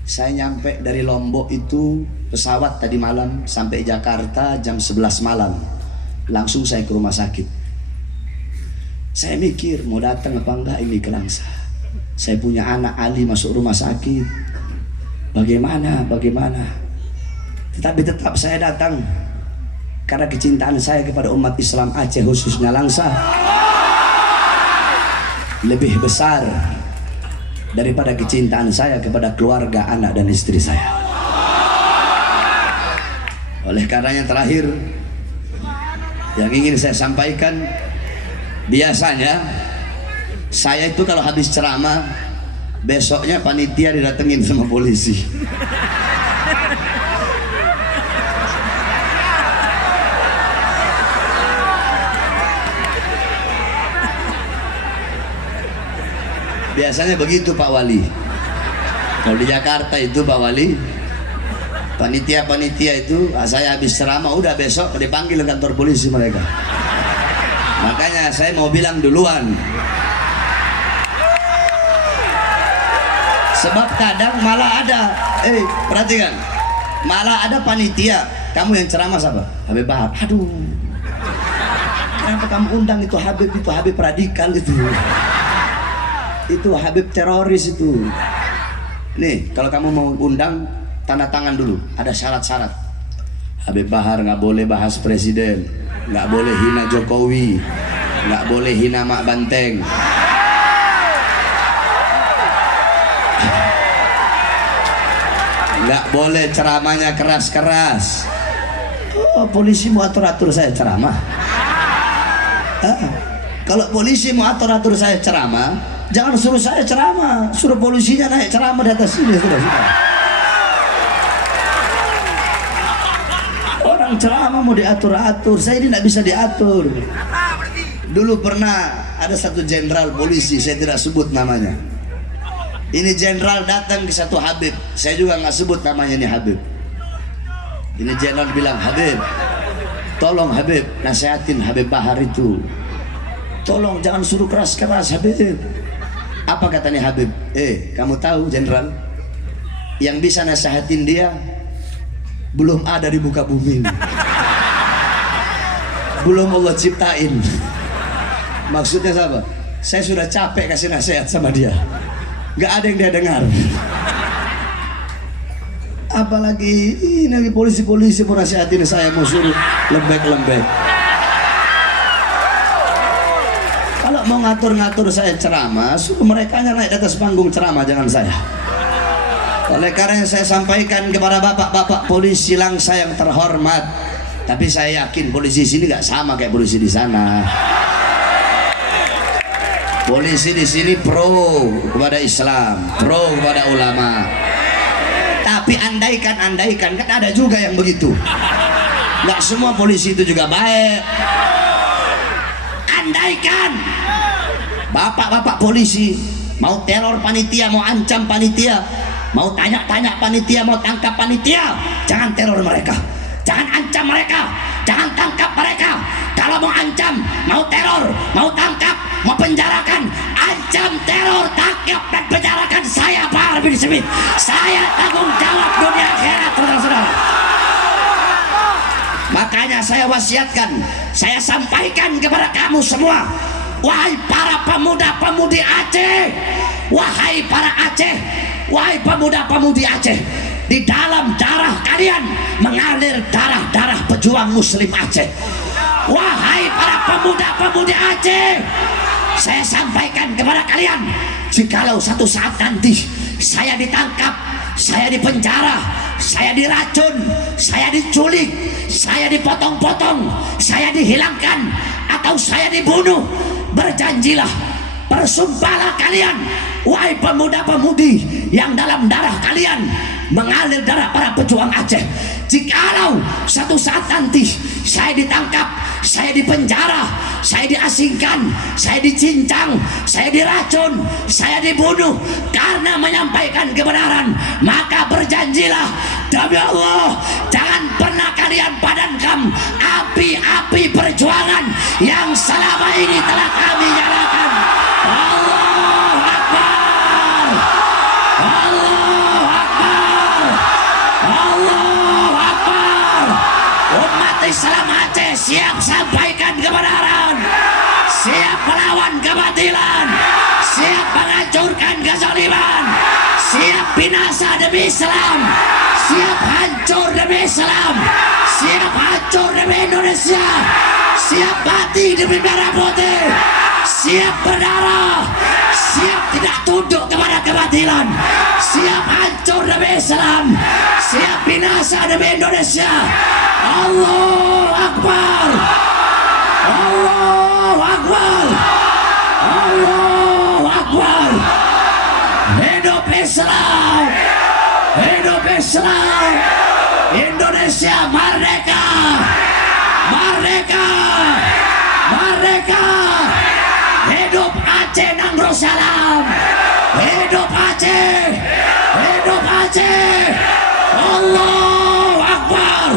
Saya nyampe dari Lombok itu pesawat tadi malam sampai Jakarta jam 11 malam. Langsung saya ke rumah sakit. Saya mikir mau datang apa enggak ini ke Langsa. Saya punya anak Ali masuk rumah sakit. Bagaimana? Tetapi tetap saya datang karena kecintaan saya kepada umat Islam Aceh, khususnya Langsa, lebih besar daripada kecintaan saya kepada keluarga, anak dan istri saya. Oleh karenanya terakhir yang ingin saya sampaikan, biasanya saya itu kalau habis ceramah besoknya panitia didatengin sama polisi. Biasanya begitu Pak Wali. Kalau di Jakarta itu Pak Wali, panitia itu saya habis ceramah udah besok dipanggil ke kantor polisi mereka. Makanya saya mau bilang duluan, sebab kadang malah ada, perhatikan, malah ada panitia, kamu yang ceramah siapa? Habib Bahar. Aduh, kenapa kamu undang itu Habib radikal itu Habib teroris itu. Nih, kalau kamu mau undang, tanda tangan dulu, ada syarat-syarat. Habib Bahar nggak boleh bahas presiden, nggak boleh hina Jokowi, nggak boleh hina Mak Banteng, nggak boleh ceramahnya keras-keras. Oh, polisi mau atur-atur saya ceramah? Kalau polisi mau atur-atur saya ceramah, jangan suruh saya ceramah, suruh polisinya naik ceramah di atas sini, sudah. Orang ceramah mau diatur-atur, saya ini tidak bisa diatur. Dulu pernah ada satu jenderal polisi, saya tidak sebut namanya. Ini jenderal datang ke satu Habib, saya juga nggak sebut namanya ini Habib. Ini jenderal bilang, Habib, tolong Habib, nasihatin Habib Bahar itu. Tolong jangan suruh keras-keras Habib. Apa katanya Habib? Kamu tahu jenderal, yang bisa nasihatin dia belum ada di muka bumi ini. Belum Allah ciptain. Maksudnya apa? Saya sudah capek kasih nasihat sama dia, gak ada yang dia dengar. apalagi ini polisi-polisi pun nasihatin saya mau suruh lembek-lembek. Kalau mau ngatur-ngatur saya ceramah, suruh mereka naik di atas panggung ceramah, jangan saya. Oleh karena saya sampaikan kepada bapak-bapak polisi langsa yang terhormat, tapi saya yakin polisi sini nggak sama kayak polisi di sana. Polisi di sini pro kepada Islam, pro kepada ulama. Tapi andaikan kan ada juga yang begitu. Nggak semua polisi itu juga baik. Andaikan bapak-bapak polisi mau teror panitia, mau ancam panitia, mau tanya-tanya panitia, mau tangkap panitia, jangan teror mereka, jangan ancam mereka, jangan tangkap mereka. Kalau mau ancam, mau teror, mau tangkap, mau penjarakan, ancam, teror, tangkap dan penjarakan, saya Bahar bin Smith. Saya tanggung jawab dunia akhirat, saudara-saudara. Makanya saya wasiatkan, saya sampaikan kepada kamu semua, wahai para pemuda-pemudi Aceh, wahai para Aceh, wahai pemuda-pemudi Aceh, di dalam darah kalian mengalir darah-darah pejuang Muslim Aceh. Wahai para pemuda-pemudi Aceh, saya sampaikan kepada kalian, jikalau satu saat nanti saya ditangkap, saya dipenjara, saya diracun, saya diculik, saya dipotong-potong, saya dihilangkan, atau saya dibunuh, berjanjilah, bersumpahlah kalian, wahai pemuda-pemudi yang dalam darah kalian mengalir darah para pejuang Aceh, jikalau satu saat nanti saya ditangkap, saya dipenjara, saya diasingkan, saya dicincang, saya diracun, saya dibunuh karena menyampaikan kebenaran, maka berjanjilah demi Allah, jangan pernah kalian padamkan api-api perjuangan yang selama ini telah kami nyalakan. Allahu Akbar, Allahu Akbar, Allahu Akbar. Umat Islam Aceh siap sampaikan kebenaran, siap melawan kebatilan, siap menghancurkan kezaliman, siap binasa demi Islam, siap hancur demi Islam, siap hancur demi Indonesia, siap mati demi merah putih, siap berdarah, siap tidak tunduk kepada kebatilan, siap hancur demi Islam, siap binasa demi Indonesia. Allahu Akbar, Allahu Akbar, Allahu Akbar. Hidup Islam, hidup Islam, Indonesia merdeka, merdeka, merdeka. Hidup Aceh Nanggrosalam, hidup Aceh, hidup Aceh. Allahu Akbar,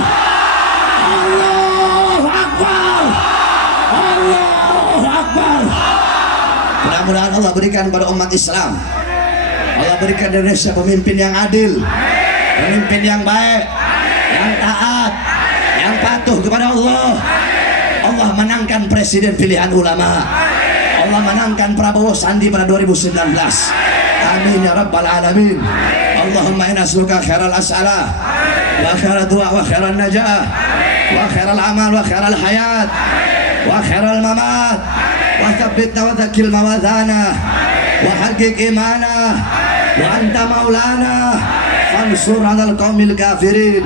Allahu Akbar, Allahu Akbar. Mudah-mudahan Allah berikan pada umat Islam, Allah berikan Indonesia pemimpin yang adil, pemimpin yang baik, yang taat, yang patuh kepada Allah. Allah menangkan presiden pilihan ulama, Allah menangkan Prabowo Sandi pada 2019. Amin ya rabbal alamin. Allahumma inna nas'aluka khairal as'alah wa khairal du'a wa khairal najah wa khairal amal wa khairal hayat wa khairal mamat wa thabbitna wa dzakil mawadana wa haqiq imana wa anta maulana fansur 'alal qaumil kafirin,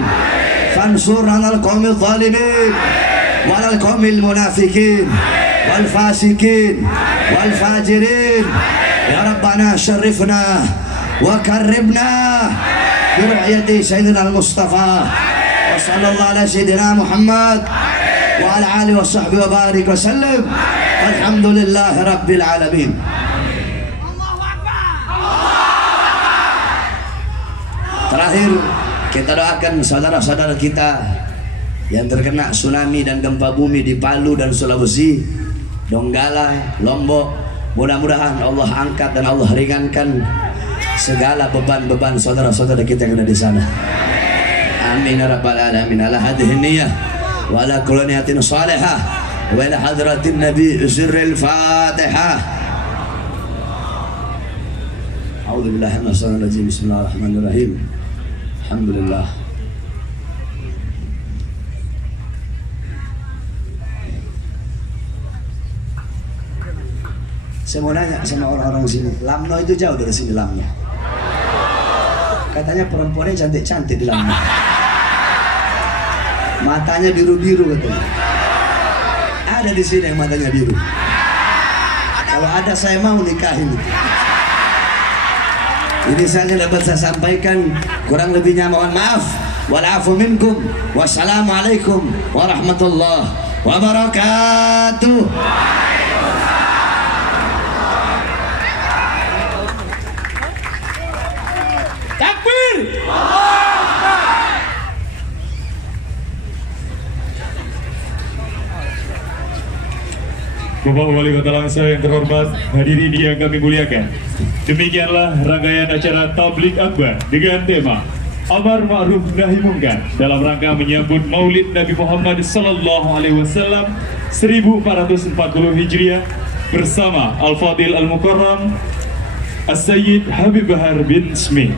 fansur 'alal qaumil zalimin wa 'alal qaumil munafiqin wal fasikin wal fajirin. Ya Rabbana syarifna wa karrimna bi ru'yati sayyidina al-Mustafa wa sallallahu ala sayyidina Muhammad wa ala alihi wa sahbihi wa barik wa sallam. Alhamdulillahi rabbil alamin. Terakhir kita doakan saudara-saudara kita yang terkena tsunami dan gempa bumi di Palu dan Sulawesi, Donggala, Lombok. Mudah-mudahan Allah angkat dan Allah ringankan segala beban-beban saudara-saudara kita yang ada di sana. Amin ya rabbal alamin. Ala hadhihi niyyah wa ala kulli niyatin salihah wa ila hadratin nabi sirril fatihah. A'udzu billahi minasyaitonir rajim. Bismillahirrahmanirrahim. Alhamdulillah. Saya mau nanya sama orang-orang sini, Lamno itu jauh dari sini Lamno. Katanya perempuannya cantik-cantik di Lamno. Matanya biru-biru katanya. Ada di sini yang matanya biru. Kalau ada saya mau nikahin itu. Ini saja dapat saya sampaikan, kurang lebihnya mohon maaf. Walafu minkum. Wassalamualaikum warahmatullahi wabarakatuh. Takbir. Bapak Wali Kota Langsa yang terhormat, hadirin yang kami muliakan. Demikianlah rangkaian acara Tabligh Akbar dengan tema Amar Ma'ruf Nahi Munkar dalam rangka menyambut Maulid Nabi Muhammad Sallallahu Alaihi Wasallam 1440 Hijriah bersama Al-Fadil Al-Mukarram As-Sayyid Habib Bahar bin Smith.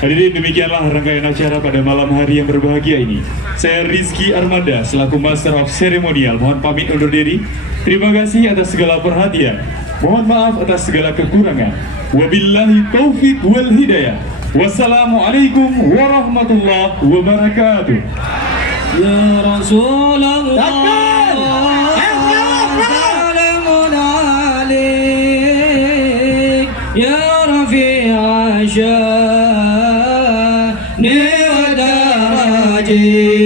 Hadirin, demikianlah rangkaian acara pada malam hari yang berbahagia ini. Saya Rizky Armanda selaku Master of Ceremonial mohon pamit undur diri. Terima kasih atas segala perhatian. Mohon maaf atas segala kekurangan. Wabillahi taufiq wal hidayah. Wassalamualaikum warahmatullahi wabarakatuh. Ya Rasulullah, salamun alaik, ya Rafi'a syani wa daraji.